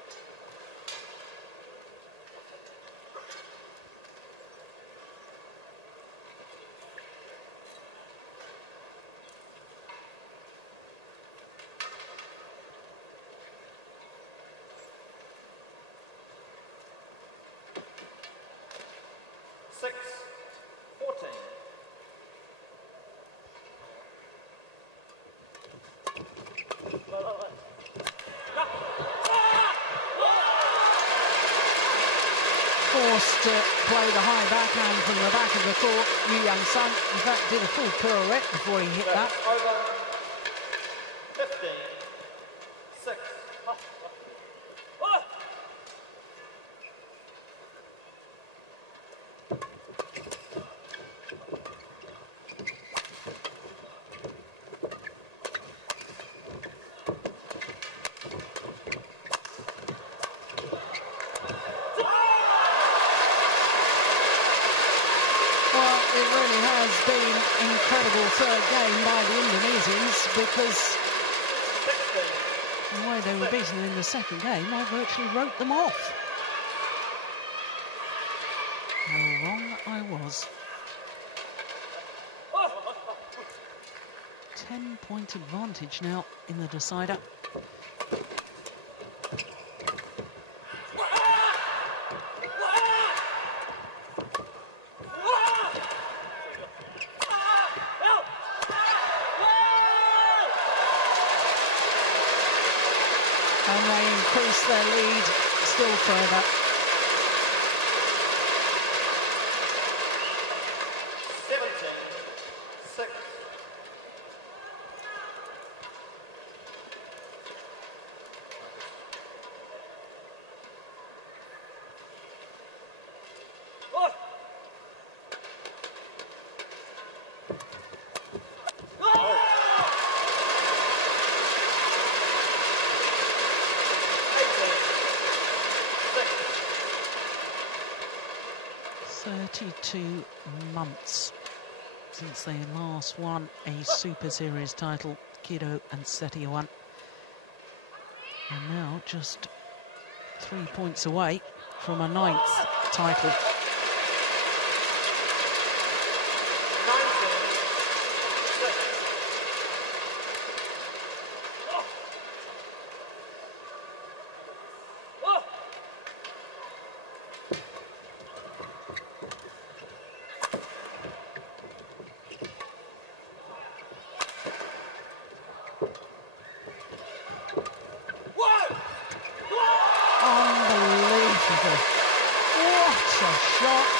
Forced to play the high backhand from the back of the court. Yu Sun, in fact, did a full pirouette before he hit that. Over 15, 6. It really has been an incredible third game by the Indonesians, because the way they were beaten in the second game, I virtually wrote them off. How wrong I was. 10-point advantage now in the decider. And they increase their lead still further. 17, 6. "32 months since they last won a Super Series title, Kido and Setiawan. And now just 3 points away from a 9th title. Unbelievable. What a shot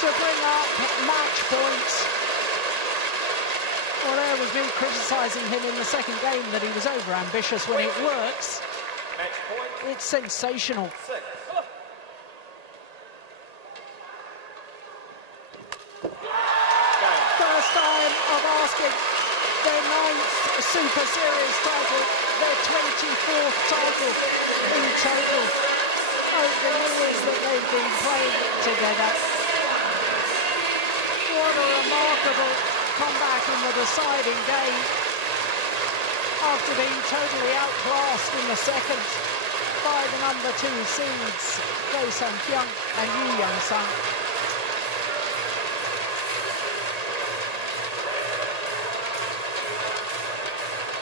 to bring up match points. Well, there was me criticising him in the second game that he was over-ambitious. When it works, it's sensational. First time of asking their 9th Super Series title, their 24th title in total over the years that they've been playing together. What a remarkable comeback in the deciding game after being totally outclassed in the second by the number 2 seeds, Go San-kyung and Yu Sun.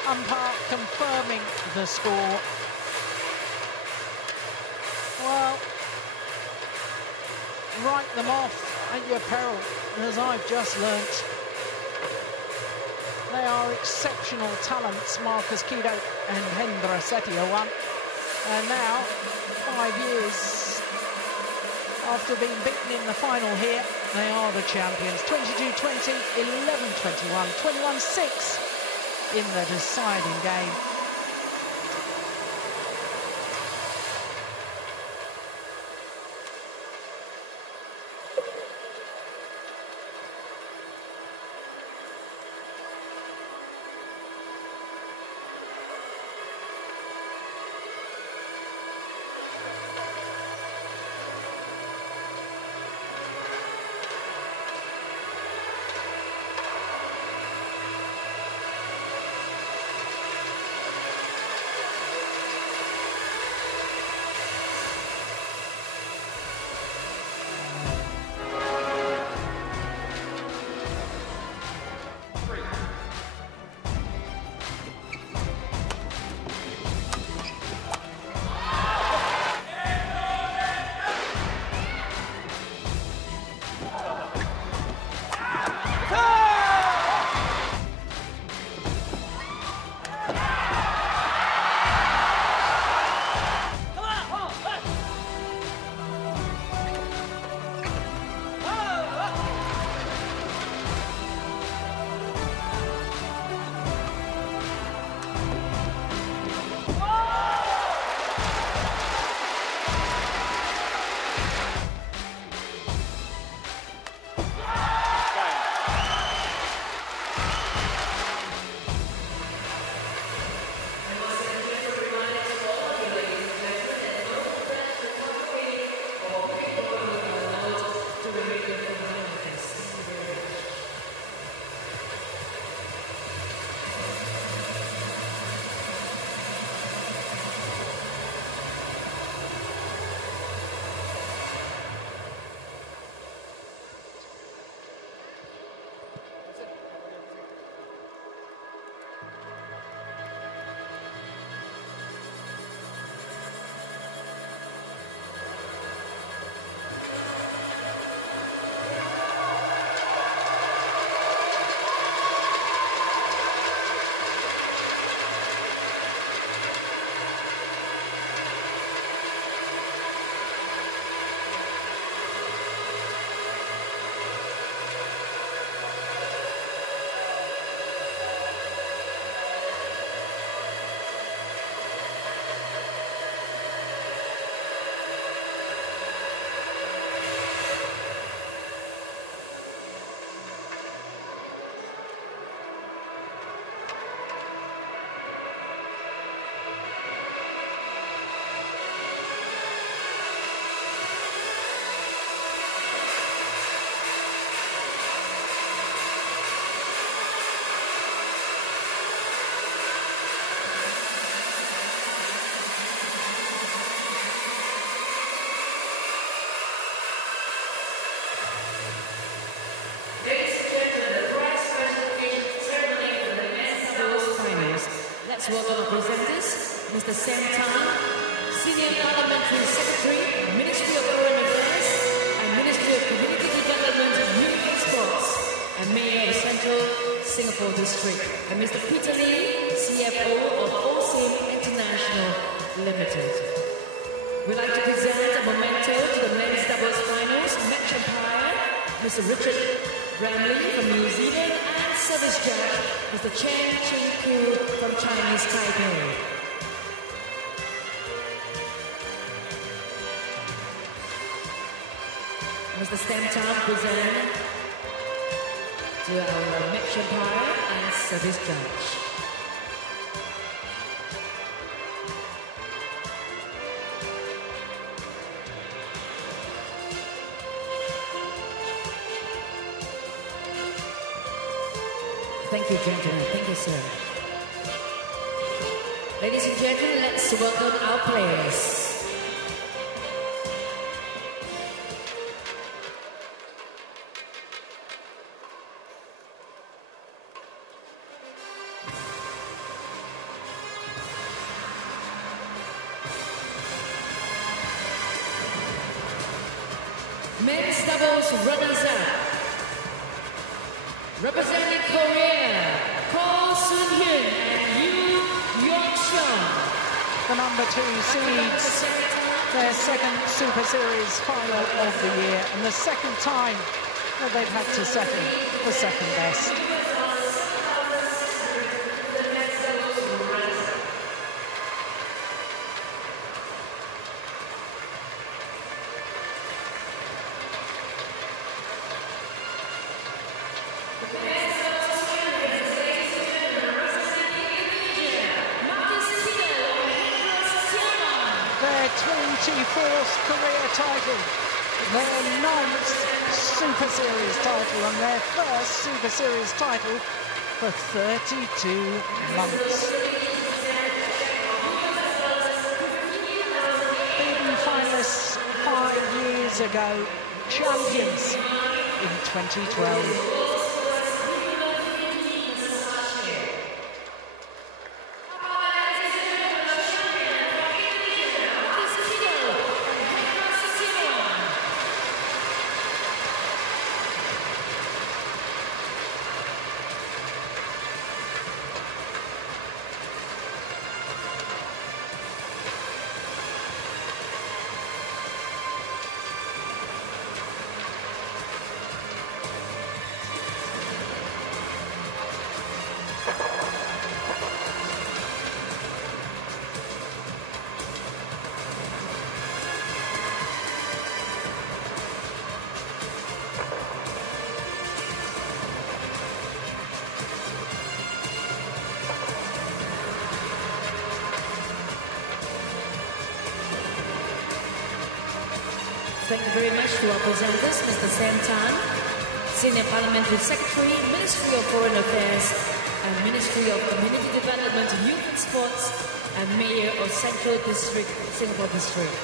Umpire confirming the score. Well, write them off at your peril, as I've just learnt. They are exceptional talents, Marcus Kido and Hendra Setiawan. And now, 5 years after being beaten in the final here, they are the champions. 22-20, 11-21, 21-6 in the deciding game. Let's welcome our presenters, Mr. Sam Tan, Senior Parliamentary Secretary, Ministry of Foreign Affairs and Ministry of Community Development, Youth and Sports, and Mayor of Central Singapore District, and Mr. Peter Lee, CFO of OSIM International Limited. We'd like to present a memento to the men's doubles finals match umpire, Mr. Richard Bramley from New Zealand, and service judge, Mr. Chen Ching-Ku from Chinese Taipei. Mr. Stanton present to our match umpire and service judge. Thank you, gentlemen. Thank you, sir. Ladies and gentlemen, let's welcome our players. Men's doubles runners-up. Representing Korea, Ko Soon-hyun and Yoo Yeon-cheon. The number 2 seeds, their second Super Series final of the year, and the second time that they've had to settle for second best. Their 24th career title, their 9th Super Series title, and their first Super Series title for 32 months. Beaten finalists 5 years ago, champions in 2012. Thank you very much to our presenters, Mr. Sam Tan, Senior Parliamentary Secretary, Ministry of Foreign Affairs and Ministry of Community Development, Youth and Sports, and Mayor of Central District, Singapore District.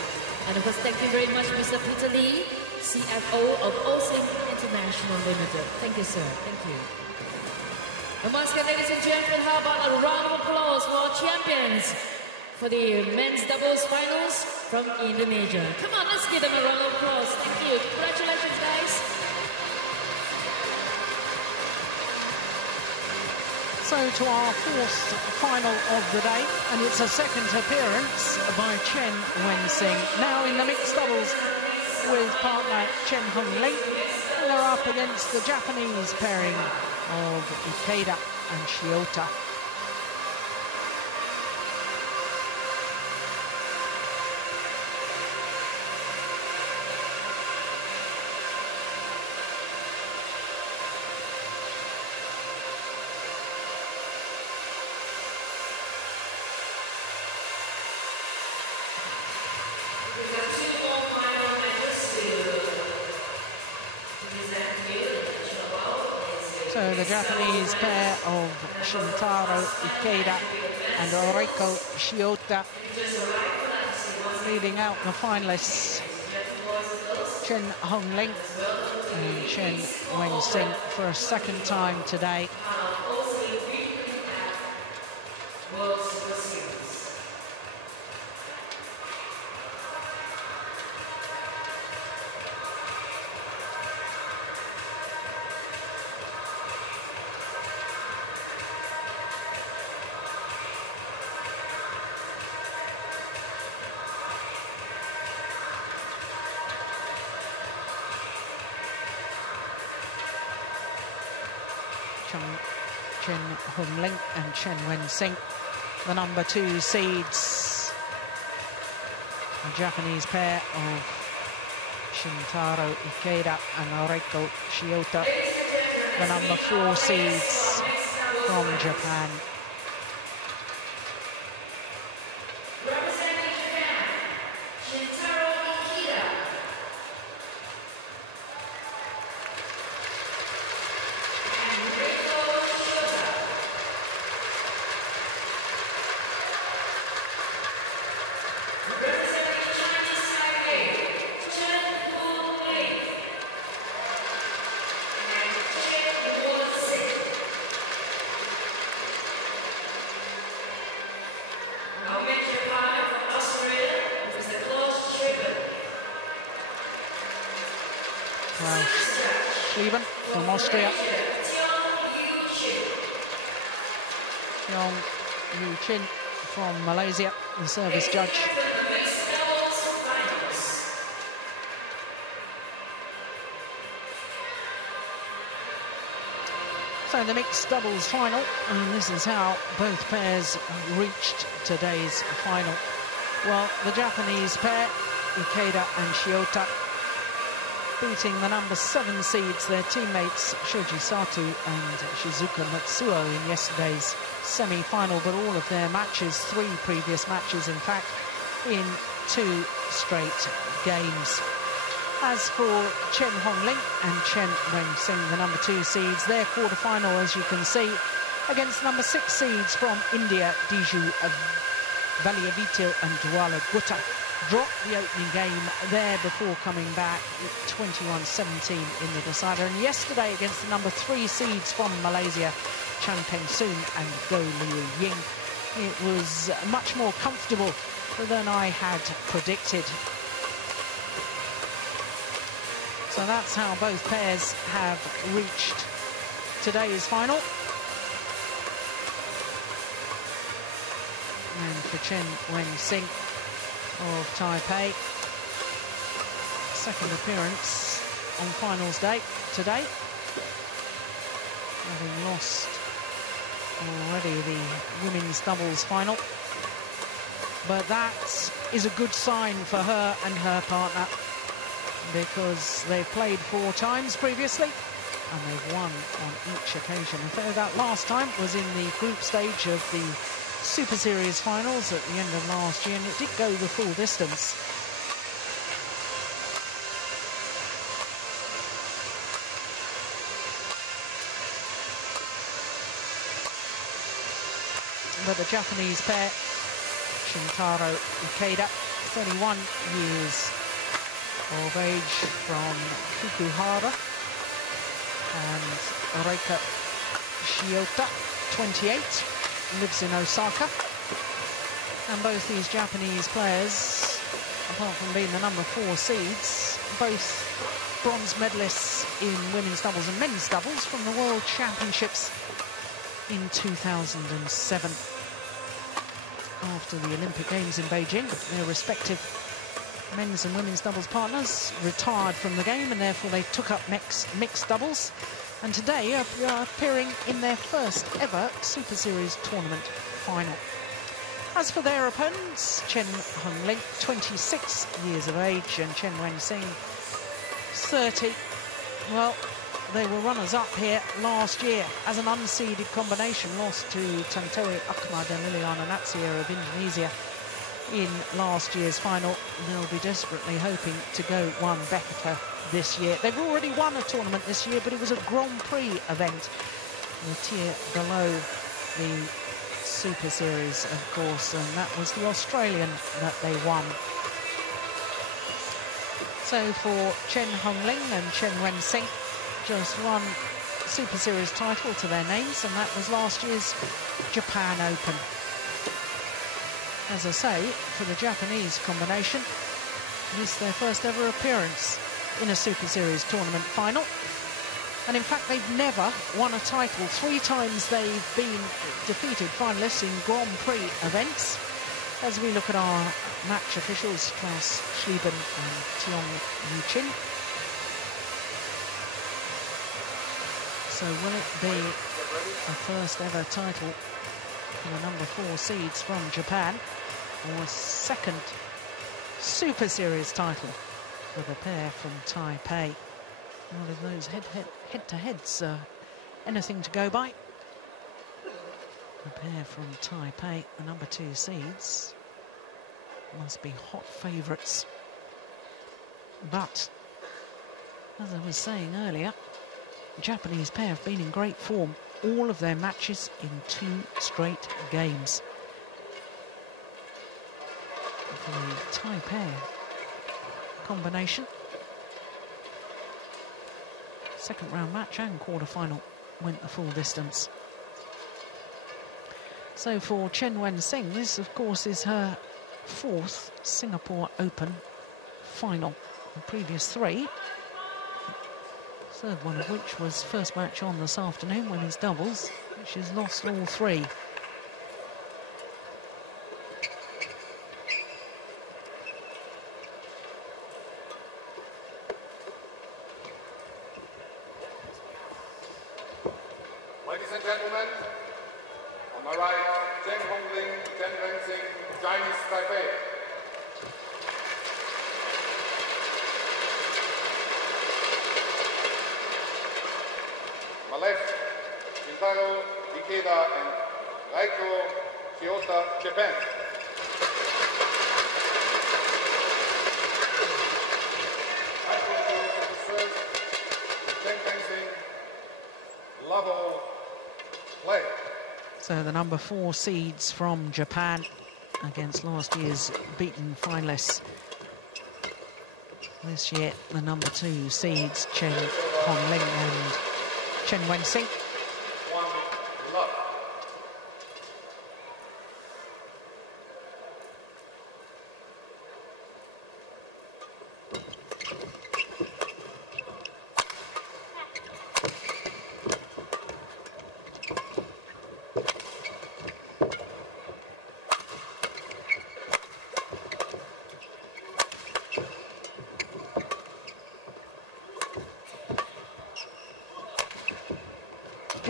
And of course, thank you very much, Mr. Peter Lee, CFO of OSIM International Limited. Thank you, sir. Thank you. And once again, ladies and gentlemen, how about a round of applause for our champions for the men's doubles finals from Indonesia. Come on, let's give them a round of applause. Thank you. Congratulations, guys. So to our fourth final of the day, and it's a second appearance by Chen Wen-sing. Now in the mixed doubles with partner Chen Hong-ling. And they're up against the Japanese pairing of Ikeda and Shiota. So the Japanese pair of Shintaro Ikeda and Reiko Shiota leading out the finalists, Chen Hong-ling and Chen Wen-sing for a second time today. Chen Hong-ling and Chen Wen-sing, the number 2 seeds. The Japanese pair of Shintaro Ikeda and Reiko Shiota, the number 4 seeds from Japan. Klaus Schlieben from Austria. Tiong Yu Chin from Malaysia, the service judge. So the mixed doubles final, and this is how both pairs reached today's final. Well, the Japanese pair, Ikeda and Shiota, beating the number 7 seeds, their teammates Shoji Sato and Shizuka Matsuo, in yesterday's semi-final, but all of their matches, 3 previous matches in fact, in 2 straight games. As for Chen Hongling and Chen Wen-Sing, the number 2 seeds, their quarter-final, as you can see, against number 6 seeds from India, Diju Valiavitil and Dwala Gutta, dropped the opening game there before coming back at 21-17 in the decider. And yesterday against the number 3 seeds from Malaysia, Chan Peng Soon and Go Liu Ying, it was much more comfortable than I had predicted. So that's how both pairs have reached today's final. And for Chen Wen-Sing of Taipei, second appearance on finals day today, having lost already the women's doubles final. But that is a good sign for her and her partner, because they've played 4 times previously and they've won on each occasion. In fact, that last time was in the group stage of the Super Series finals at the end of last year, and it did go the full distance. But the Japanese pair, Shintaro Ikeda, 31 years of age, from Fukuhara, and Reika Shiota, 28, lives in Osaka. And both these Japanese players, apart from being the number 4 seeds, both bronze medalists in women's doubles and men's doubles from the World Championships in 2007. After the Olympic Games in Beijing, their respective men's and women's doubles partners retired from the game, and therefore they took up mixed doubles, and today are appearing in their first ever Super Series tournament final. As for their opponents, Chen Hongling, 26 years of age, and Chen Wen-Sing, 30. Well, they were runners-up here last year as an unseeded combination, lost to Tantowi Ahmad and Liliana Natsir of Indonesia in last year's final. They'll be desperately hoping to go one better this year. They've already won a tournament this year, but it was a Grand Prix event, the tier below the Super Series, of course, and that was the Australian that they won. So for Chen Hongling and Chen Wen-Sing, just one Super Series title to their names, and that was last year's Japan Open. As I say, for the Japanese combination, this is their first ever appearance in a Super Series tournament final. And in fact, they've never won a title. 3 times they've been defeated finalists in Grand Prix events. As we look at our match officials, Klaus Schlieben and Tiong Yu Chin. So will it be a first ever title for the number 4 seeds from Japan, or a second Super Series title for the pair from Taipei? Well, if those head-to-heads anything to go by, the pair from Taipei, the number 2 seeds, must be hot favourites. But, as I was saying earlier, the Japanese pair have been in great form. All of their matches in 2 straight games. For the Taipei combination, second round match and quarter-final went the full distance. So for Chen Wen-Sing, this of course is her 4th Singapore Open final. The previous 3 Third one of which was first match on this afternoon, women's doubles, which she's lost all three. Ladies and gentlemen, on my right, Li-Ning Singapore Chinese Taipei. My left, Shintaro Ikeda and Raiko Kyoto, Japan. Level play. So the number 4 seeds from Japan against last year's beaten finalists. This year, the number 2 seeds, Chen Hongling and Chen Wen-Sing. One love.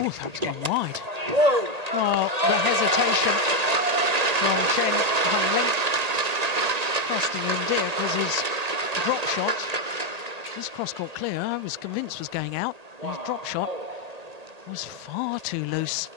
Oh, that's gone wide. Well, the hesitation from Chen Hongling costing him dear because his drop shot, his cross-court clear, I was convinced was going out. His drop shot was far too loose.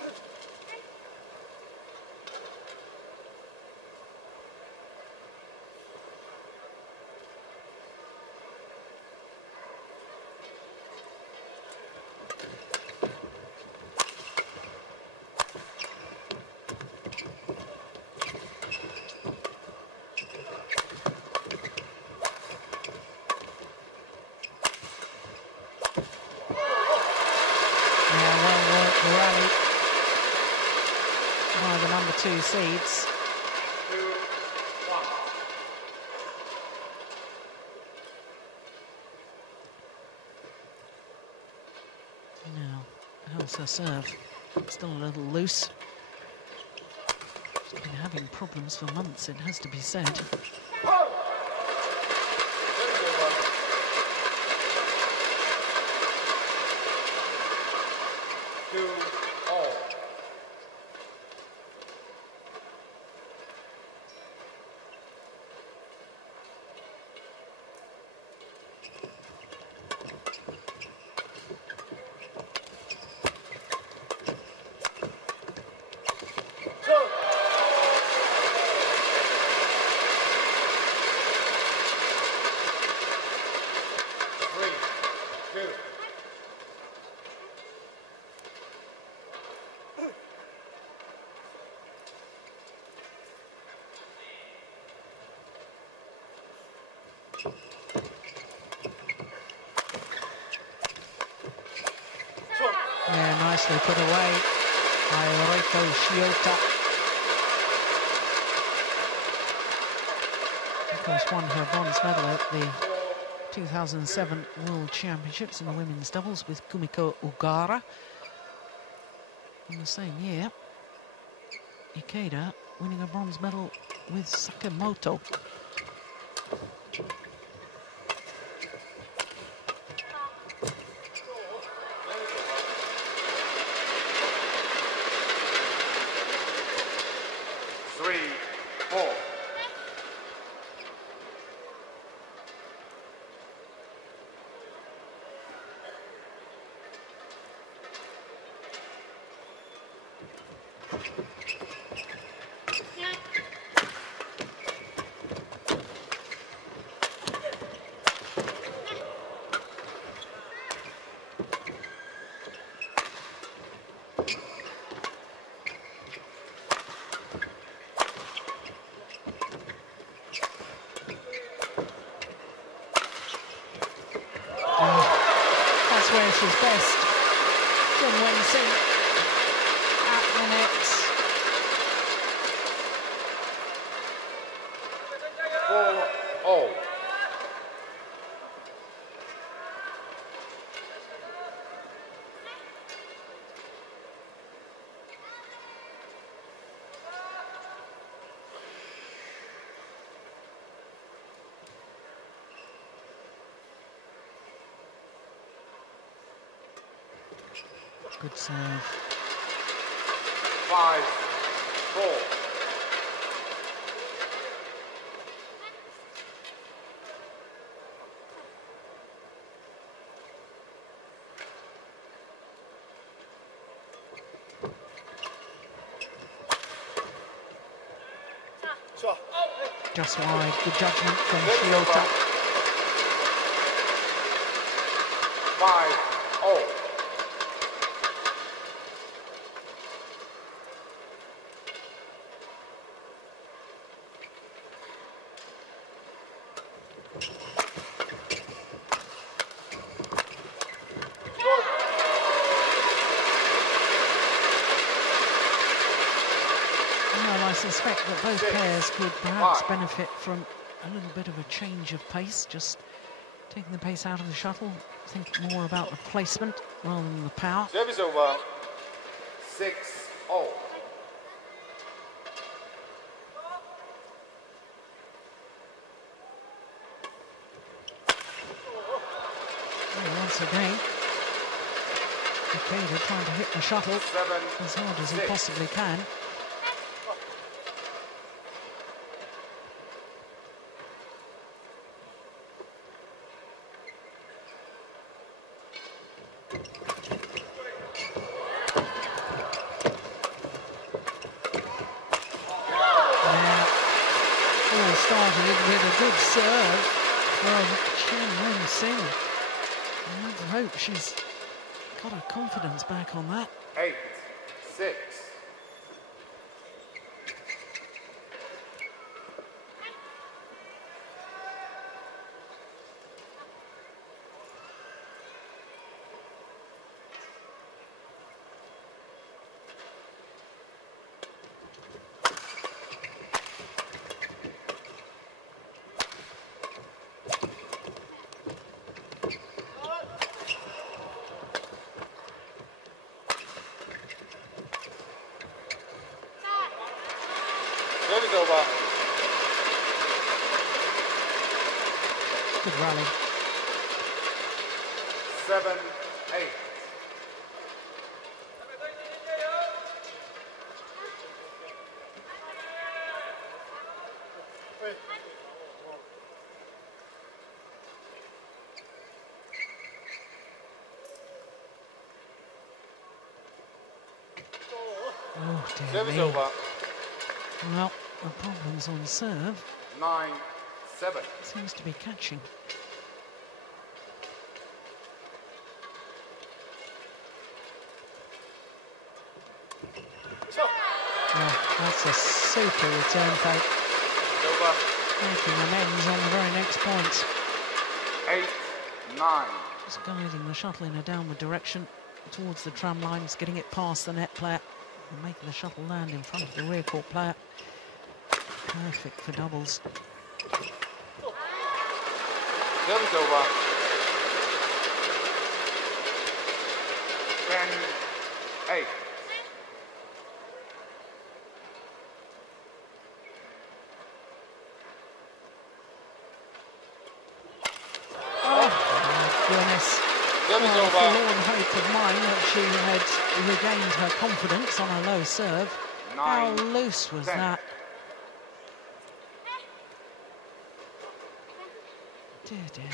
Rally by the number 2 seeds. 2-1. Now, how's her serve? Still a little loose. She's been having problems for months, it has to be said. Yeah, nicely put away by Reiko Shiota. Of course, won her bronze medal at the 2007 World Championships in the women's doubles with Kumiko Ugara. In the same year, Ikeda winning a bronze medal with Sakamoto. Where she's best. Chen Wen-Sing at the net. 4-0. Good serve. 5-4. Just wide. Good judgment from Shiota. 5-0. Well, I suspect that both pairs could perhaps benefit from a little bit of a change of pace, just taking the pace out of the shuttle, think more about the placement rather than the power. Service over. 6-0. Well, once again, Ikeda trying to hit the shuttle as hard as he possibly can. With a good serve from Chen Sing. I hope she's got her confidence back on that. 8-6. Service over. Good rally. 7-8. Oh, dear Service me. over. Well, the problems on serve 9-7. seems to be catching. Oh, that's a super return fake. Over. Making amends on the very next point. 8-9. Just guiding the shuttle in a downward direction towards the tram lines, getting it past the net player and making the shuttle land in front of the rear court player. Perfect for doubles. Service over. 10-8. Goodness. Service Well, over. forlorn hope of mine that she had regained her confidence on a low serve. How 9-10. loose was that? Dear, dear me.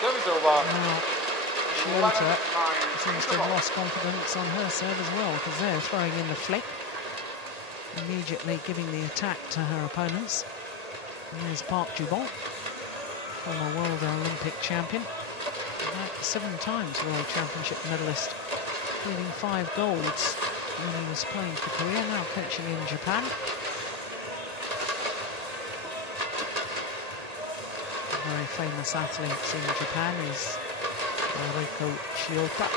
Service over. Now, Shiota 11-9. seems to have lost confidence on her serve as well, because they're throwing in the flick, immediately giving the attack to her opponents. And there's Park Jubon, former World Olympic champion, 7 times World Championship medalist, winning 5 golds when he was playing for Korea, now coaching in Japan. Very famous athletes in Japan is Reiko Shiota.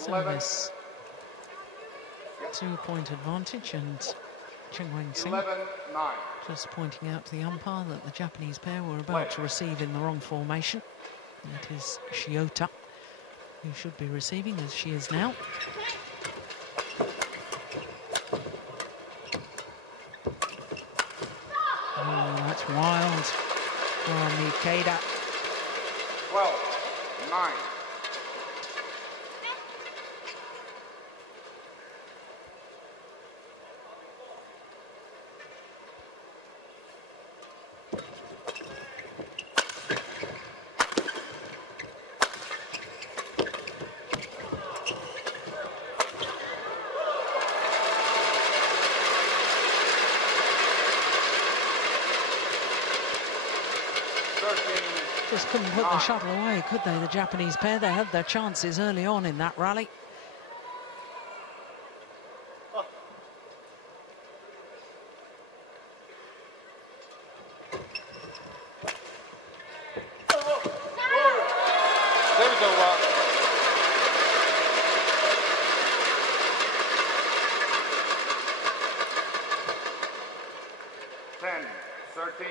service. 2-point advantage, and Chen Wen-Sing 11-9. just pointing out to the umpire that the Japanese pair were about to receive in the wrong formation. That is Shiota, who should be receiving, as she is now. Oh, that's wild from Ikeda. 12-9. Just couldn't put the shuttle away, could they, the Japanese pair? They had their chances early on in that rally. Service over. Ten, 13.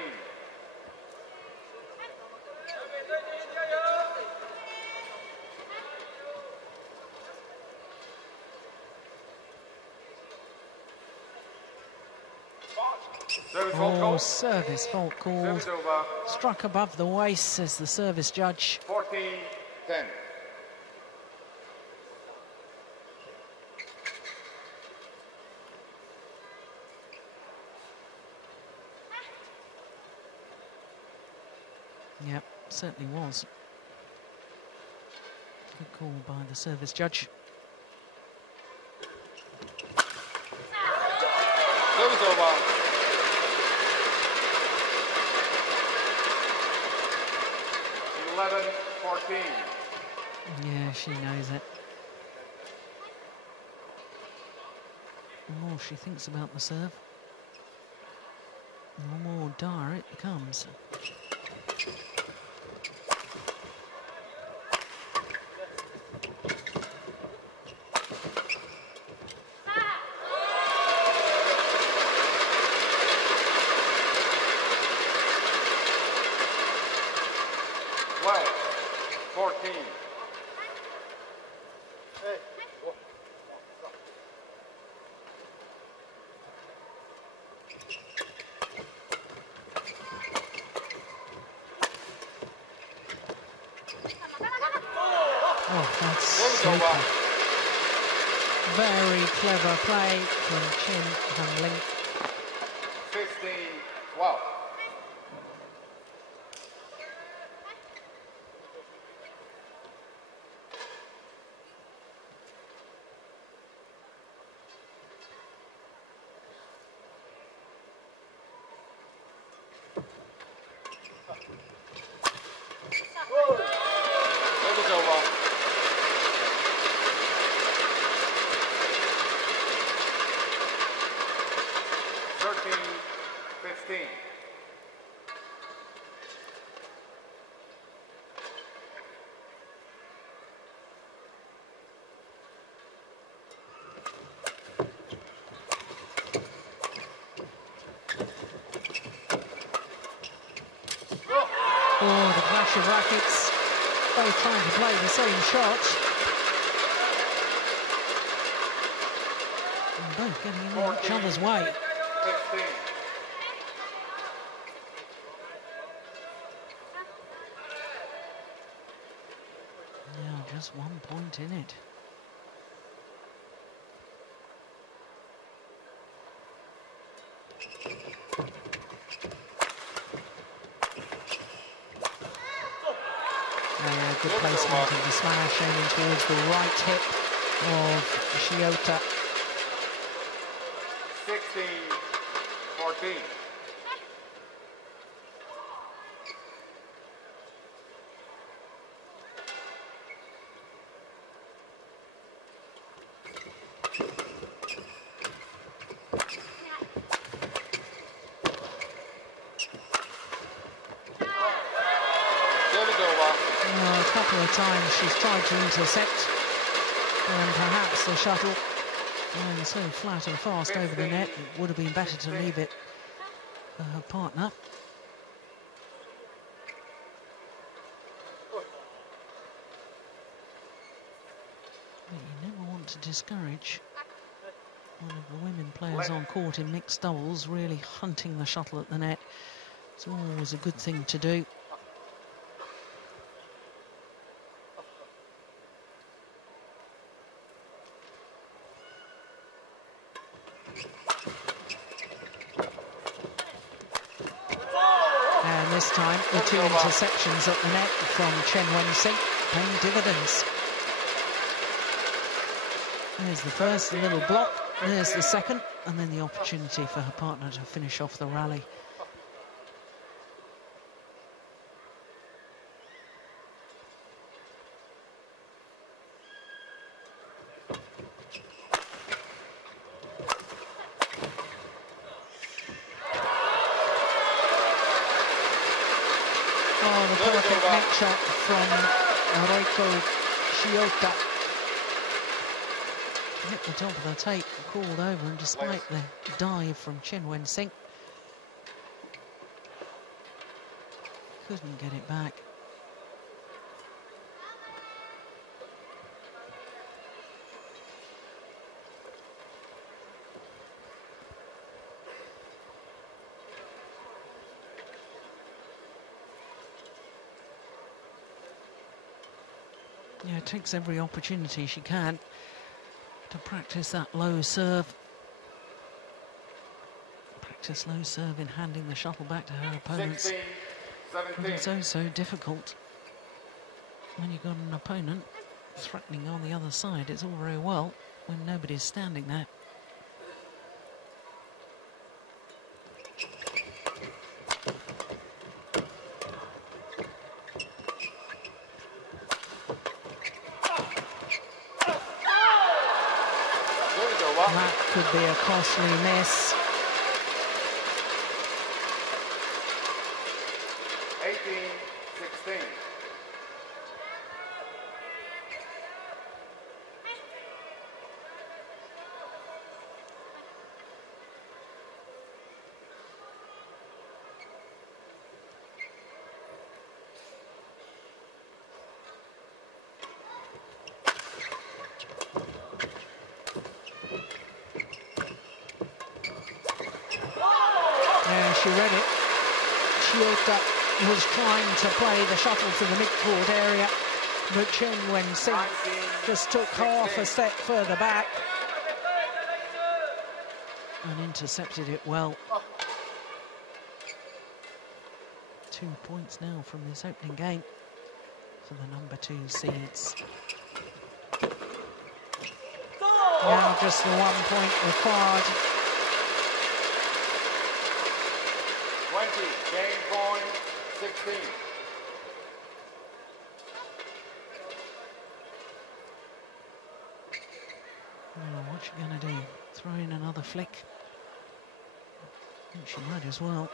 Oh, service fault called. Service over. Struck above the waist, says the service judge. 14-10. Yep, certainly was. Good call by the service judge. Service over. 11-14. Yeah, she knows it. The more she thinks about the serve, the more dire it becomes. Oh, that's super. Very clever play from Chen Han-Ling. 15-12. Service over. 13-15. Oh, the clash of rackets. Both trying to play the same shot. And both getting in each other's way. 15. Now just 1 point in it. Good placement of the smash aiming towards the right hip of Shiota. 16-14. A couple of times she's tried to intercept And perhaps the shuttle going so flat and fast over the net, it would have been better to leave it for her partner. But you never want to discourage one of the women players on court in mixed doubles, really hunting the shuttle at the net. It's always a good thing to do. And this time, the two interceptions at the net from Chen Wen-Sing paying dividends. There's the first, a little block. There's the second, and then the opportunity for her partner to finish off the rally. Oh, the perfect net shot from Reiko Shiota. Hit the top of the tape, called over, and despite the dive from Chen Wen-Sing, couldn't get it back. Yeah, it takes every opportunity she can to practice that low serve. Practice low serve in handing the shuttle back to her opponents. 16, 17. It's so difficult when you've got an opponent threatening on the other side. It's all very well when nobody's standing there. That could be a costly miss. 18-16. Yeah, she read it. Shiota was trying to play the shuttle to the mid-court area, but Chen Wen-Sing just took half a step further back and intercepted it well. 2 points now from this opening game for the number 2 seeds. Now just the 1 point required. 20, game point, 16. Oh, what's she going to do? Throw in another flick? I think she might as well.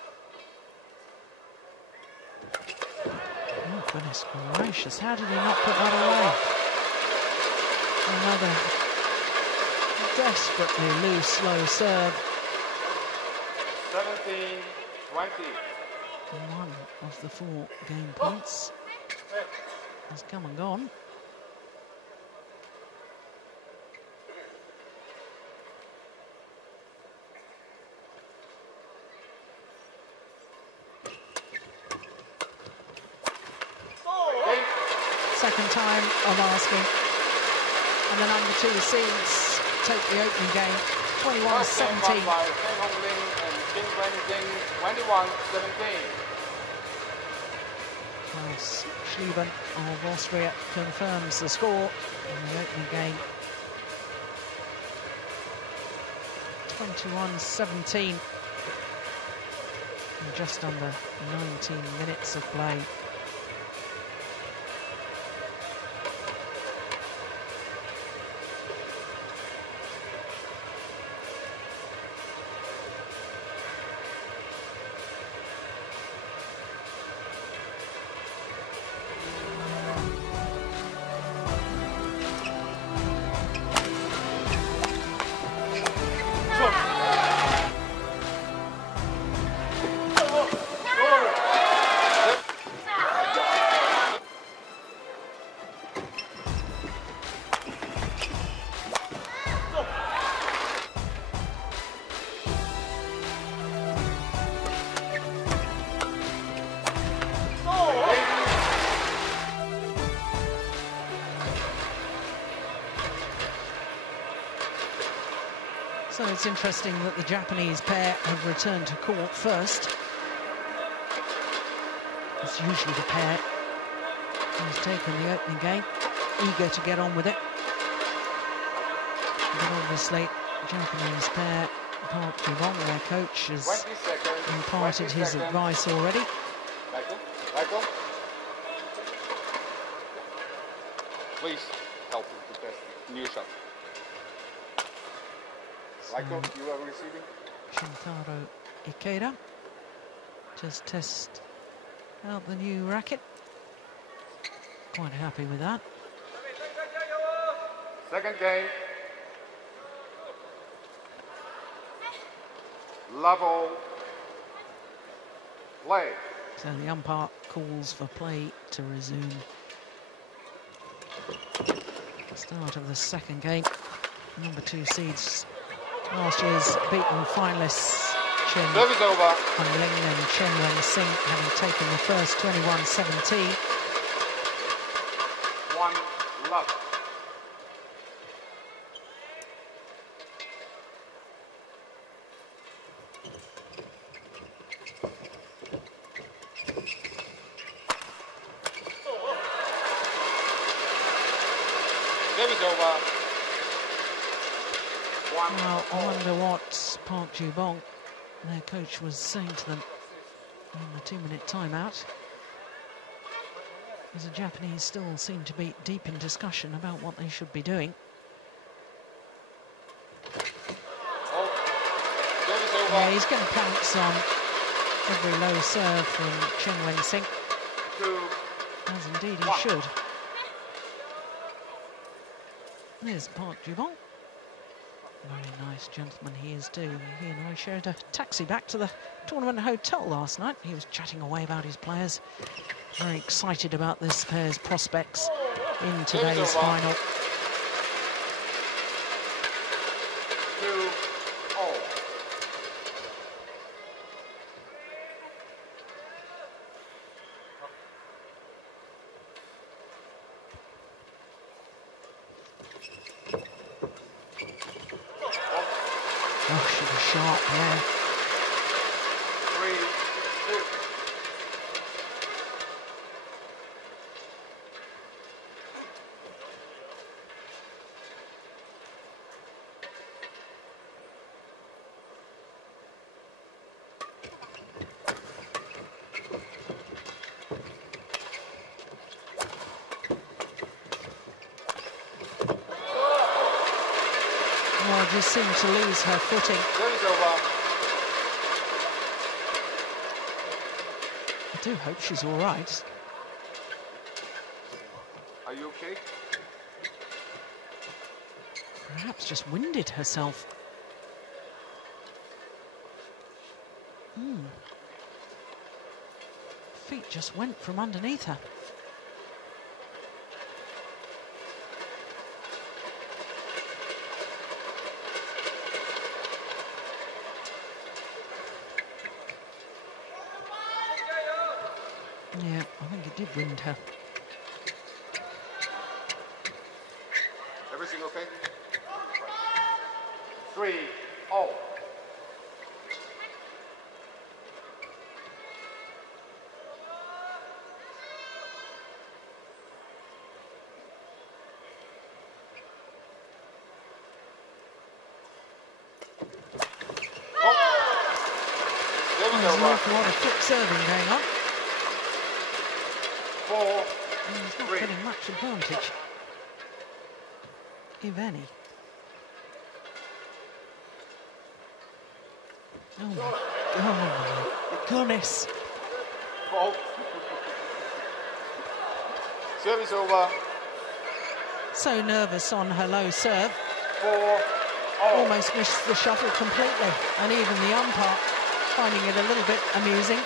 Oh, goodness gracious. How did he not put that away? Another desperately loose, slow serve. 17, 20. One of the 4 game points has come and gone. Second time of asking. And the number 2 seeds take the opening game, 21-17. 21-17. Klaus Schlieben of Austria confirms the score in the opening game. 21-17. Just under 19 minutes of play. So it's interesting that the Japanese pair have returned to court first. It's usually the pair who's taken the opening game, eager to get on with it. But obviously, the Japanese pair, Park Ji-won, their coach, has imparted his advice already. Michael. Please help him to test the new shot. Michael, you are receiving? Shintaro Ikeda just test out the new racket. Quite happy with that. Second game. Level. Play. So the umpire calls for play to resume. Start of the second game. Number 2 seeds, last year's beaten finalists Chen Hanling and Chen Wen-Sing, having taken the first 21-17. 1 love. Well, I wonder what Park Ji-won, their coach, was saying to them in the 2-minute timeout. As the Japanese still seem to be deep in discussion about what they should be doing. Yeah, he's going to pounce on every low serve from Chen Wen-Sing. 2. As indeed he should. There's Park Ji-won. Very nice gentleman he is too. He and I shared a taxi back to the tournament hotel last night. He was chatting away about his players. Very excited about this pair's prospects in today's final. 2-0. Oh, she was sharp there. 3-2. Well, just seemed to lose her footing. Service over. I do hope she's all right. Are you okay? Perhaps just winded herself. Feet just went from underneath her. Yeah, I think it did wind her. Everything okay? 3-0. There's an awful lot of quick serving going on. 4-3. He's not getting much advantage, if any. Oh my goodness. Fault. Service over. So nervous on her low serve. 4-0. Almost missed the shuttle completely. And even the umpire finding it a little bit amusing.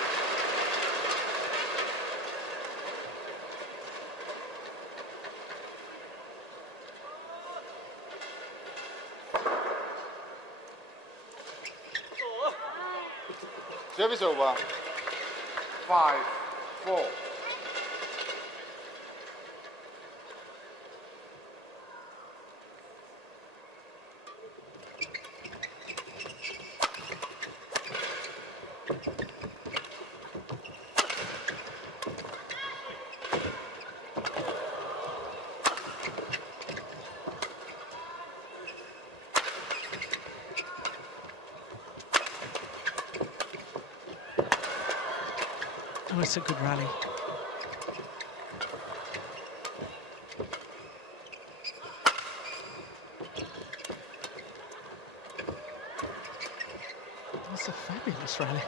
Service over. 5-4. Oh, it's a good rally. That's a fabulous rally.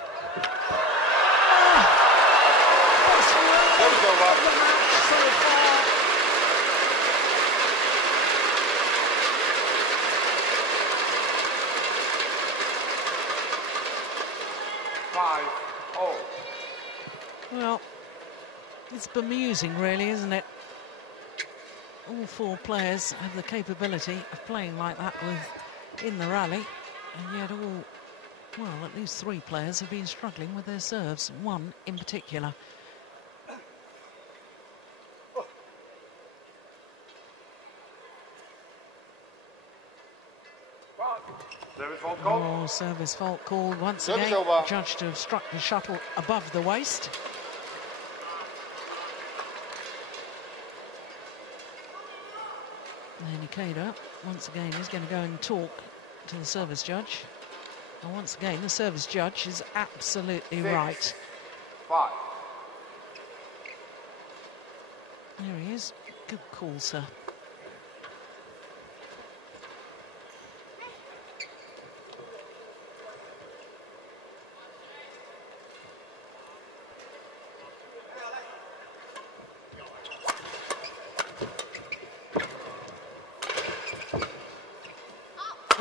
Best rally of the match so far. Well, it's bemusing, really, isn't it? All four players have the capability of playing like that in the rally, and yet all, well, at least three players have been struggling with their serves, one in particular. Oh, service fault called once again, judged to have struck the shuttle above the waist. And Ikeda, once again, is going to go and talk to the service judge. And once again, the service judge is absolutely right. 5. There he is. Good call, sir.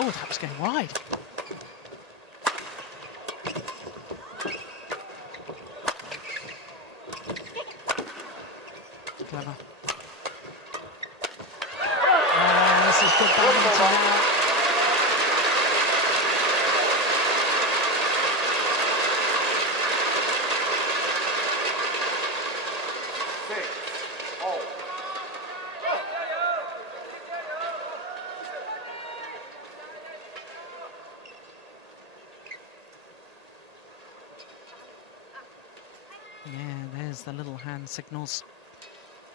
Oh, that was going wide. Clever. Oh, this is good badminton now. Yeah, there's the little hand signals.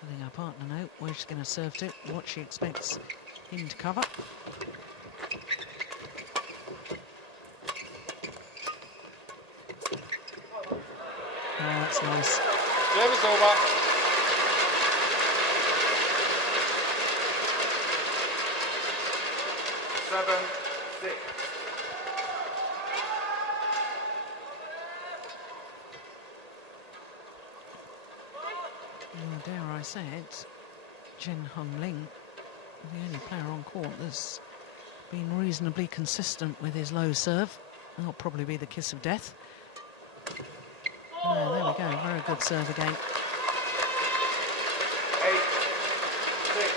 Letting our partner know where she's going to serve to, what she expects him to cover. Oh, that's nice. Service over. Seven, 6. Well, dare I say it, Chen Hongling, the only player on court that's been reasonably consistent with his low serve. That'll probably be the kiss of death. Oh, there we go, very good serve again. 8, 6.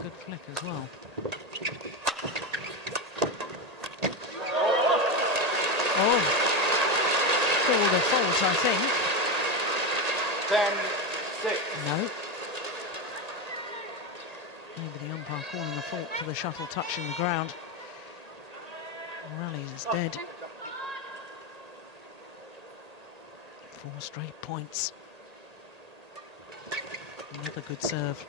Good flick as well. Oh, called a fault, I think. 10, 6. No. Maybe the umpire calling a fault for the shuttle touching the ground. Rally is dead. 4 straight points. Another good serve.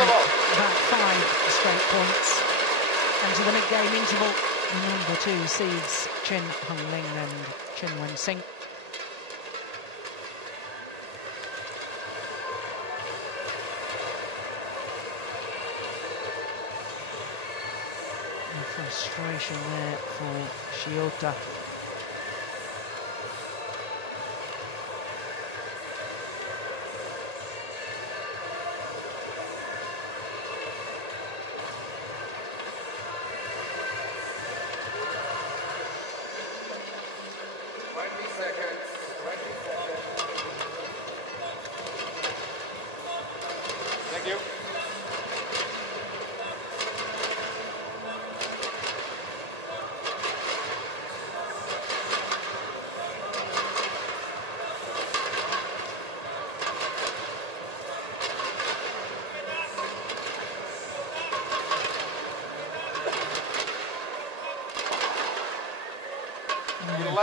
About 5 straight points. And to the mid-game interval, the number 2 seeds Chen Hongling and Chen Wen-Sing. Frustration there for Shiota.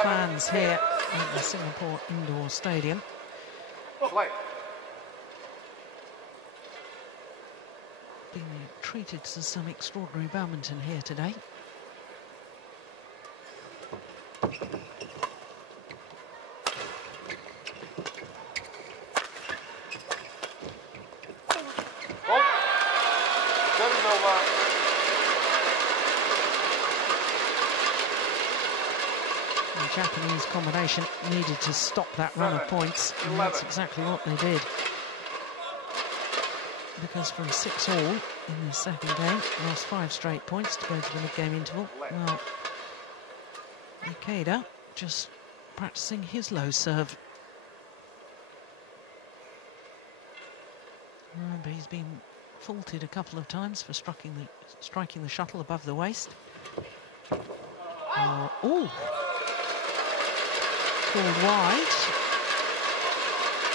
fans here at the Singapore Indoor Stadium. Play. Being treated to some extraordinary badminton here today. The Japanese combination needed to stop that run of points, and that's exactly what they did. Because from 6-all in the second game, lost 5 straight points to go to the mid-game interval. Well, Ikeda just practicing his low serve. Remember, he's been faulted a couple of times for striking the shuttle above the waist. Oh! Called wide.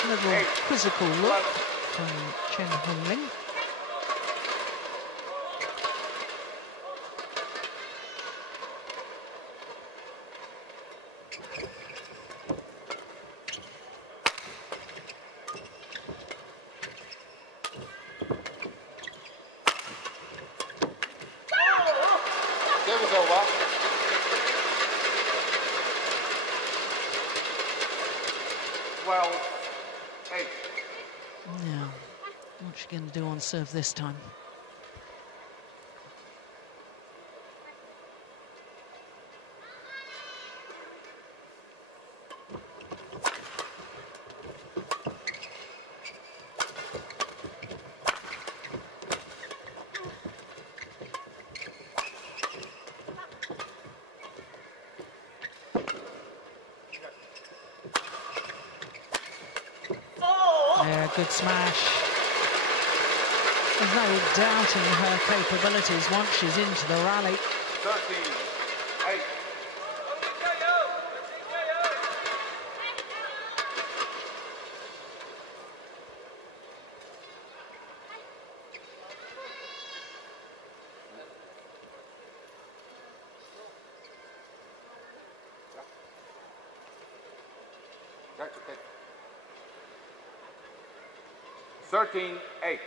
A little quizzical look from Chen Hongling. Now, what's she going to do on serve this time? Yeah, good smash. There's no doubting her capabilities once she's into the rally. 13-8. That's okay. 13-8.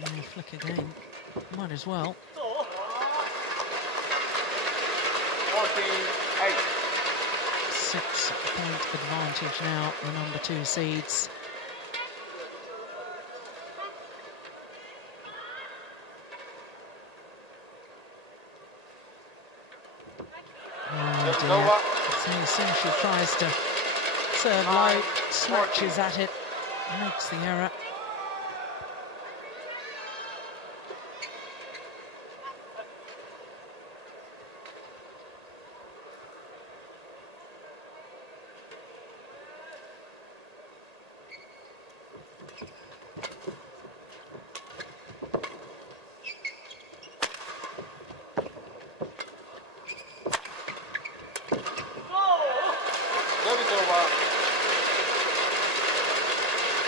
Yeah, flick again. Might as well. 14-8. 6-point advantage now, the number 2 seeds. Oh dear. So as soon as she tries to serve low, snatches at it, makes the error.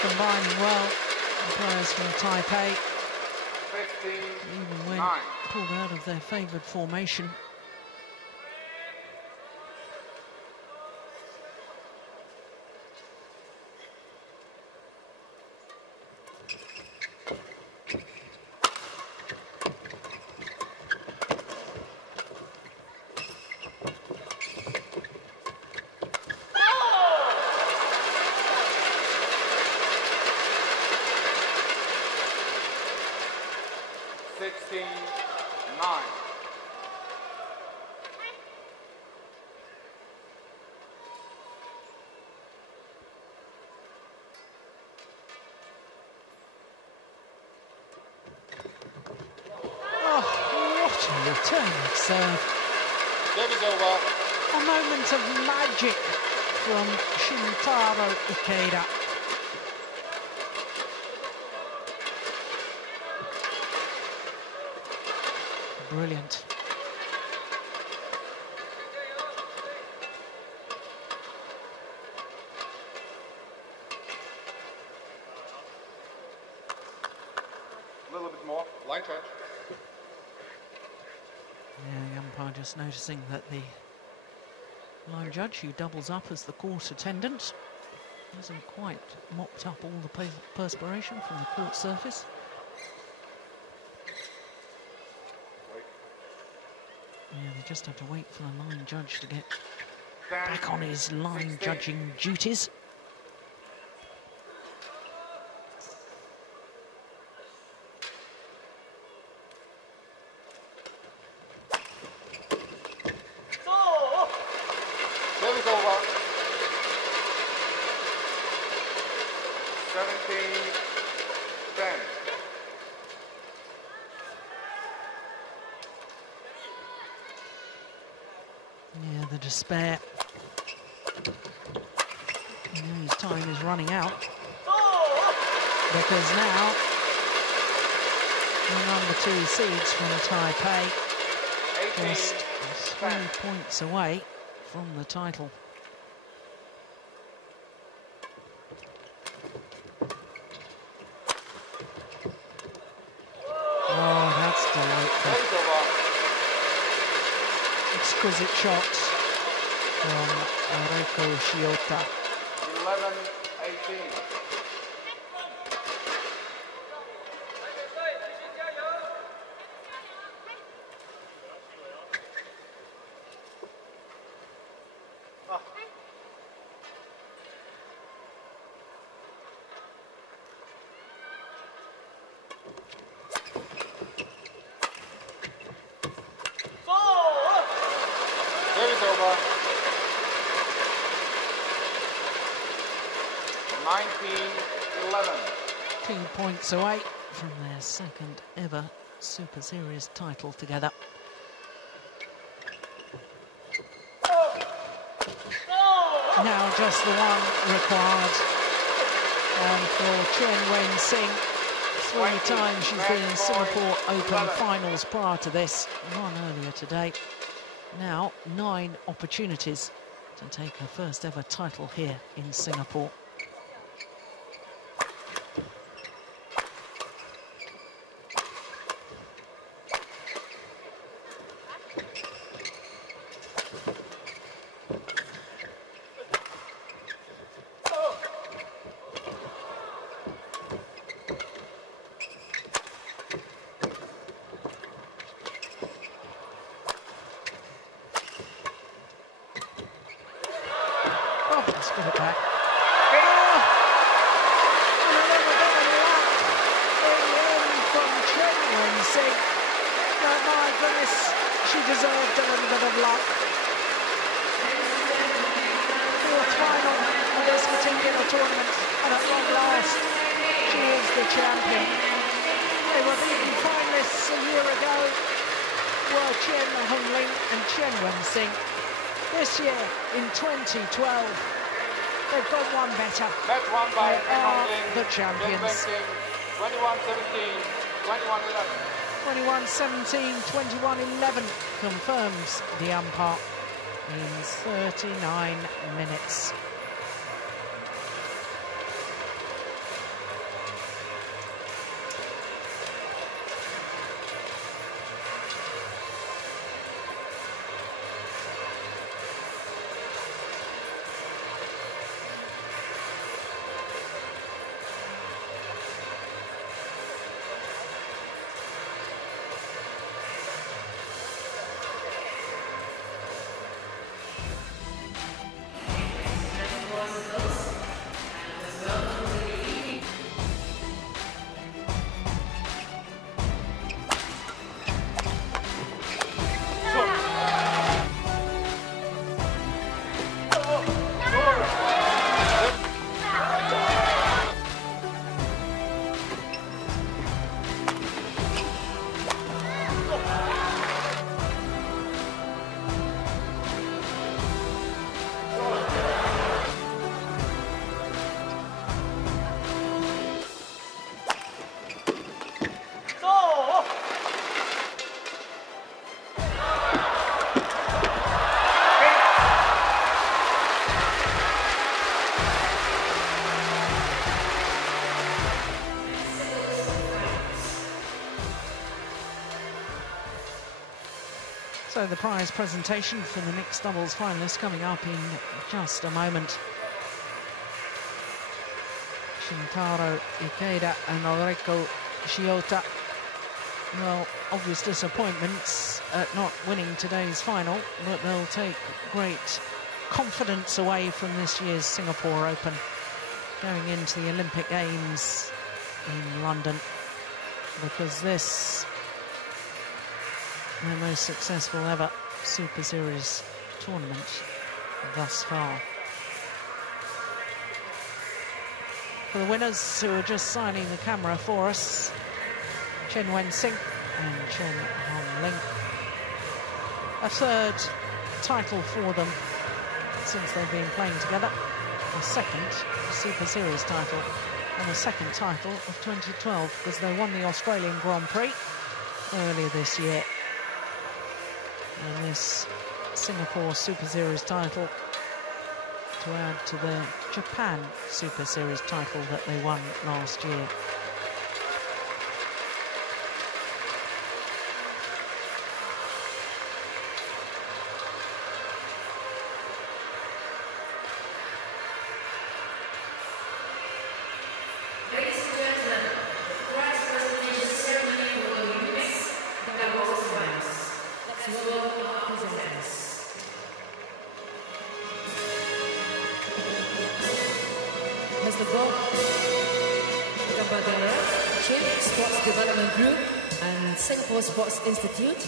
Combining well, the players from Taipei, 15-9. even when pulled out of their favoured formation. Return serve. A moment of magic from Shintaro Ikeda. Brilliant. Line judge. Yeah, the umpire just noticing that the line judge, who doubles up as the court attendant, hasn't quite mopped up all the perspiration from the court surface. Yeah, they just have to wait for the line judge to get back on his line judging duties. Service over. 17-10. Yeah, the despair. You know, his time is running out. Because now, the number 2 seeds from Taipei, just 3 points away from the title. Oh, that's delightful. Exquisite shots from Reiko Shiota. 11-18. Service over. 19-11. 2 points away from their second ever Super Series title together. Now just the one required. And for Chen Wen-Sing, 3 times she's been in Singapore Open finals prior to this, 1 earlier today. Now 9 opportunities to take her first ever title here in Singapore. Let's get it back. Oh! And a little bit of luck in the end from Chen Wen-Sing. But my goodness, she deserved a little bit of luck. 4th final of this particular tournament, and at long last, she is the champion. They were beaten finalists a year ago, were Chen Hongling and Chen Wen-Sing. This year, in 2012, they've got one better. Match won by They are the champions. 21-17, 21-11. 21-17, 21-11 confirms the umpire in 39 minutes. So the prize presentation for the mixed doubles finalists coming up in just a moment. Shintaro Ikeda and Noriko Shiota. Well, obvious disappointments at not winning today's final, but they'll take great confidence away from this year's Singapore Open, going into the Olympic Games in London, because this, their most successful ever Super Series tournament thus far. For the winners, who are just signing the camera for us, Chen Wen-Sing and Chen Hong-Ling. A third title for them since they've been playing together. A second Super Series title, and a second title of 2012, because they won the Australian Grand Prix earlier this year. And this Singapore Super Series title to add to the Japan Super Series title that they won last year. Mr. Bob Chief Sports Development Group and Singapore Sports Institute.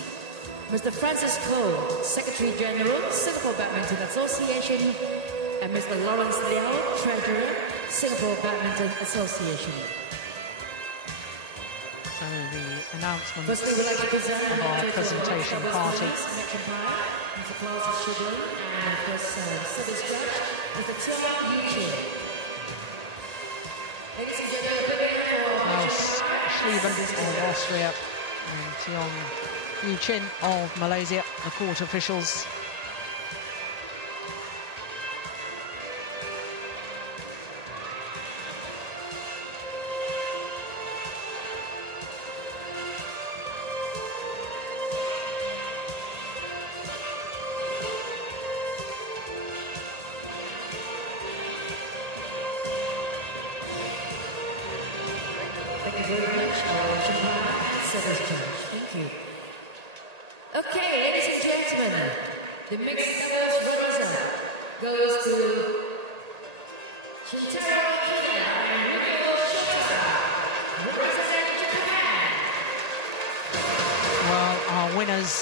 Mr. Francis Koh, Secretary General, Singapore Badminton Association, and Mr. Lawrence Liao, Treasurer, Singapore Badminton Association. So the announcement Firstly, we'd like to present of our presentation party. Mr. Klaus Schubel, and first service judge, Mr. Tian Yu-Chin. Ladies and gentlemen, Klaus Schlieben of Austria and Tiong Yu-Chin of Malaysia, the court officials. Thank you very much, service judge. Thank you. Okay, ladies and gentlemen, the mixed doubles runners-up goes to Shintaro Ikeda and Riko Shota, representing Japan. Well, our winners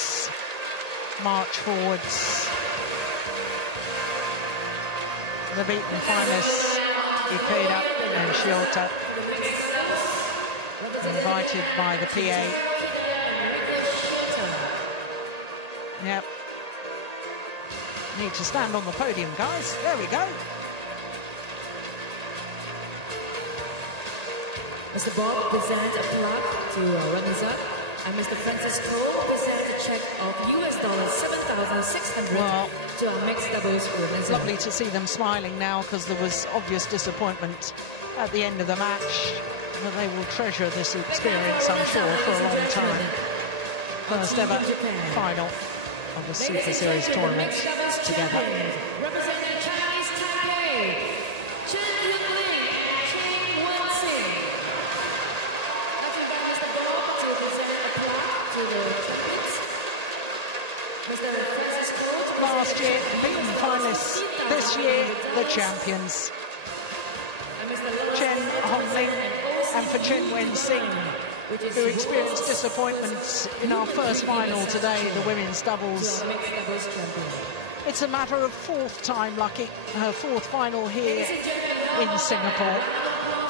march forwards. The beaten finalists, Ikeda and Shiota, invited by the PA. Yep. Need to stand on the podium, guys. There we go. Mr. Bob presents a plaque to runners-up, and Mr. Francis Cole presents a check of $7,600 Well, to our mixed doubles runners-up. Lovely to see them smiling now, because there was obvious disappointment at the end of the match. But they will treasure this experience, I'm sure, for a long time. First ever final of the Super Series tournament together. Representing Chinese Taipei, Chen Wen-Ling and Chen Wen-Sing. Let's invite Mr. Bob to present a plaque to the champions. Mr. Francis Cole to present Last year, beaten finalists. This year, the champions. Chen Hong-Ling, and for Chen Wen-Sing, who experienced disappointments in our first final today, the women's doubles. It's a matter of fourth time lucky, her fourth final here in Singapore,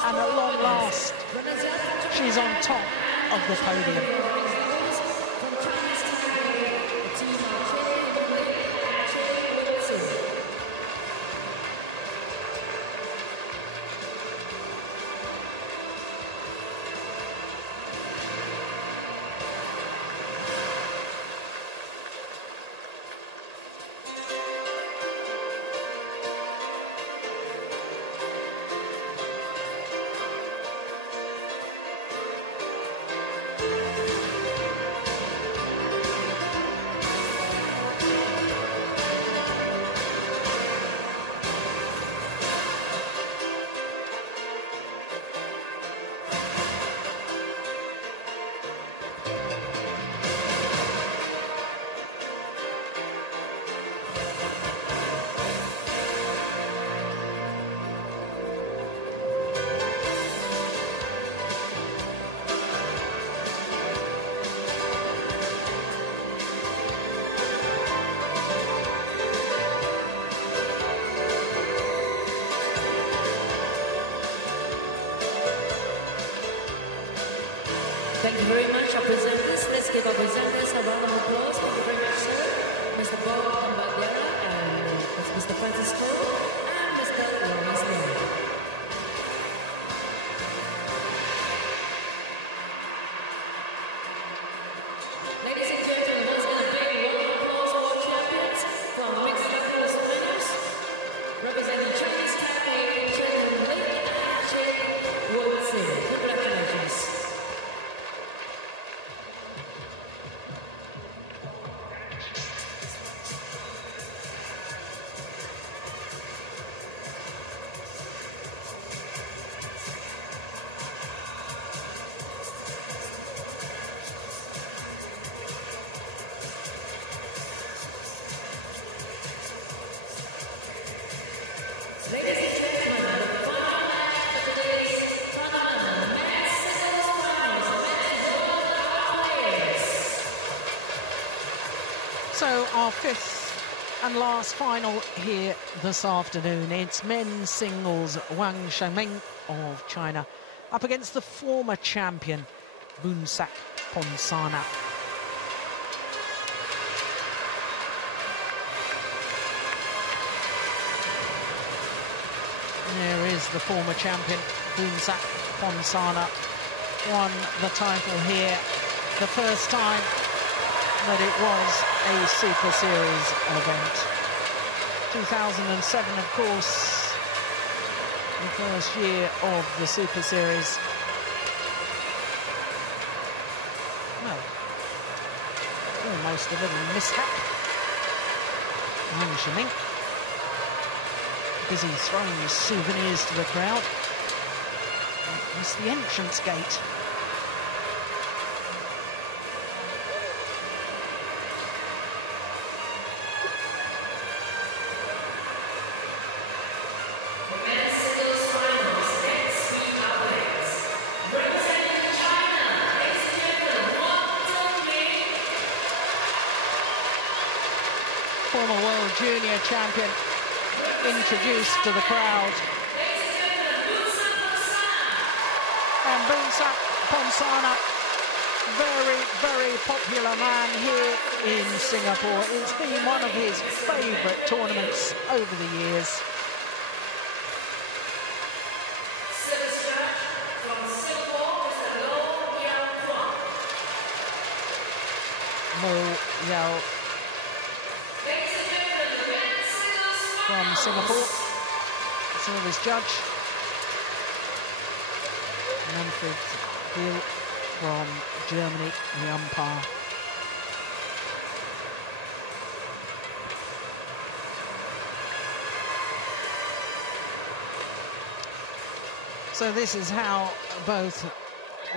and at long last, she's on top of the podium. you very much, our presenters. Let's give our presenters a round of applause. Thank you very much, sir. Mr. Bob Ambadera and Mr. Francisco and Mr. Lawrence Lee. Ladies and gentlemen, once again, a big round of applause for our champions from mixed doubles finals, representing Chinese Taipei, Chen Li and Chen Wen-Xin. Congratulations. Ladies and gentlemen, the final match for today's tournament, the men's singles finals, the men's World Cup players. So our fifth and last final here this afternoon. It's men's singles, Wang Shengming of China up against the former champion, Boonsak Ponsana. There is the former champion, Boonsak Ponsana, won the title here the first time that it was a Super Series event. 2007, of course, the first year of the Super Series. Well, almost a little mishap. Wang Shengming busy throwing souvenirs to the crowd. It's the entrance gate. The men's singles finals, next three players. Representing China, ladies and gentlemen, Wang Shengming. Former world junior champion introduced to the crowd. And Boonsak Ponsana, very, very popular man here in Singapore. It's been one of his favourite tournaments over the years. Service judge from Singapore, Mr. Lo Yao. Mo Yao Ladies and gentlemen, the men's singles from finals. Singapore, service judge. Manfred Gill from Germany, the umpire. So this is how both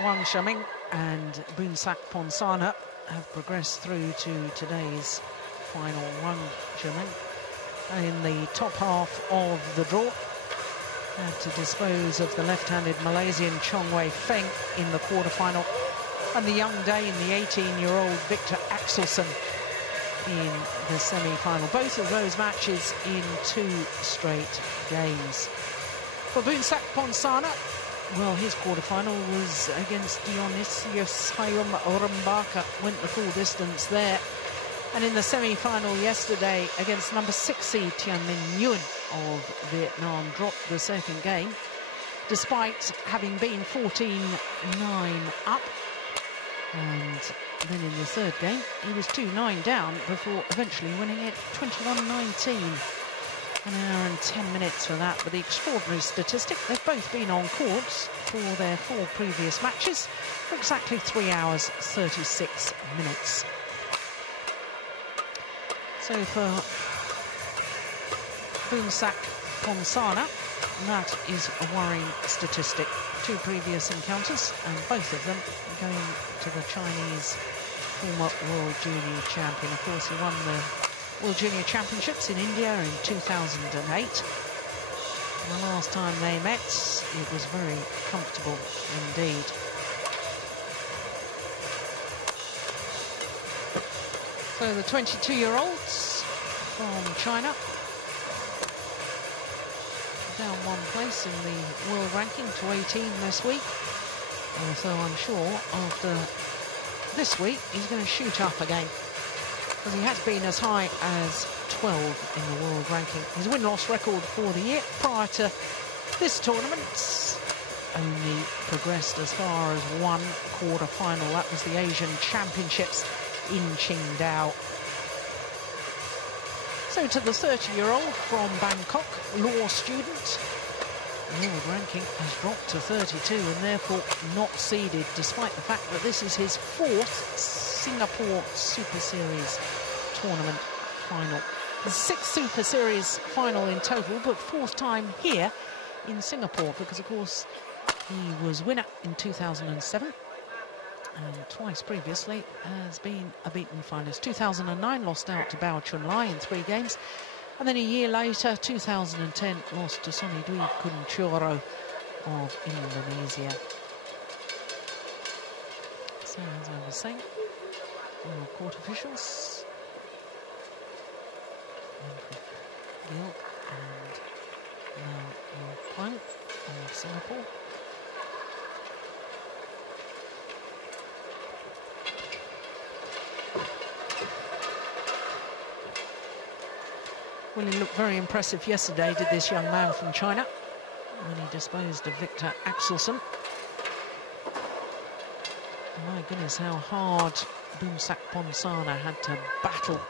Wang Shengming and Boonsak Ponsana have progressed through to today's final. Wang Shengming in the top half of the draw had to dispose of the left-handed Malaysian Chong Wei Feng in the quarterfinal, and the young Dane, the 18-year-old Victor Axelsen, in the semi-final. Both of those matches in 2 straight games. For Boonsak Ponsana, well, his quarterfinal was against Dionysius Hayum Rumbaka, went the full distance there. And in the semi-final yesterday against number 6 seed Tianmin Nguyen of Vietnam, dropped the second game, despite having been 14-9 up. And then in the third game, he was 2-9 down before eventually winning it 21-19. 1 hour and 10 minutes for that. But the extraordinary statistic, they've both been on courts for their 4 previous matches for exactly 3 hours, 36 minutes. So for Boonsak Ponsana, that is a worrying statistic. 2 previous encounters, and both of them going to the Chinese former World Junior Champion. Of course, he won the World Junior Championships in India in 2008. And the last time they met, it was very comfortable indeed. So the 22-year-olds from China, down 1 place in the world ranking to 18 this week. So I'm sure after this week he's going to shoot up again, because he has been as high as 12 in the world ranking. His win-loss record for the year prior to this tournament only progressed as far as one quarter-final. That was the Asian Championships in Qingdao. So to the 30-year-old from Bangkok, law student, the world ranking has dropped to 32 and therefore not seeded, despite the fact that this is his 4th Singapore Super Series tournament final. The 6th Super Series final in total, but 4th time here in Singapore, because of course he was winner in 2007 and twice previously has been a beaten finalist. 2009 lost out to Bao Chunlai in 3 games, and then a year later, 2010, lost to Sonny Dwi Kunchoro of Indonesia. So as I was saying, our court officials, Gil and now Kwang of Singapore. Well, he looked very impressive yesterday, did this young man from China, when he disposed of Victor Axelsen. My goodness, how hard Boonsak Ponsana had to battle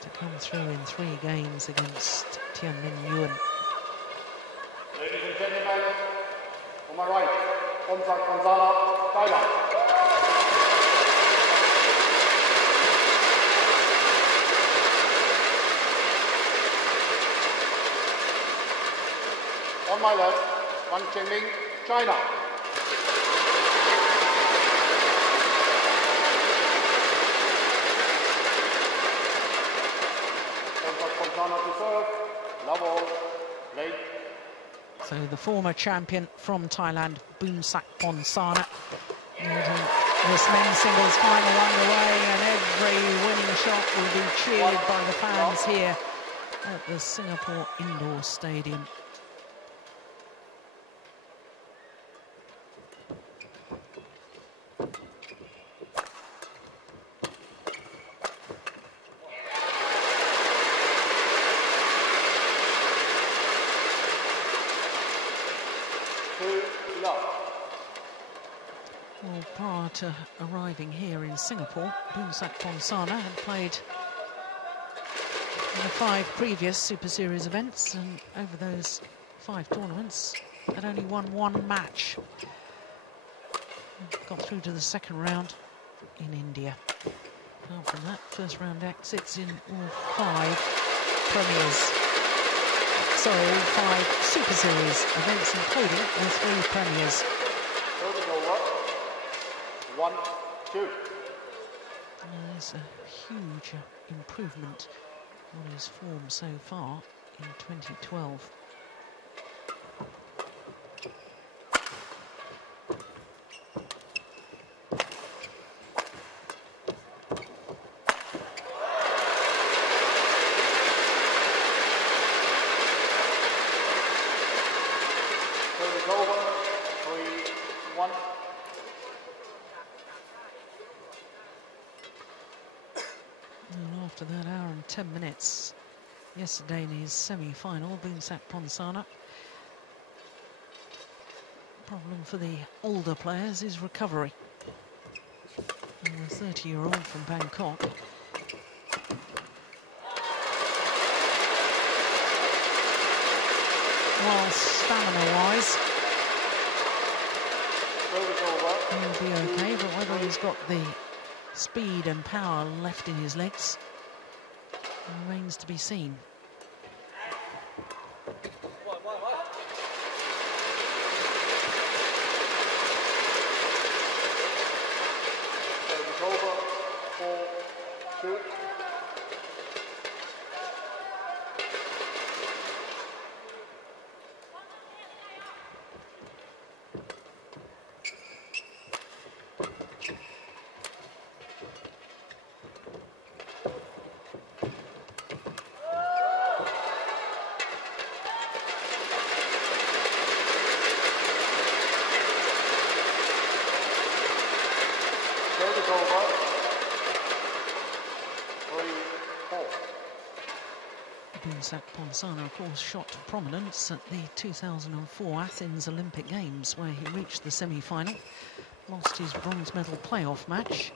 to come through in 3 games against Tianmin Yuan. Ladies and gentlemen, on my right, Boonsak Ponsana, Thailand. On my left, Wang Chenming, China. To serve, love all, late. So the former champion from Thailand, Boonsak Ponsana, getting this men's singles final underway, and every winning shot will be cheered by the fans here at the Singapore Indoor Stadium. Well, prior to arriving here in Singapore, Boonsak Ponsana had played in the 5 previous Super Series events, and over those 5 tournaments had only won 1 match. Got through to the 2nd round in India. Apart from that, 1st round exits in all 5 premiers. Sorry, all 5 Super Series events, including the 3 premiers. 1-2. There's a huge improvement on his form so far in 2012. Service over, 3-1. And after that hour and 10 minutes yesterday in his semi-final, Boonsak Ponsana. Problem for the older players is recovery. And the 30-year-old from Bangkok. While stamina-wise, he'll be okay, but whether he's got the speed and power left in his legs remains to be seen. Service over, 4-2. Boonsak Ponsana, of course, shot to prominence at the 2004 Athens Olympic Games, where he reached the semi-final, lost his bronze medal playoff match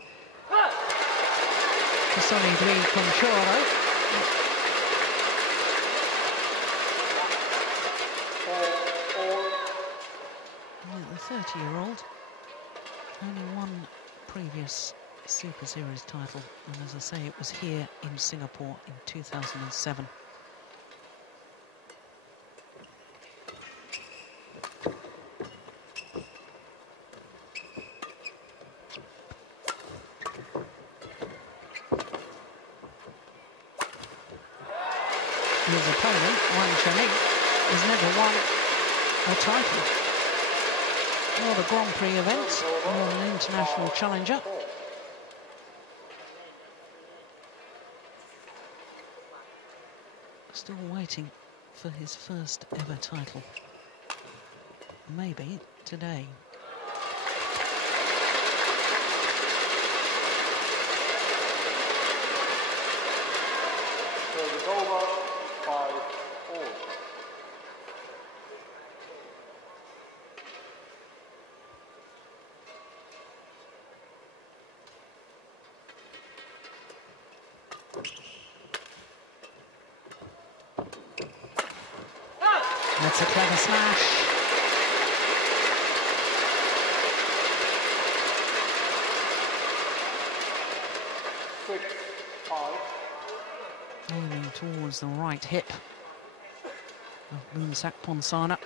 to Sonny Dwi Conchoro. Yeah, the 30-year-old, only one previous Super Series title, and as I say, it was here in Singapore in 2007. His opponent, Wang Xiaoming, has never won a title. Not a Grand Prix event, or an international challenger. Still waiting for his first ever title. Maybe today. So it's over 5-all. That's a clever smash. Aiming towards the right hip of Boonsak Ponsana.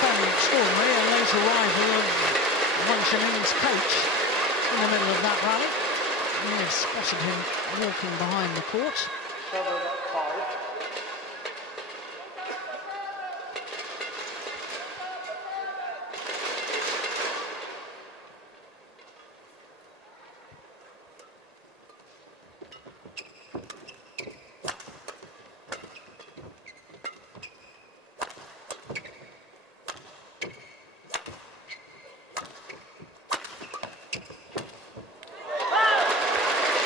Fairly extraordinary, a late arrival of Wang Xiaoming's coach in the middle of that rally. They have spotted him walking behind the court. 7-5.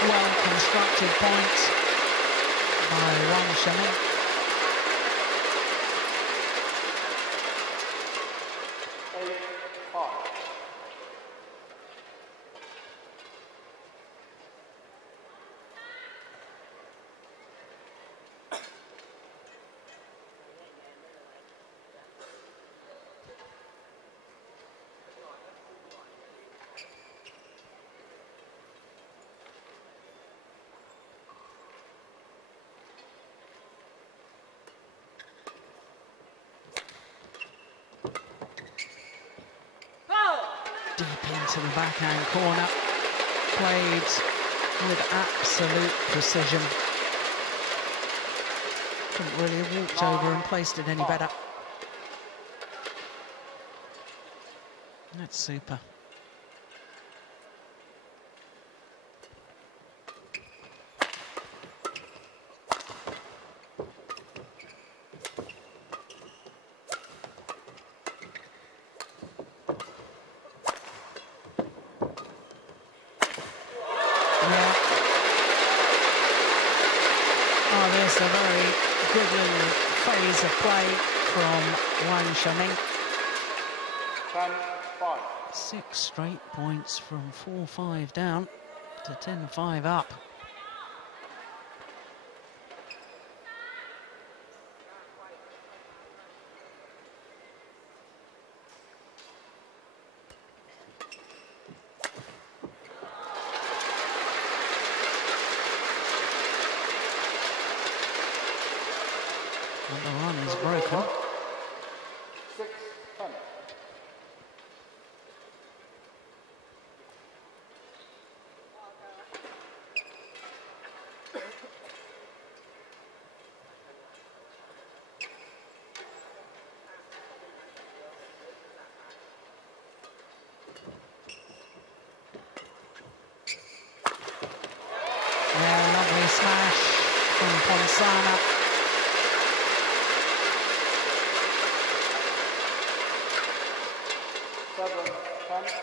Well-constructed point by Wang Xiaoming. Deep into the backhand corner, played with absolute precision. Couldn't really have walked over and placed it any better. That's super. There's a very good little phase of play from Wang Xiaoming. 10-5. 6 straight points from 4-5 down to 10-5 up. And the run is broken. 6-10. smash from Ponsana. 7-10.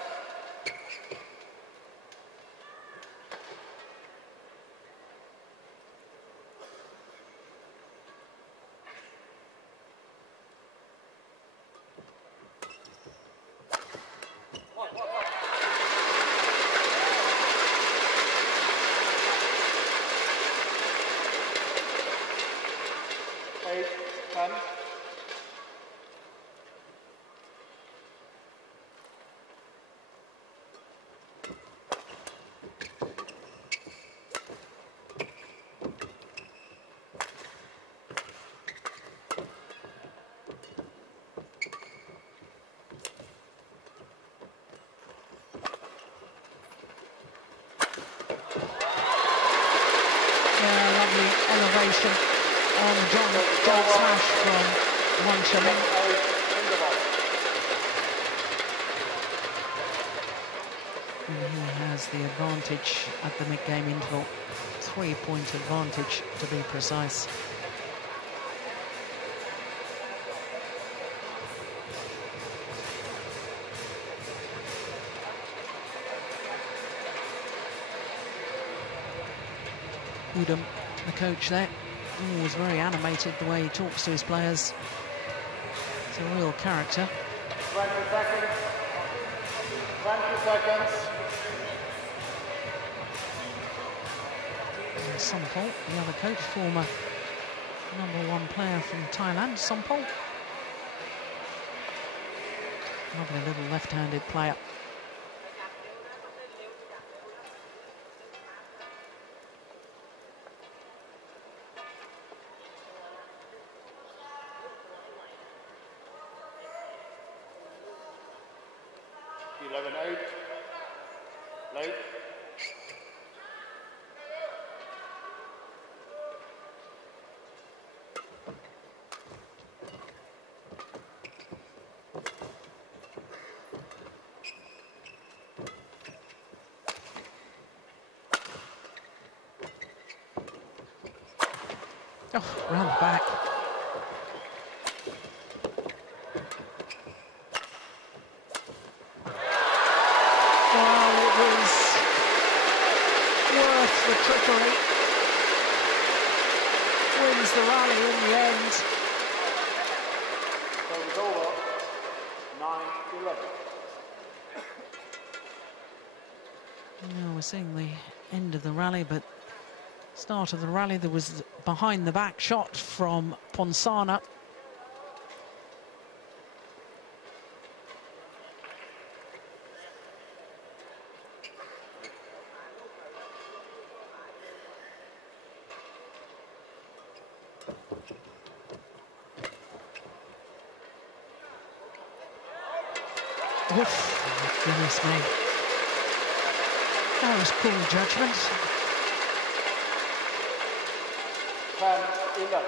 Elevation on the jump smash from Wang Xiaoming. And he has the advantage at the mid-game interval. 3-point advantage, to be precise. Udom, the coach there, always very animated the way he talks to his players. It's a real character. 20 seconds. 20 seconds. And Sompol, the other coach, former #1 player from Thailand, Sompol. Lovely little left-handed player. Oh, round the back. Well, it was worth the trickery. Wins the rally in the end. So it's over. 9-11. Now we're seeing the end of the rally, but start of the rally there was behind the back shot from Ponsana. Oof, goodness me. That was poor judgment. 10-11.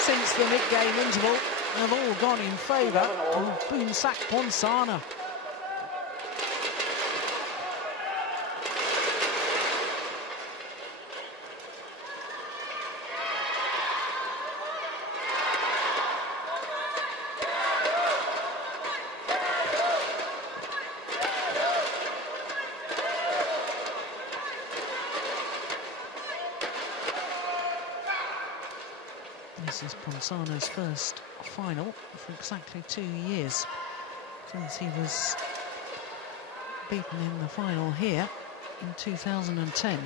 Since the mid-game interval have all gone in favour of Boonsak Ponsana. This is Ponsana's first final for exactly 2 years, since he was beaten in the final here in 2010.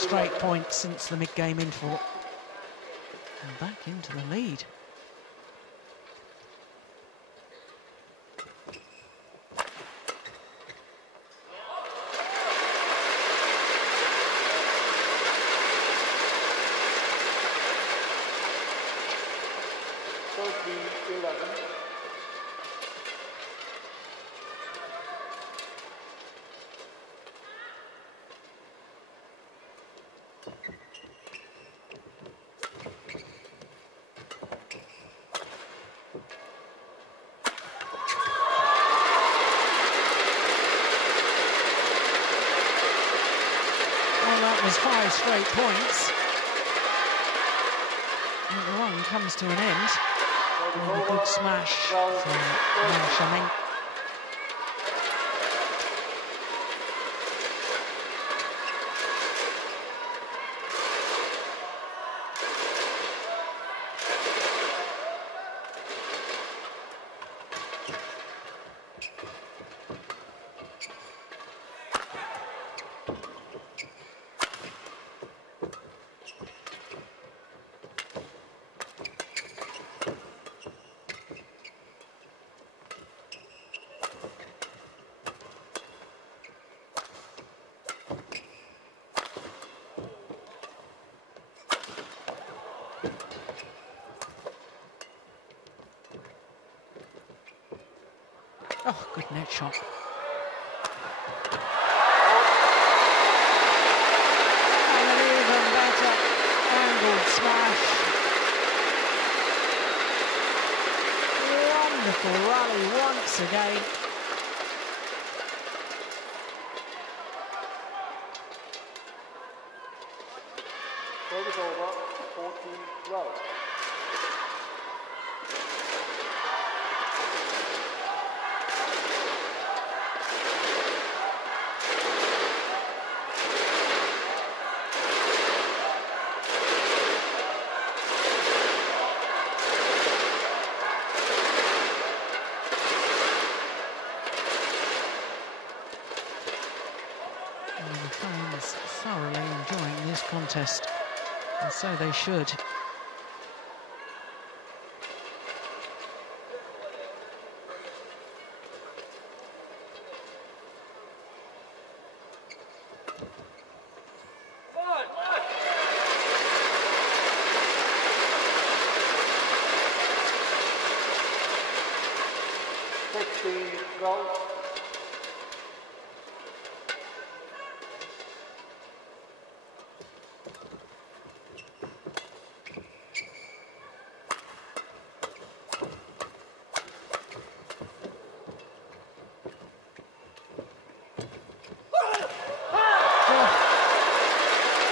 straight points since the mid-game interval. And back into the lead. Five straight points. And the run comes to an end with a good smash from Yang Xiaoming. Oh, good net shot. And an even better angled smash. Wonderful rally once again. Service over, 14-12. Thoroughly enjoying this contest, and so they should.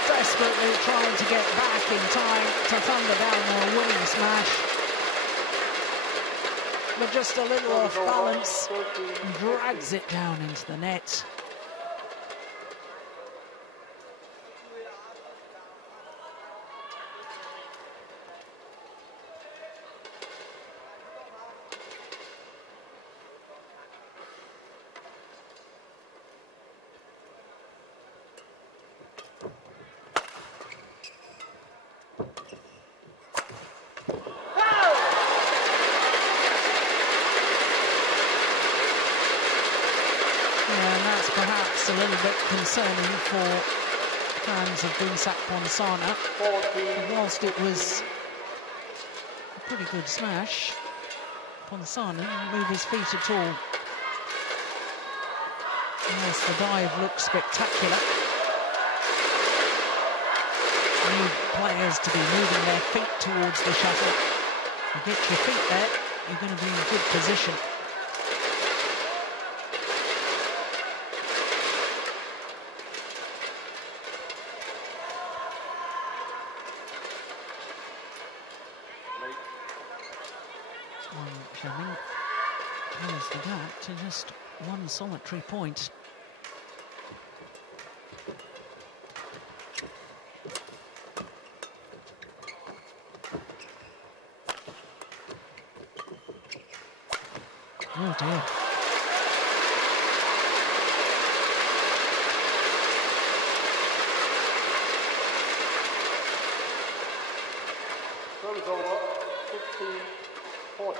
Desperately trying to get back in time to thunder down their winning smash. But just a little off balance, drags it down into the net. Perhaps a little bit concerning for fans of Bunsak Ponsana. But whilst it was a pretty good smash, Ponsana didn't move his feet at all. Yes, the dive looks spectacular. You need players to be moving their feet towards the shuttle. You get your feet there, you're going to be in good position. Xiaoming closed the gap to just one solitary point. Oh dear. Service over, 15-40.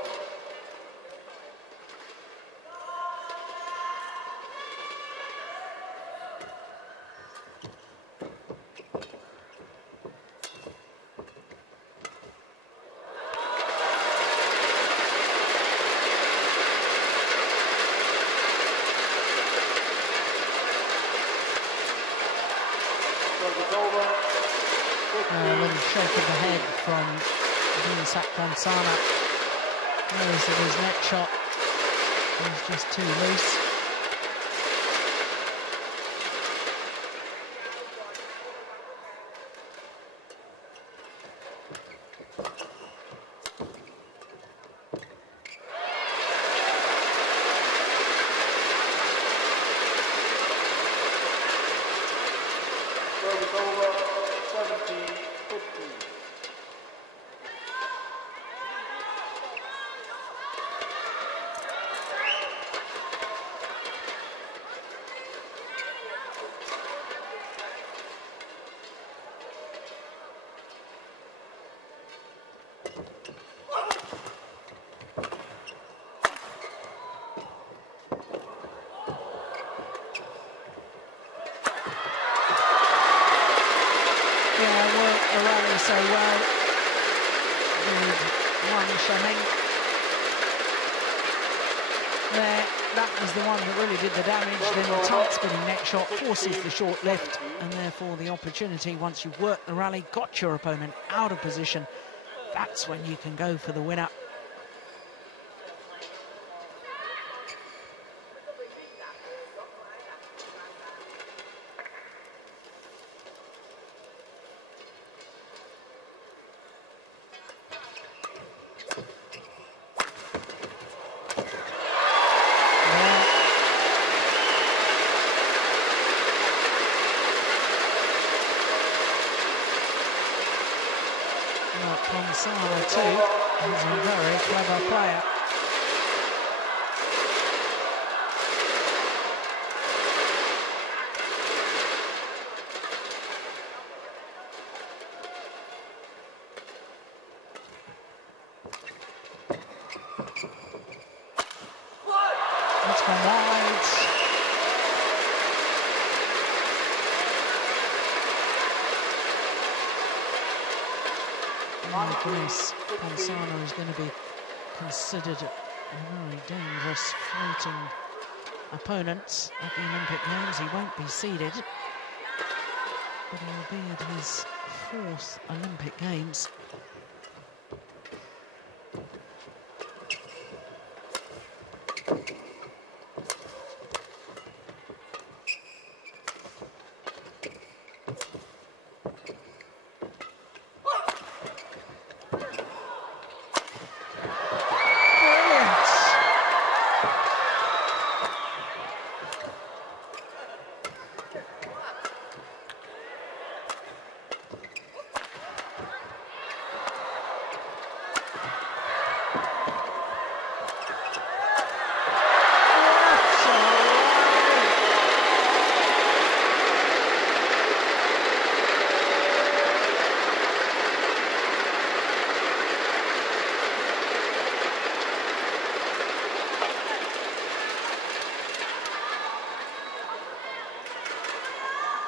A little shake of the head from Boonsak Ponsana. Knows that his net shot is just too loose. Service over, 17-15. The rally so well. Good one, Shaneng. There, that was the one that really did the damage. Then the tight spinning net shot forces the short lift, and therefore the opportunity, once you've worked the rally, got your opponent out of position, that's when you can go for the winner. Ponsana too, he's a very clever player. It's gone wide. Oh goodness, Ponsana is going to be considered a very dangerous floating opponent at the Olympic Games. He won't be seeded, but he'll be at his 4th Olympic Games.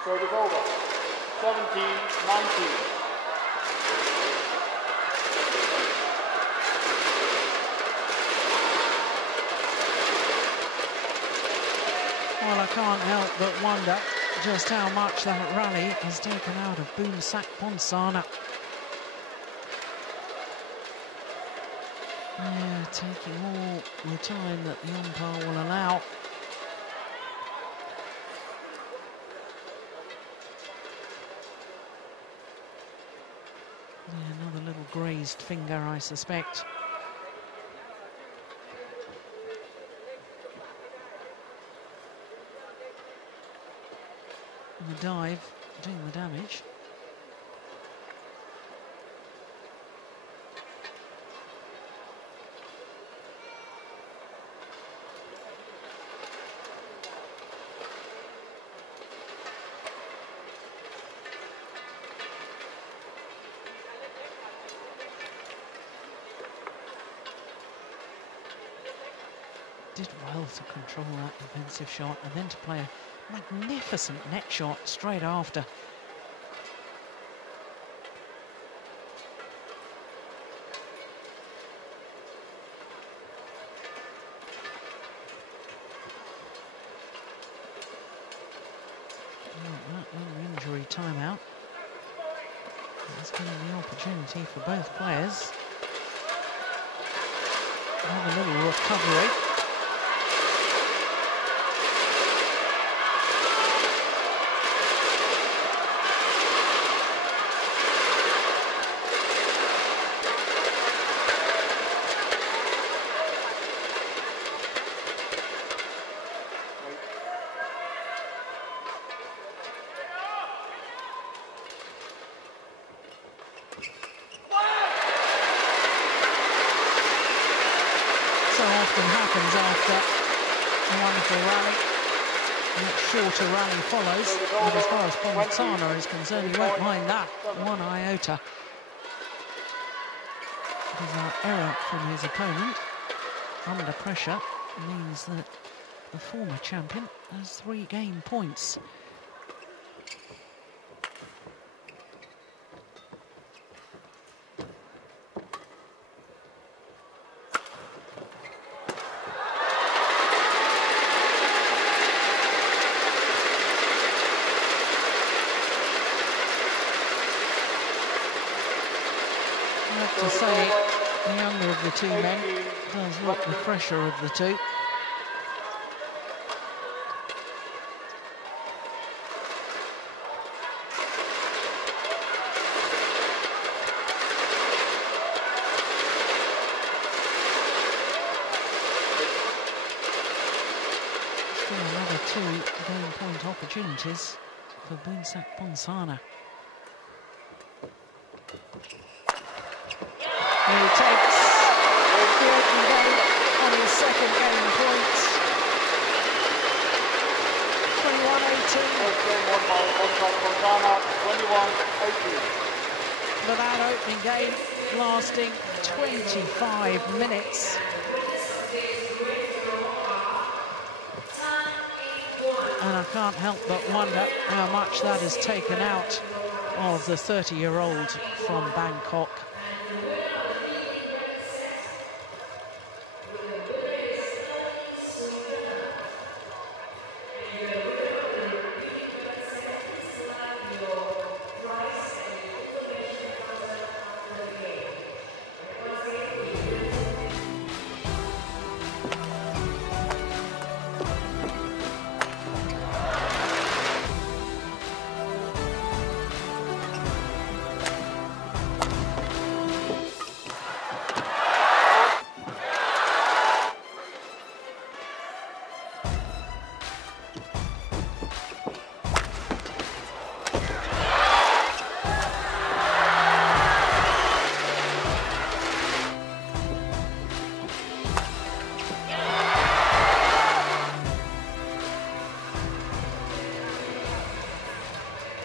Service over, 17-19. Well, I can't help but wonder just how much that rally has taken out of Boonsak Ponsana. Yeah, taking all the time that the umpire will allow. Yeah, another little grazed finger, I suspect. And the dive doing the damage. did well to control that defensive shot and then to play a magnificent net shot straight after. Injury timeout. That's giving the opportunity for both players. Have a little recovery. Happens after a wonderful rally. A much shorter rally follows, but as far as Ponsana is concerned, he won't mind that one iota. Because our error from his opponent under pressure means that the former champion has 3 game points. To say, the younger of the two men does look the fresher of the two. Still another 2 game point opportunities for Boonsak Ponsana. He takes the open game on his second game points. 21-18. But that opening game lasting 25 minutes. And I can't help but wonder how much that has taken out of the 30-year-old from Bangkok.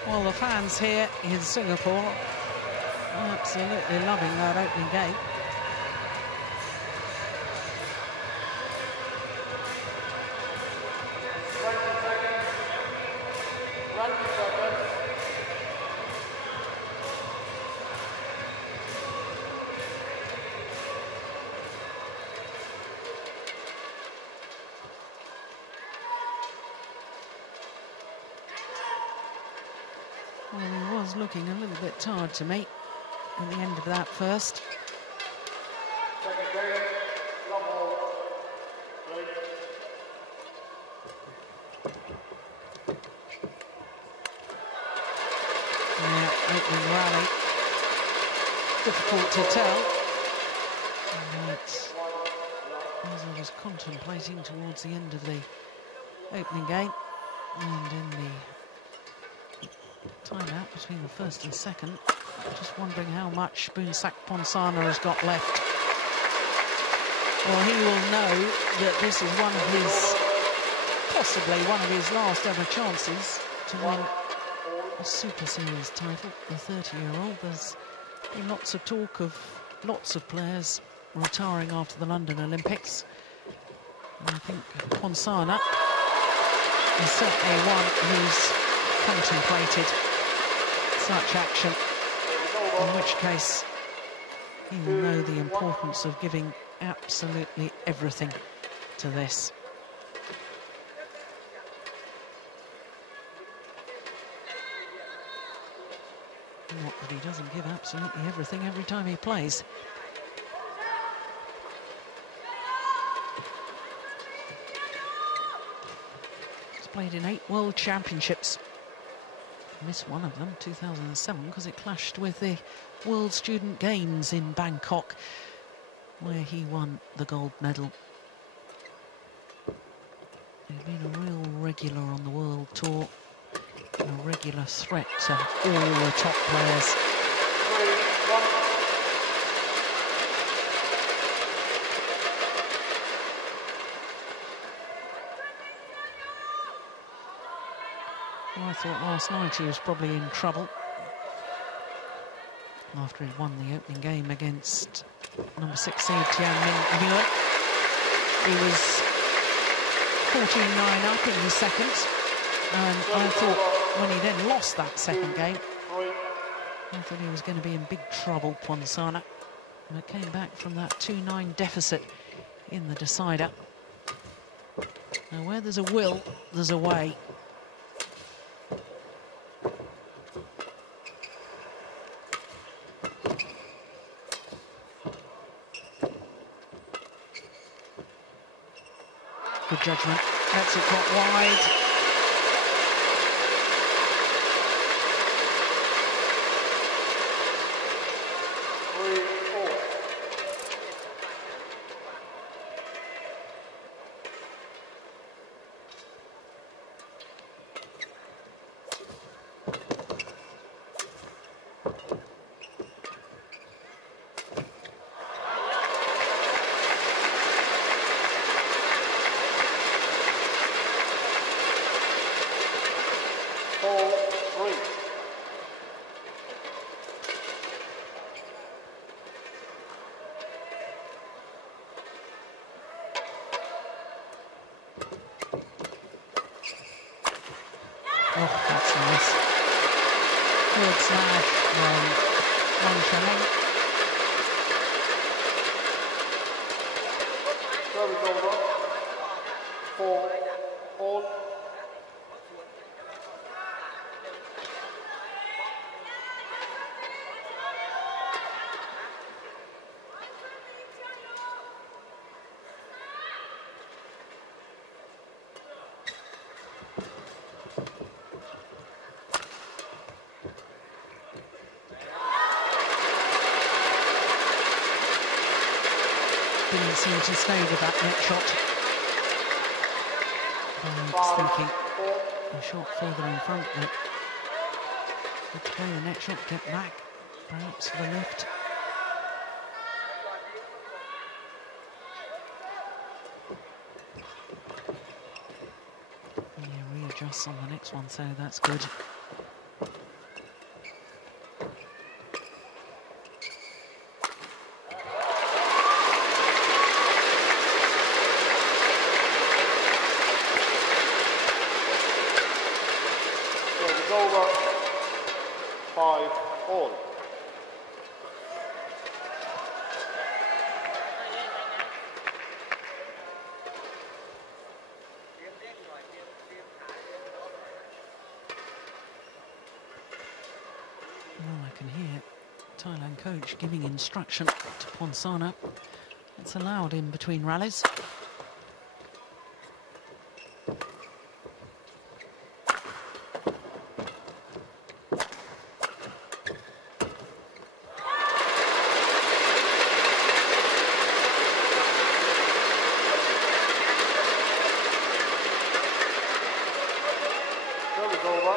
Well, the fans here in Singapore are absolutely loving that opening game. Well, he was looking a little bit tired to me at the end of that first. Yeah, opening rally. Difficult to tell. But as I was contemplating towards the end of the opening game and in the timeout between the first and second, just wondering how much Boonsak Ponsana has got left. Well, he will know that this is one of his, possibly one of his last ever chances to win a Super Series title. The 30-year-old, there's been lots of talk of lots of players retiring after the London Olympics. I think Ponsana is certainly one who's contemplated such action, in which case he will know the importance of giving absolutely everything to this. Not that he doesn't give absolutely everything every time he plays. He's played in 8 World Championships. Missed one of them, 2007, because it clashed with the World Student Games in Bangkok, where he won the gold medal. He's been a real regular on the World Tour, and a regular threat to all the top players. Well, I thought last night he was probably in trouble after he won the opening game against number 6 seed Tianmin Nguyen. He was 14-9 up in the second, and I thought when he then lost that second game, I thought he was going to be in big trouble, Ponsana. And it came back from that 2-9 deficit in the decider. Now, where there's a will, there's a way. Good judgment. Lets it drop wide. Oh, that's nice. Good smash from Wang Cheng. Service over. 4 all. Didn't seem to stay with that net shot. I was thinking a shot further in front, but would play the net shot, get back, perhaps for the lift. Yeah, readjusts on the next one, so that's good. Over. 5 all. Well, I can hear Thailand coach giving instruction to Ponsana. It's allowed in between rallies. Service over.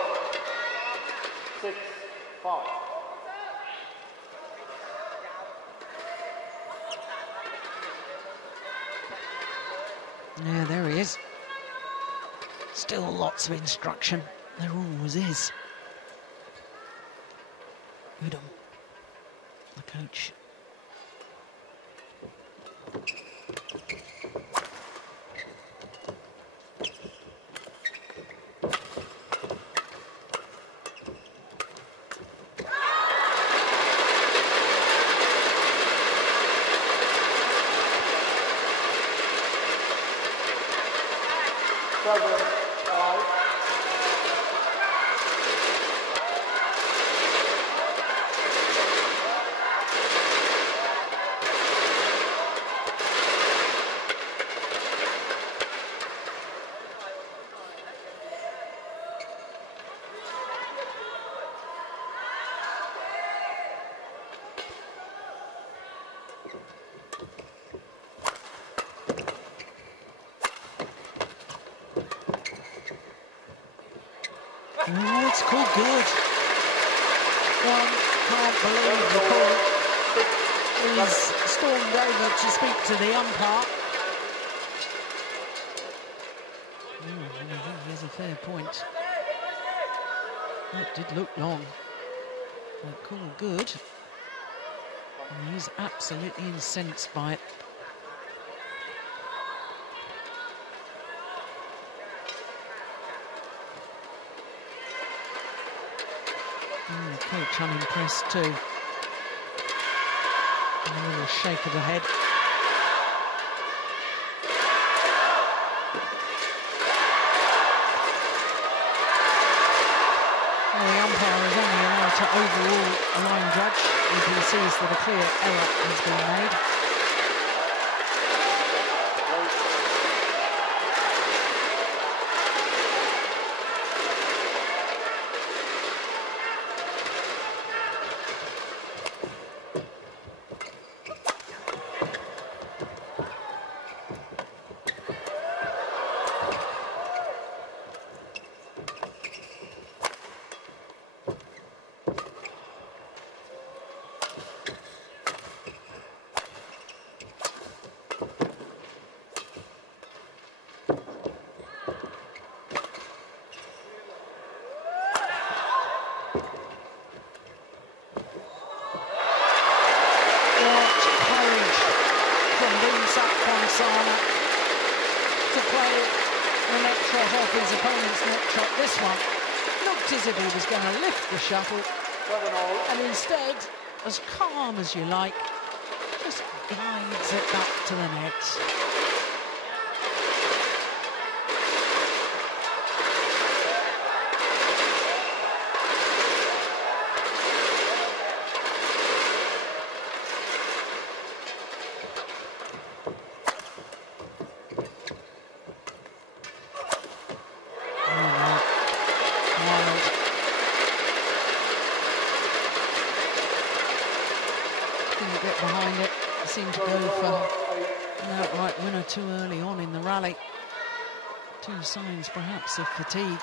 6-5. Yeah, there he is. Still lots of instruction. There always is. Udom, the coach. 7-5. Oh, it's called good. One can't believe the call. He's stormed over to speak to the umpire. I think he has a fair point. That did look long. But call good. And he's absolutely incensed by it. The coach unimpressed too. And a little shake of the head. Well, the umpire is only allowed to overrule a line judge if he sees that a clear error has been made. To play the net shot off his opponent's net shot. This one looked as if he was going to lift the shuttle, and instead, as calm as you like, just glides it back to the net. Get behind it. Seemed to go for an outright winner too early on in the rally. Two signs perhaps of fatigue.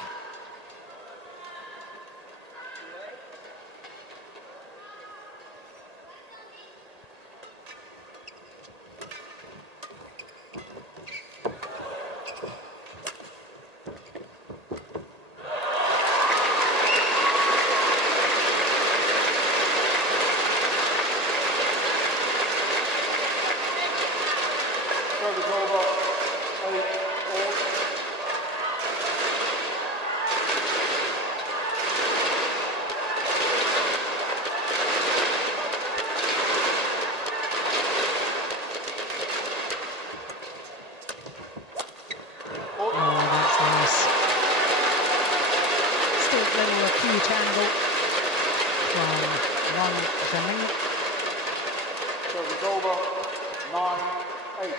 Acute angle from Li-Ning. Service over, 9-8.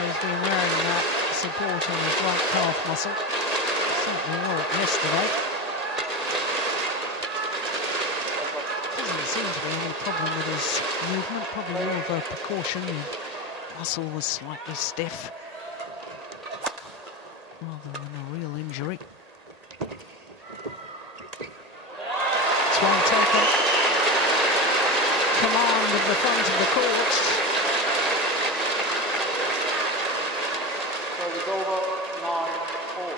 He's been wearing that support on his right calf muscle. Certainly wore it yesterday. Doesn't seem to be any problem with his movement, probably more of a precaution. The muscle was slightly stiff, rather than a real injury. It's well taken. Command of the front of the court. over, 9-4.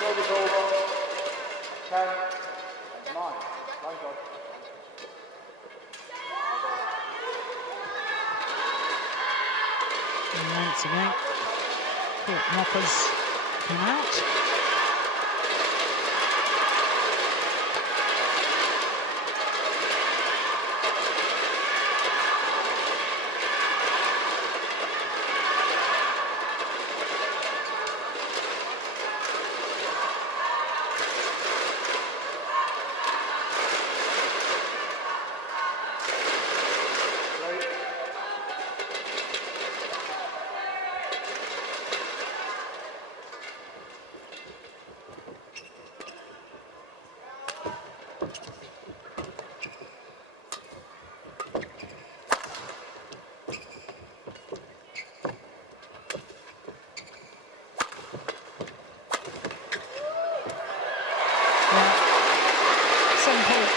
Service over, 10-9. Line judge. And once again, court knockers come out.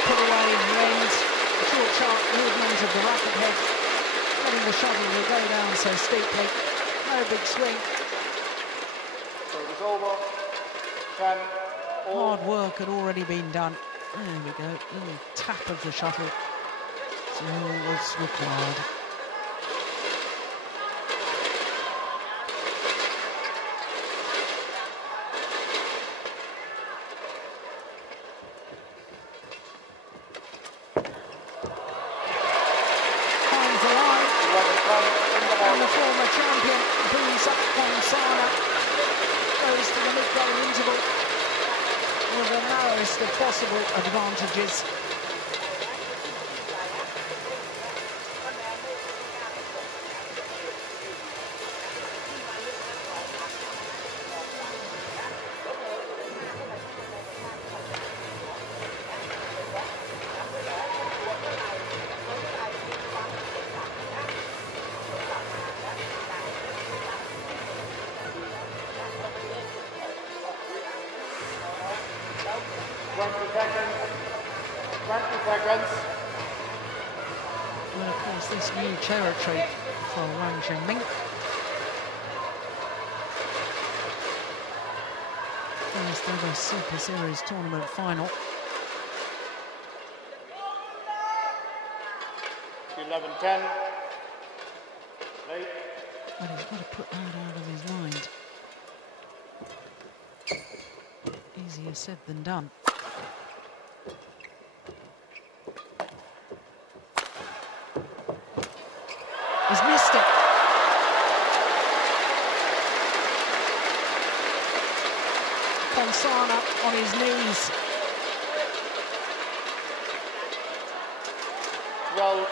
Put away in the end, short sharp movement of the racket head, letting the shuttle will go down so steeply, no big swing. Service over, 10-all. Hard work had already been done. There we go, little tap of the shuttle, so all was required. And the former champion brings up Ponsana, goes to the mid-game interval with the narrowest of possible advantages. Well, of course, this new territory for Wang Zhengming. First ever Super Series tournament final. 11-10. Late. But he's got to put that out of his mind. Easier said than done. He's missed it. Ponsana on his knees. 12-10.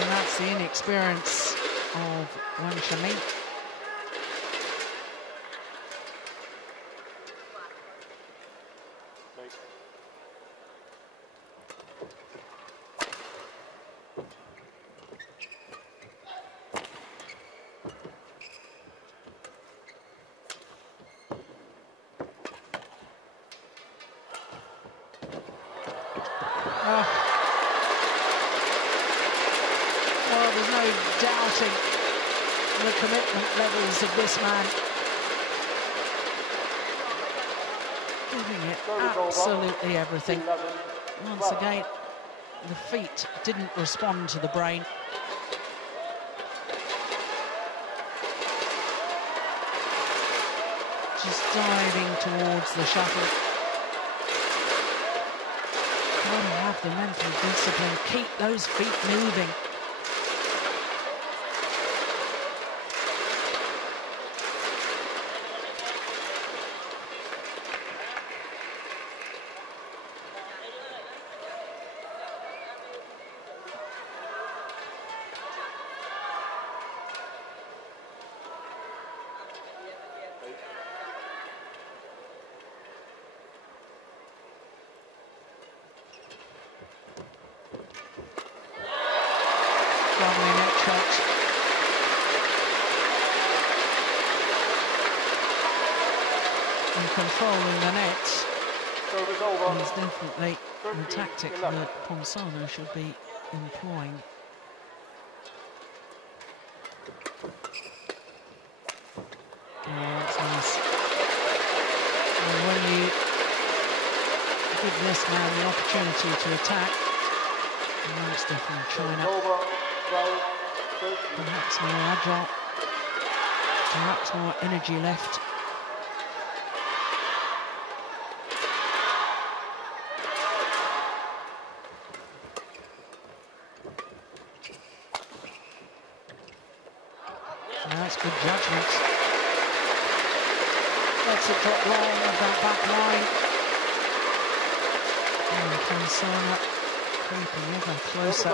And that's the inexperience of Wang Zhengming. Well, there's no doubting the commitment levels of this man. Giving it absolutely everything. Once again, the feet didn't respond to the brain. Just diving towards the shuttle. Gotta have the mental discipline, keep those feet moving. controlling the net Service over. is definitely the 13, tactic 11. that Ponsano should be employing. Oh, that's nice. And when you give this man the opportunity to attack, a youngster from China, Over. 12, 13. perhaps more agile, perhaps more energy left. That's good judgment. Lets it drop long of that back line. And Ponsano creeping ever closer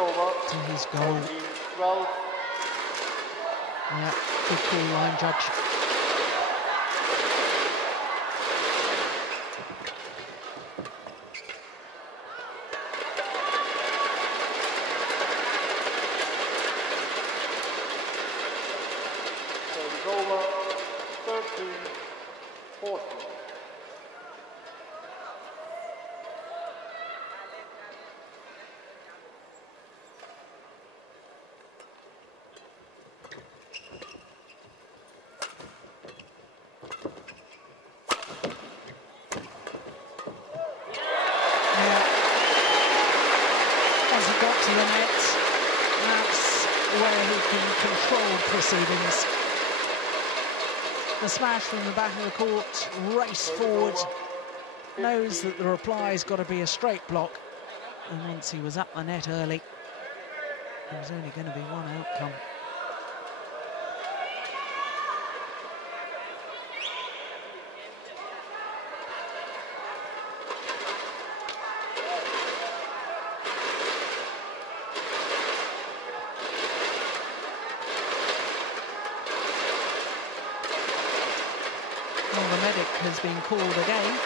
to his goal. 14, 12. Yeah, good call, line judge. Service over. 13, 14. Yeah. As he got to the net, that's where he can control proceedings. The smash from the back of the court, race forward, knows that the reply's got to be a straight block. And once he was at the net early, there was only going to be one outcome. Well, the medic has been called again.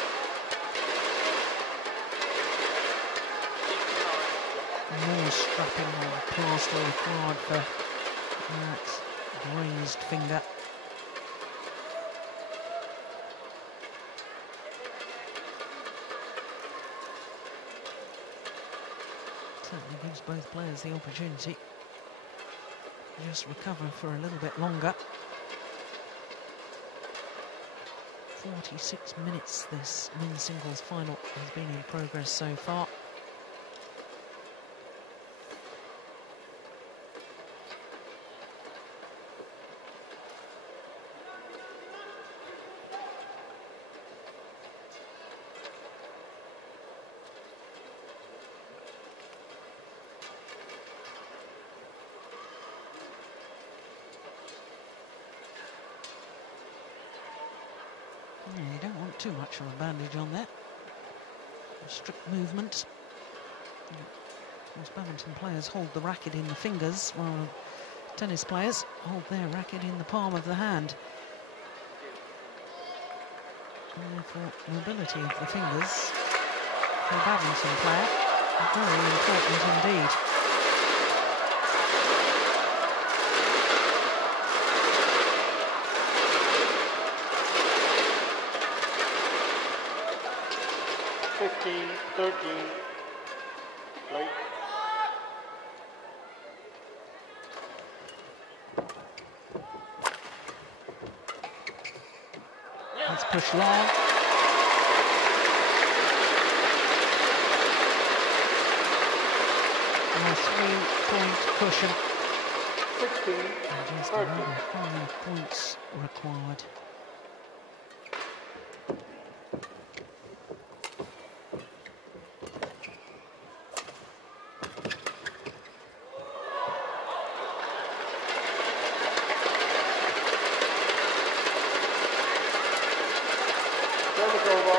More strapping on plaster required for that grazed finger. Certainly gives both players the opportunity to just recover for a little bit longer. 46 minutes this men's singles final has been in progress so far. Yeah, you don't want too much of a bandage on there. Strict movement. Most badminton players hold the racket in the fingers, while tennis players hold their racket in the palm of the hand. And therefore, mobility of the fingers for a badminton player are very important indeed. Fifteen, 13. Right. Let's push long. And a 3-point cushion. 16, And just 13. another 5 points required. Service over.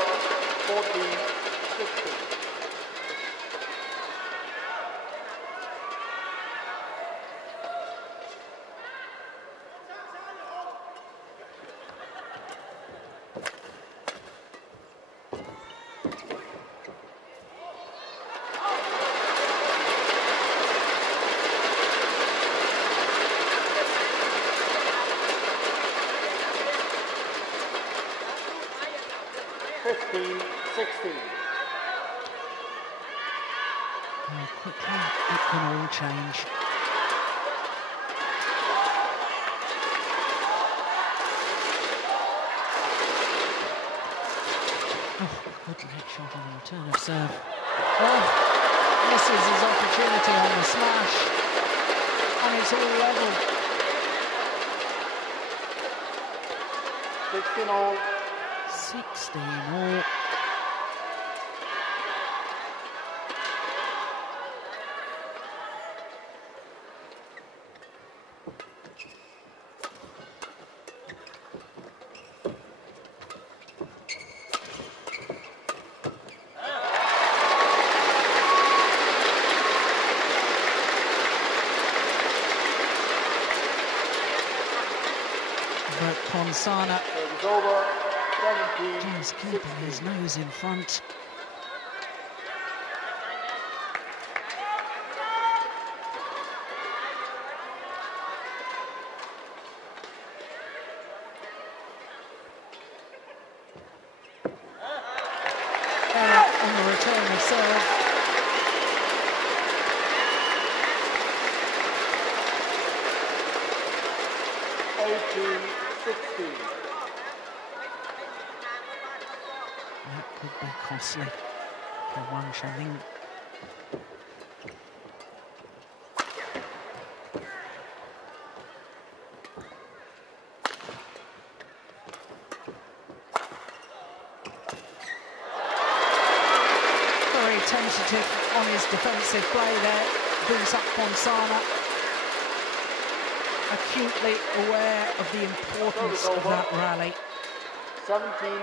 14, 16. change. Oh, good net shot on the return of serve. Oh, misses his opportunity on the smash. And it's all level. 16-all. 16-all. But Ponsana just keeping his nose in front. On the return of serve. That could be costly for Wang Xiaoling. Very tentative on his defensive play there, Boonsak Ponsana. Acutely aware of the importance of that rally. 17-18.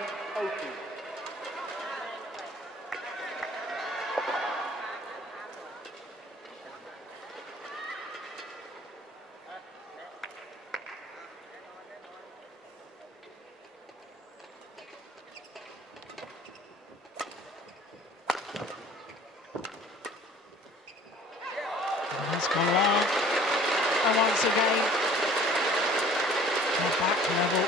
Has gone long, and once again, back level.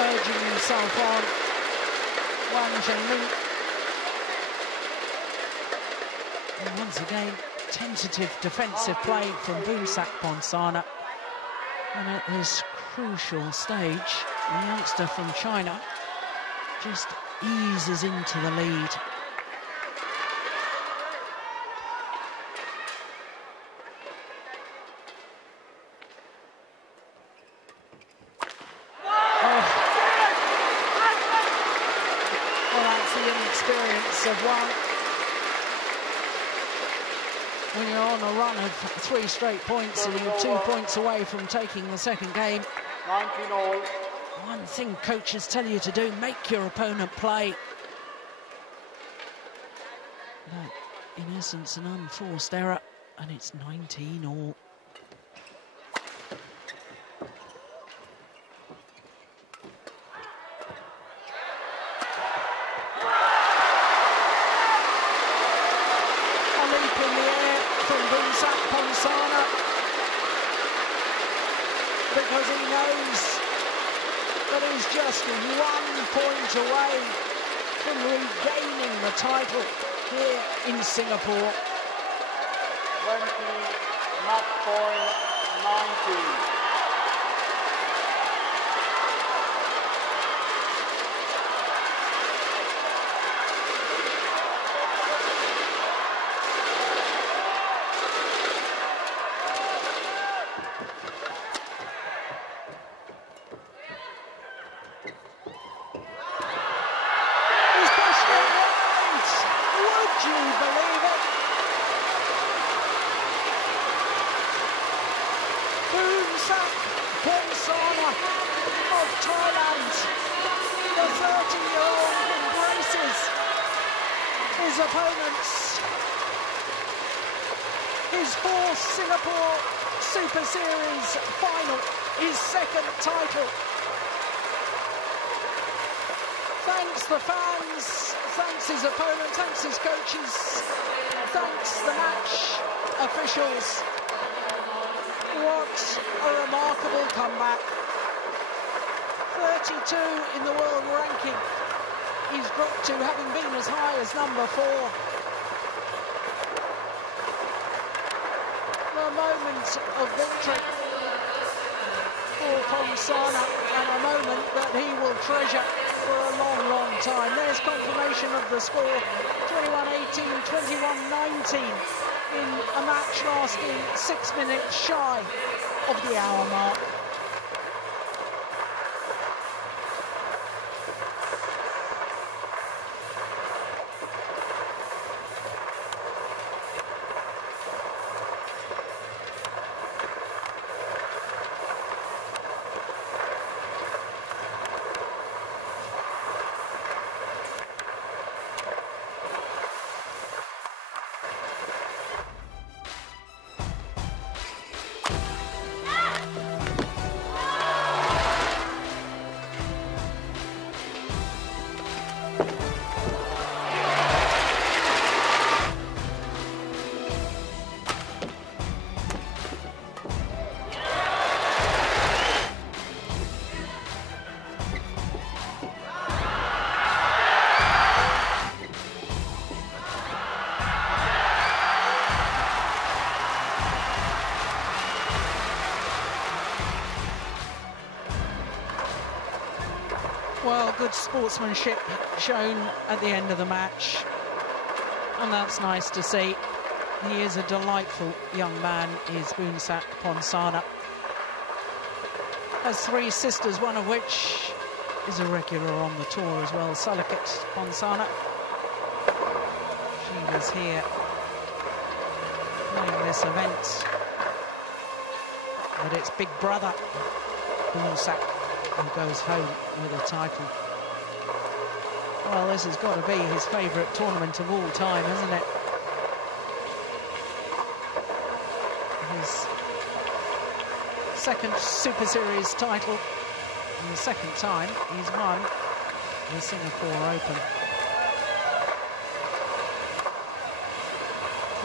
Urging himself on, Wang Xiaoling. And once again, tentative defensive play from Boonsak Ponsana. And at this crucial stage, the youngster from China just eases into the lead. Experience of one. When you're on a run of 3 straight points and you're 2 points away from taking the second game, 19-all. one thing coaches tell you to do, make your opponent play. But in essence, an unforced error, and it's 19-all. Because he knows that he's just 1 point away from regaining the title here in Singapore. 20, match point 19. his opponents. His fourth Singapore Super Series final, his second title. Thanks the fans, thanks his opponent, thanks his coaches, thanks the match officials. What a remarkable comeback. 32 in the world ranking. He's dropped to having been as high as number 4. The moment of victory for Ponsana, and a moment that he will treasure for a long, long time. There's confirmation of the score, 21-18, 21-19, in a match lasting 6 minutes shy of the hour mark. Well, good sportsmanship shown at the end of the match, and that's nice to see. He is a delightful young man, is Boonsak Ponsana. Has 3 sisters, one of which is a regular on the tour as well, Salikat Ponsana. She was here playing this event, but it's big brother Boonsak who goes home with a title. Well, this has got to be his favourite tournament of all time, isn't it? His second Super Series title, and the second time he's won the Singapore Open.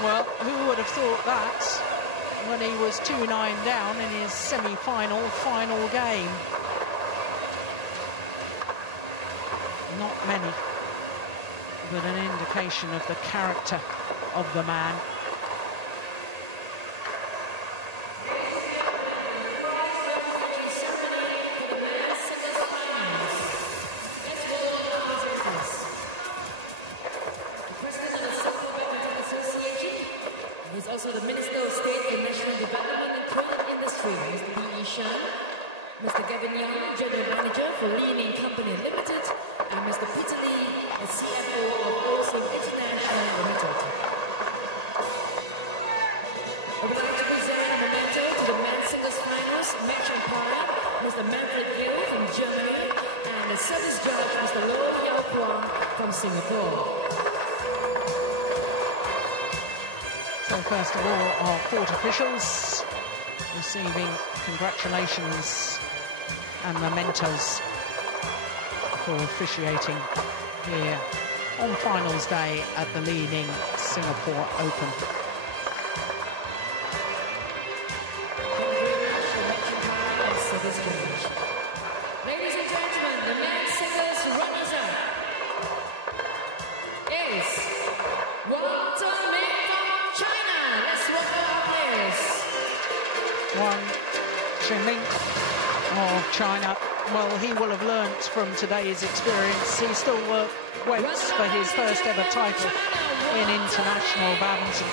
Well, who would have thought that when he was 2-9 down in his semi-final final game? Not many, but an indication of the character of the man. He's also the Minister of State for National Development and Trade Industry, Mr. B.E. Shan, Mr. Gavin Young, General Manager for Li-Ning Company Limited, and Mr. Peter Lee, the CFO of OSIM International Limited. I would like to present a memento to the men's singles finals match umpire, Mr. Manfred Gill from Germany, and the service judge, Mr. Lo Yao Kwang from Singapore. So first of all, our court officials receiving congratulations and mementos for officiating here on finals day at the Li-Ning Singapore Open. Ladies and gentlemen, the men's singles runners-up is Wang Zhengming from China. Let's welcome our players. Wang Zhengming of China. Well, he will have learnt from today's experience. He still waits for his first ever title in international badminton.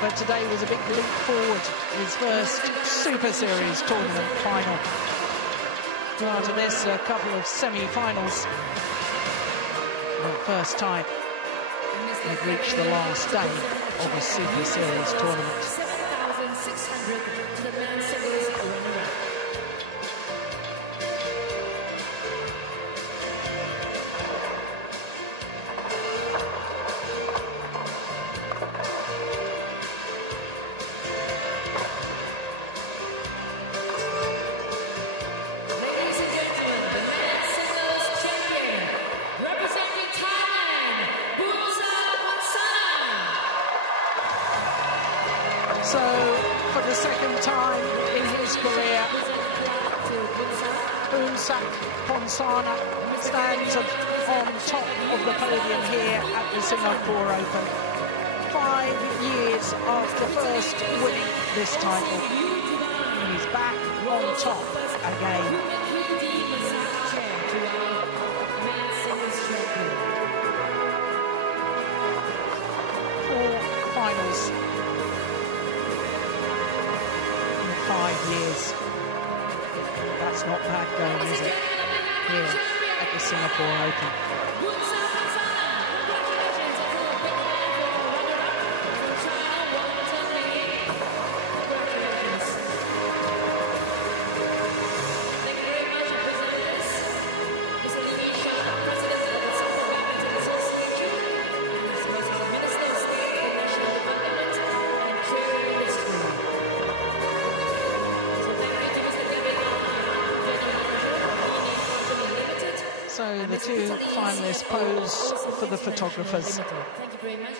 But today was a big leap forward, his first Super Series tournament final. After this, a couple of semi-finals. For the first time, they've reached the last day of a Super Series tournament. 7,600 to the men's singles runner-up. So, for the second time in his career, Boonsak Ponsana stands on top of the podium here at the Singapore Open. 5 years after first winning this title, he's back on top again. 4 finals in 5 years. That's not bad going, is it? Here at the Singapore Open. So the two finalists pose for the photographers. Thank you very much,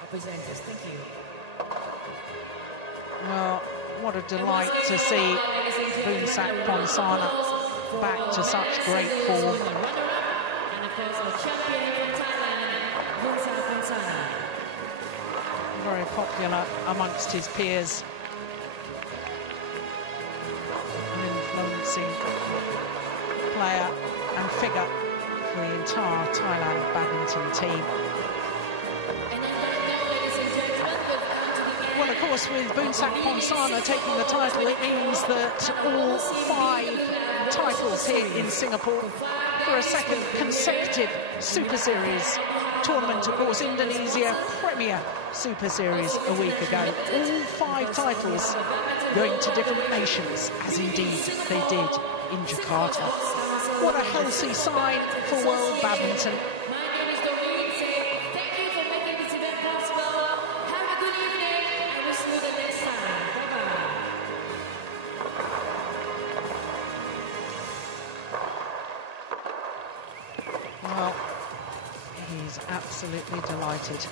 our presenters. Thank you. Well, what a delight to see Boonsak Ponsana back to such great form. And of course, our champion from Thailand, Boonsak Ponsana. Very popular amongst his peers. An influencing player and figure for the entire Thailand badminton team. Well, of course, with Boonsak Ponsana taking the title, it means that all 5 titles here in Singapore for a second consecutive Super Series tournament. Of course, Indonesia Premier Super Series a week ago. All 5 titles going to different nations, as indeed they did in Jakarta. What a healthy sign for world badminton. My name is Doreen. Thank you for making this event possible. Have a good evening, and we'll see you the next time. Bye-bye. Well, he's absolutely delighted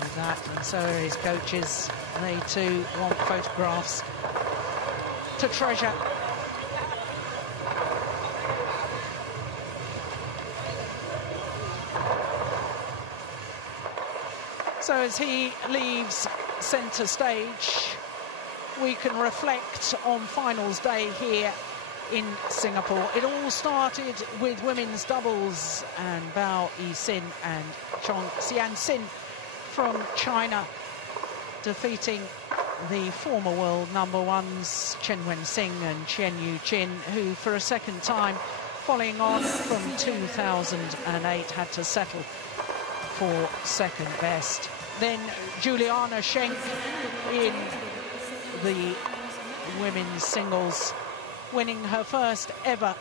with that, and so are his coaches. They too want photographs to treasure. So as he leaves centre stage, we can reflect on finals day here in Singapore. It all started with women's doubles, and Bao Yi-Sin and Chong Xian-Sin from China defeating the former world number ones Chen Wen-Sing and Chen Yu-Chin, who for a second time following on from 2008 had to settle for second best. Then Juliana Schenk in the women's singles, winning her first ever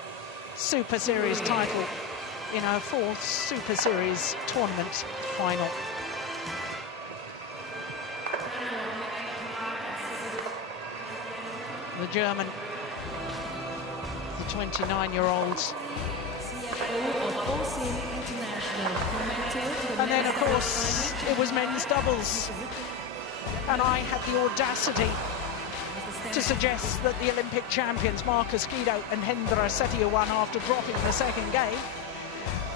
Super Series title in her 4th Super Series tournament final. The German, the 29-year-old. And then, of course, it was men's doubles. And I had the audacity to suggest that the Olympic champions, Marcus Guido and Hendra Setiawan, after dropping the second game,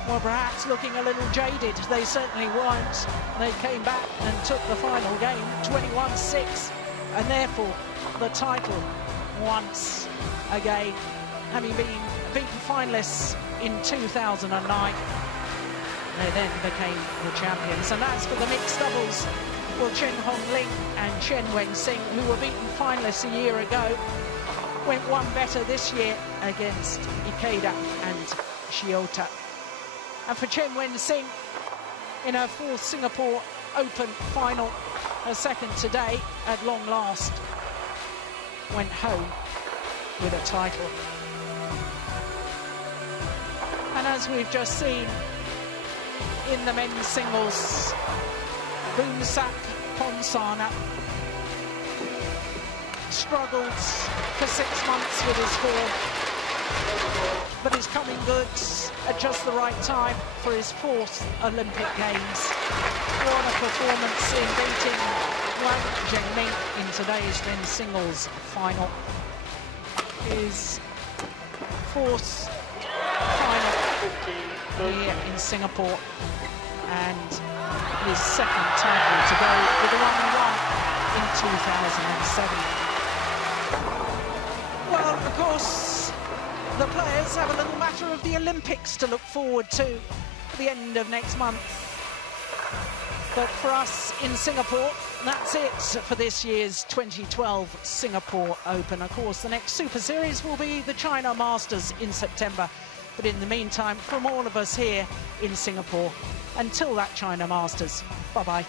were perhaps looking a little jaded. They certainly weren't. They came back and took the final game, 21-6, and therefore the title once again, having been beaten finalists in 2009. They then became the champions. And as for the mixed doubles, well, Chen Hongling and Chen Wen-Sing, who were beaten finalists a year ago, went one better this year against Ikeda and Shiota. And for Chen Wen-Sing, in her 4th Singapore Open final, her second today, at long last, went home with a title. And as we've just seen in the men's singles, Boonsak Ponsana struggled for 6 months with his form, but is coming good at just the right time for his 4th Olympic Games. What a performance in beating Wang Zhengming in today's men's singles final. His fourth final here in Singapore, and his second title to go with the one he won in 2007. Well, of course, the players have a little matter of the Olympics to look forward to at the end of next month. But for us in Singapore, that's it for this year's 2012 Singapore Open. Of course, the next Super Series will be the China Masters in September. But in the meantime, from all of us here in Singapore, until that China Masters, bye-bye.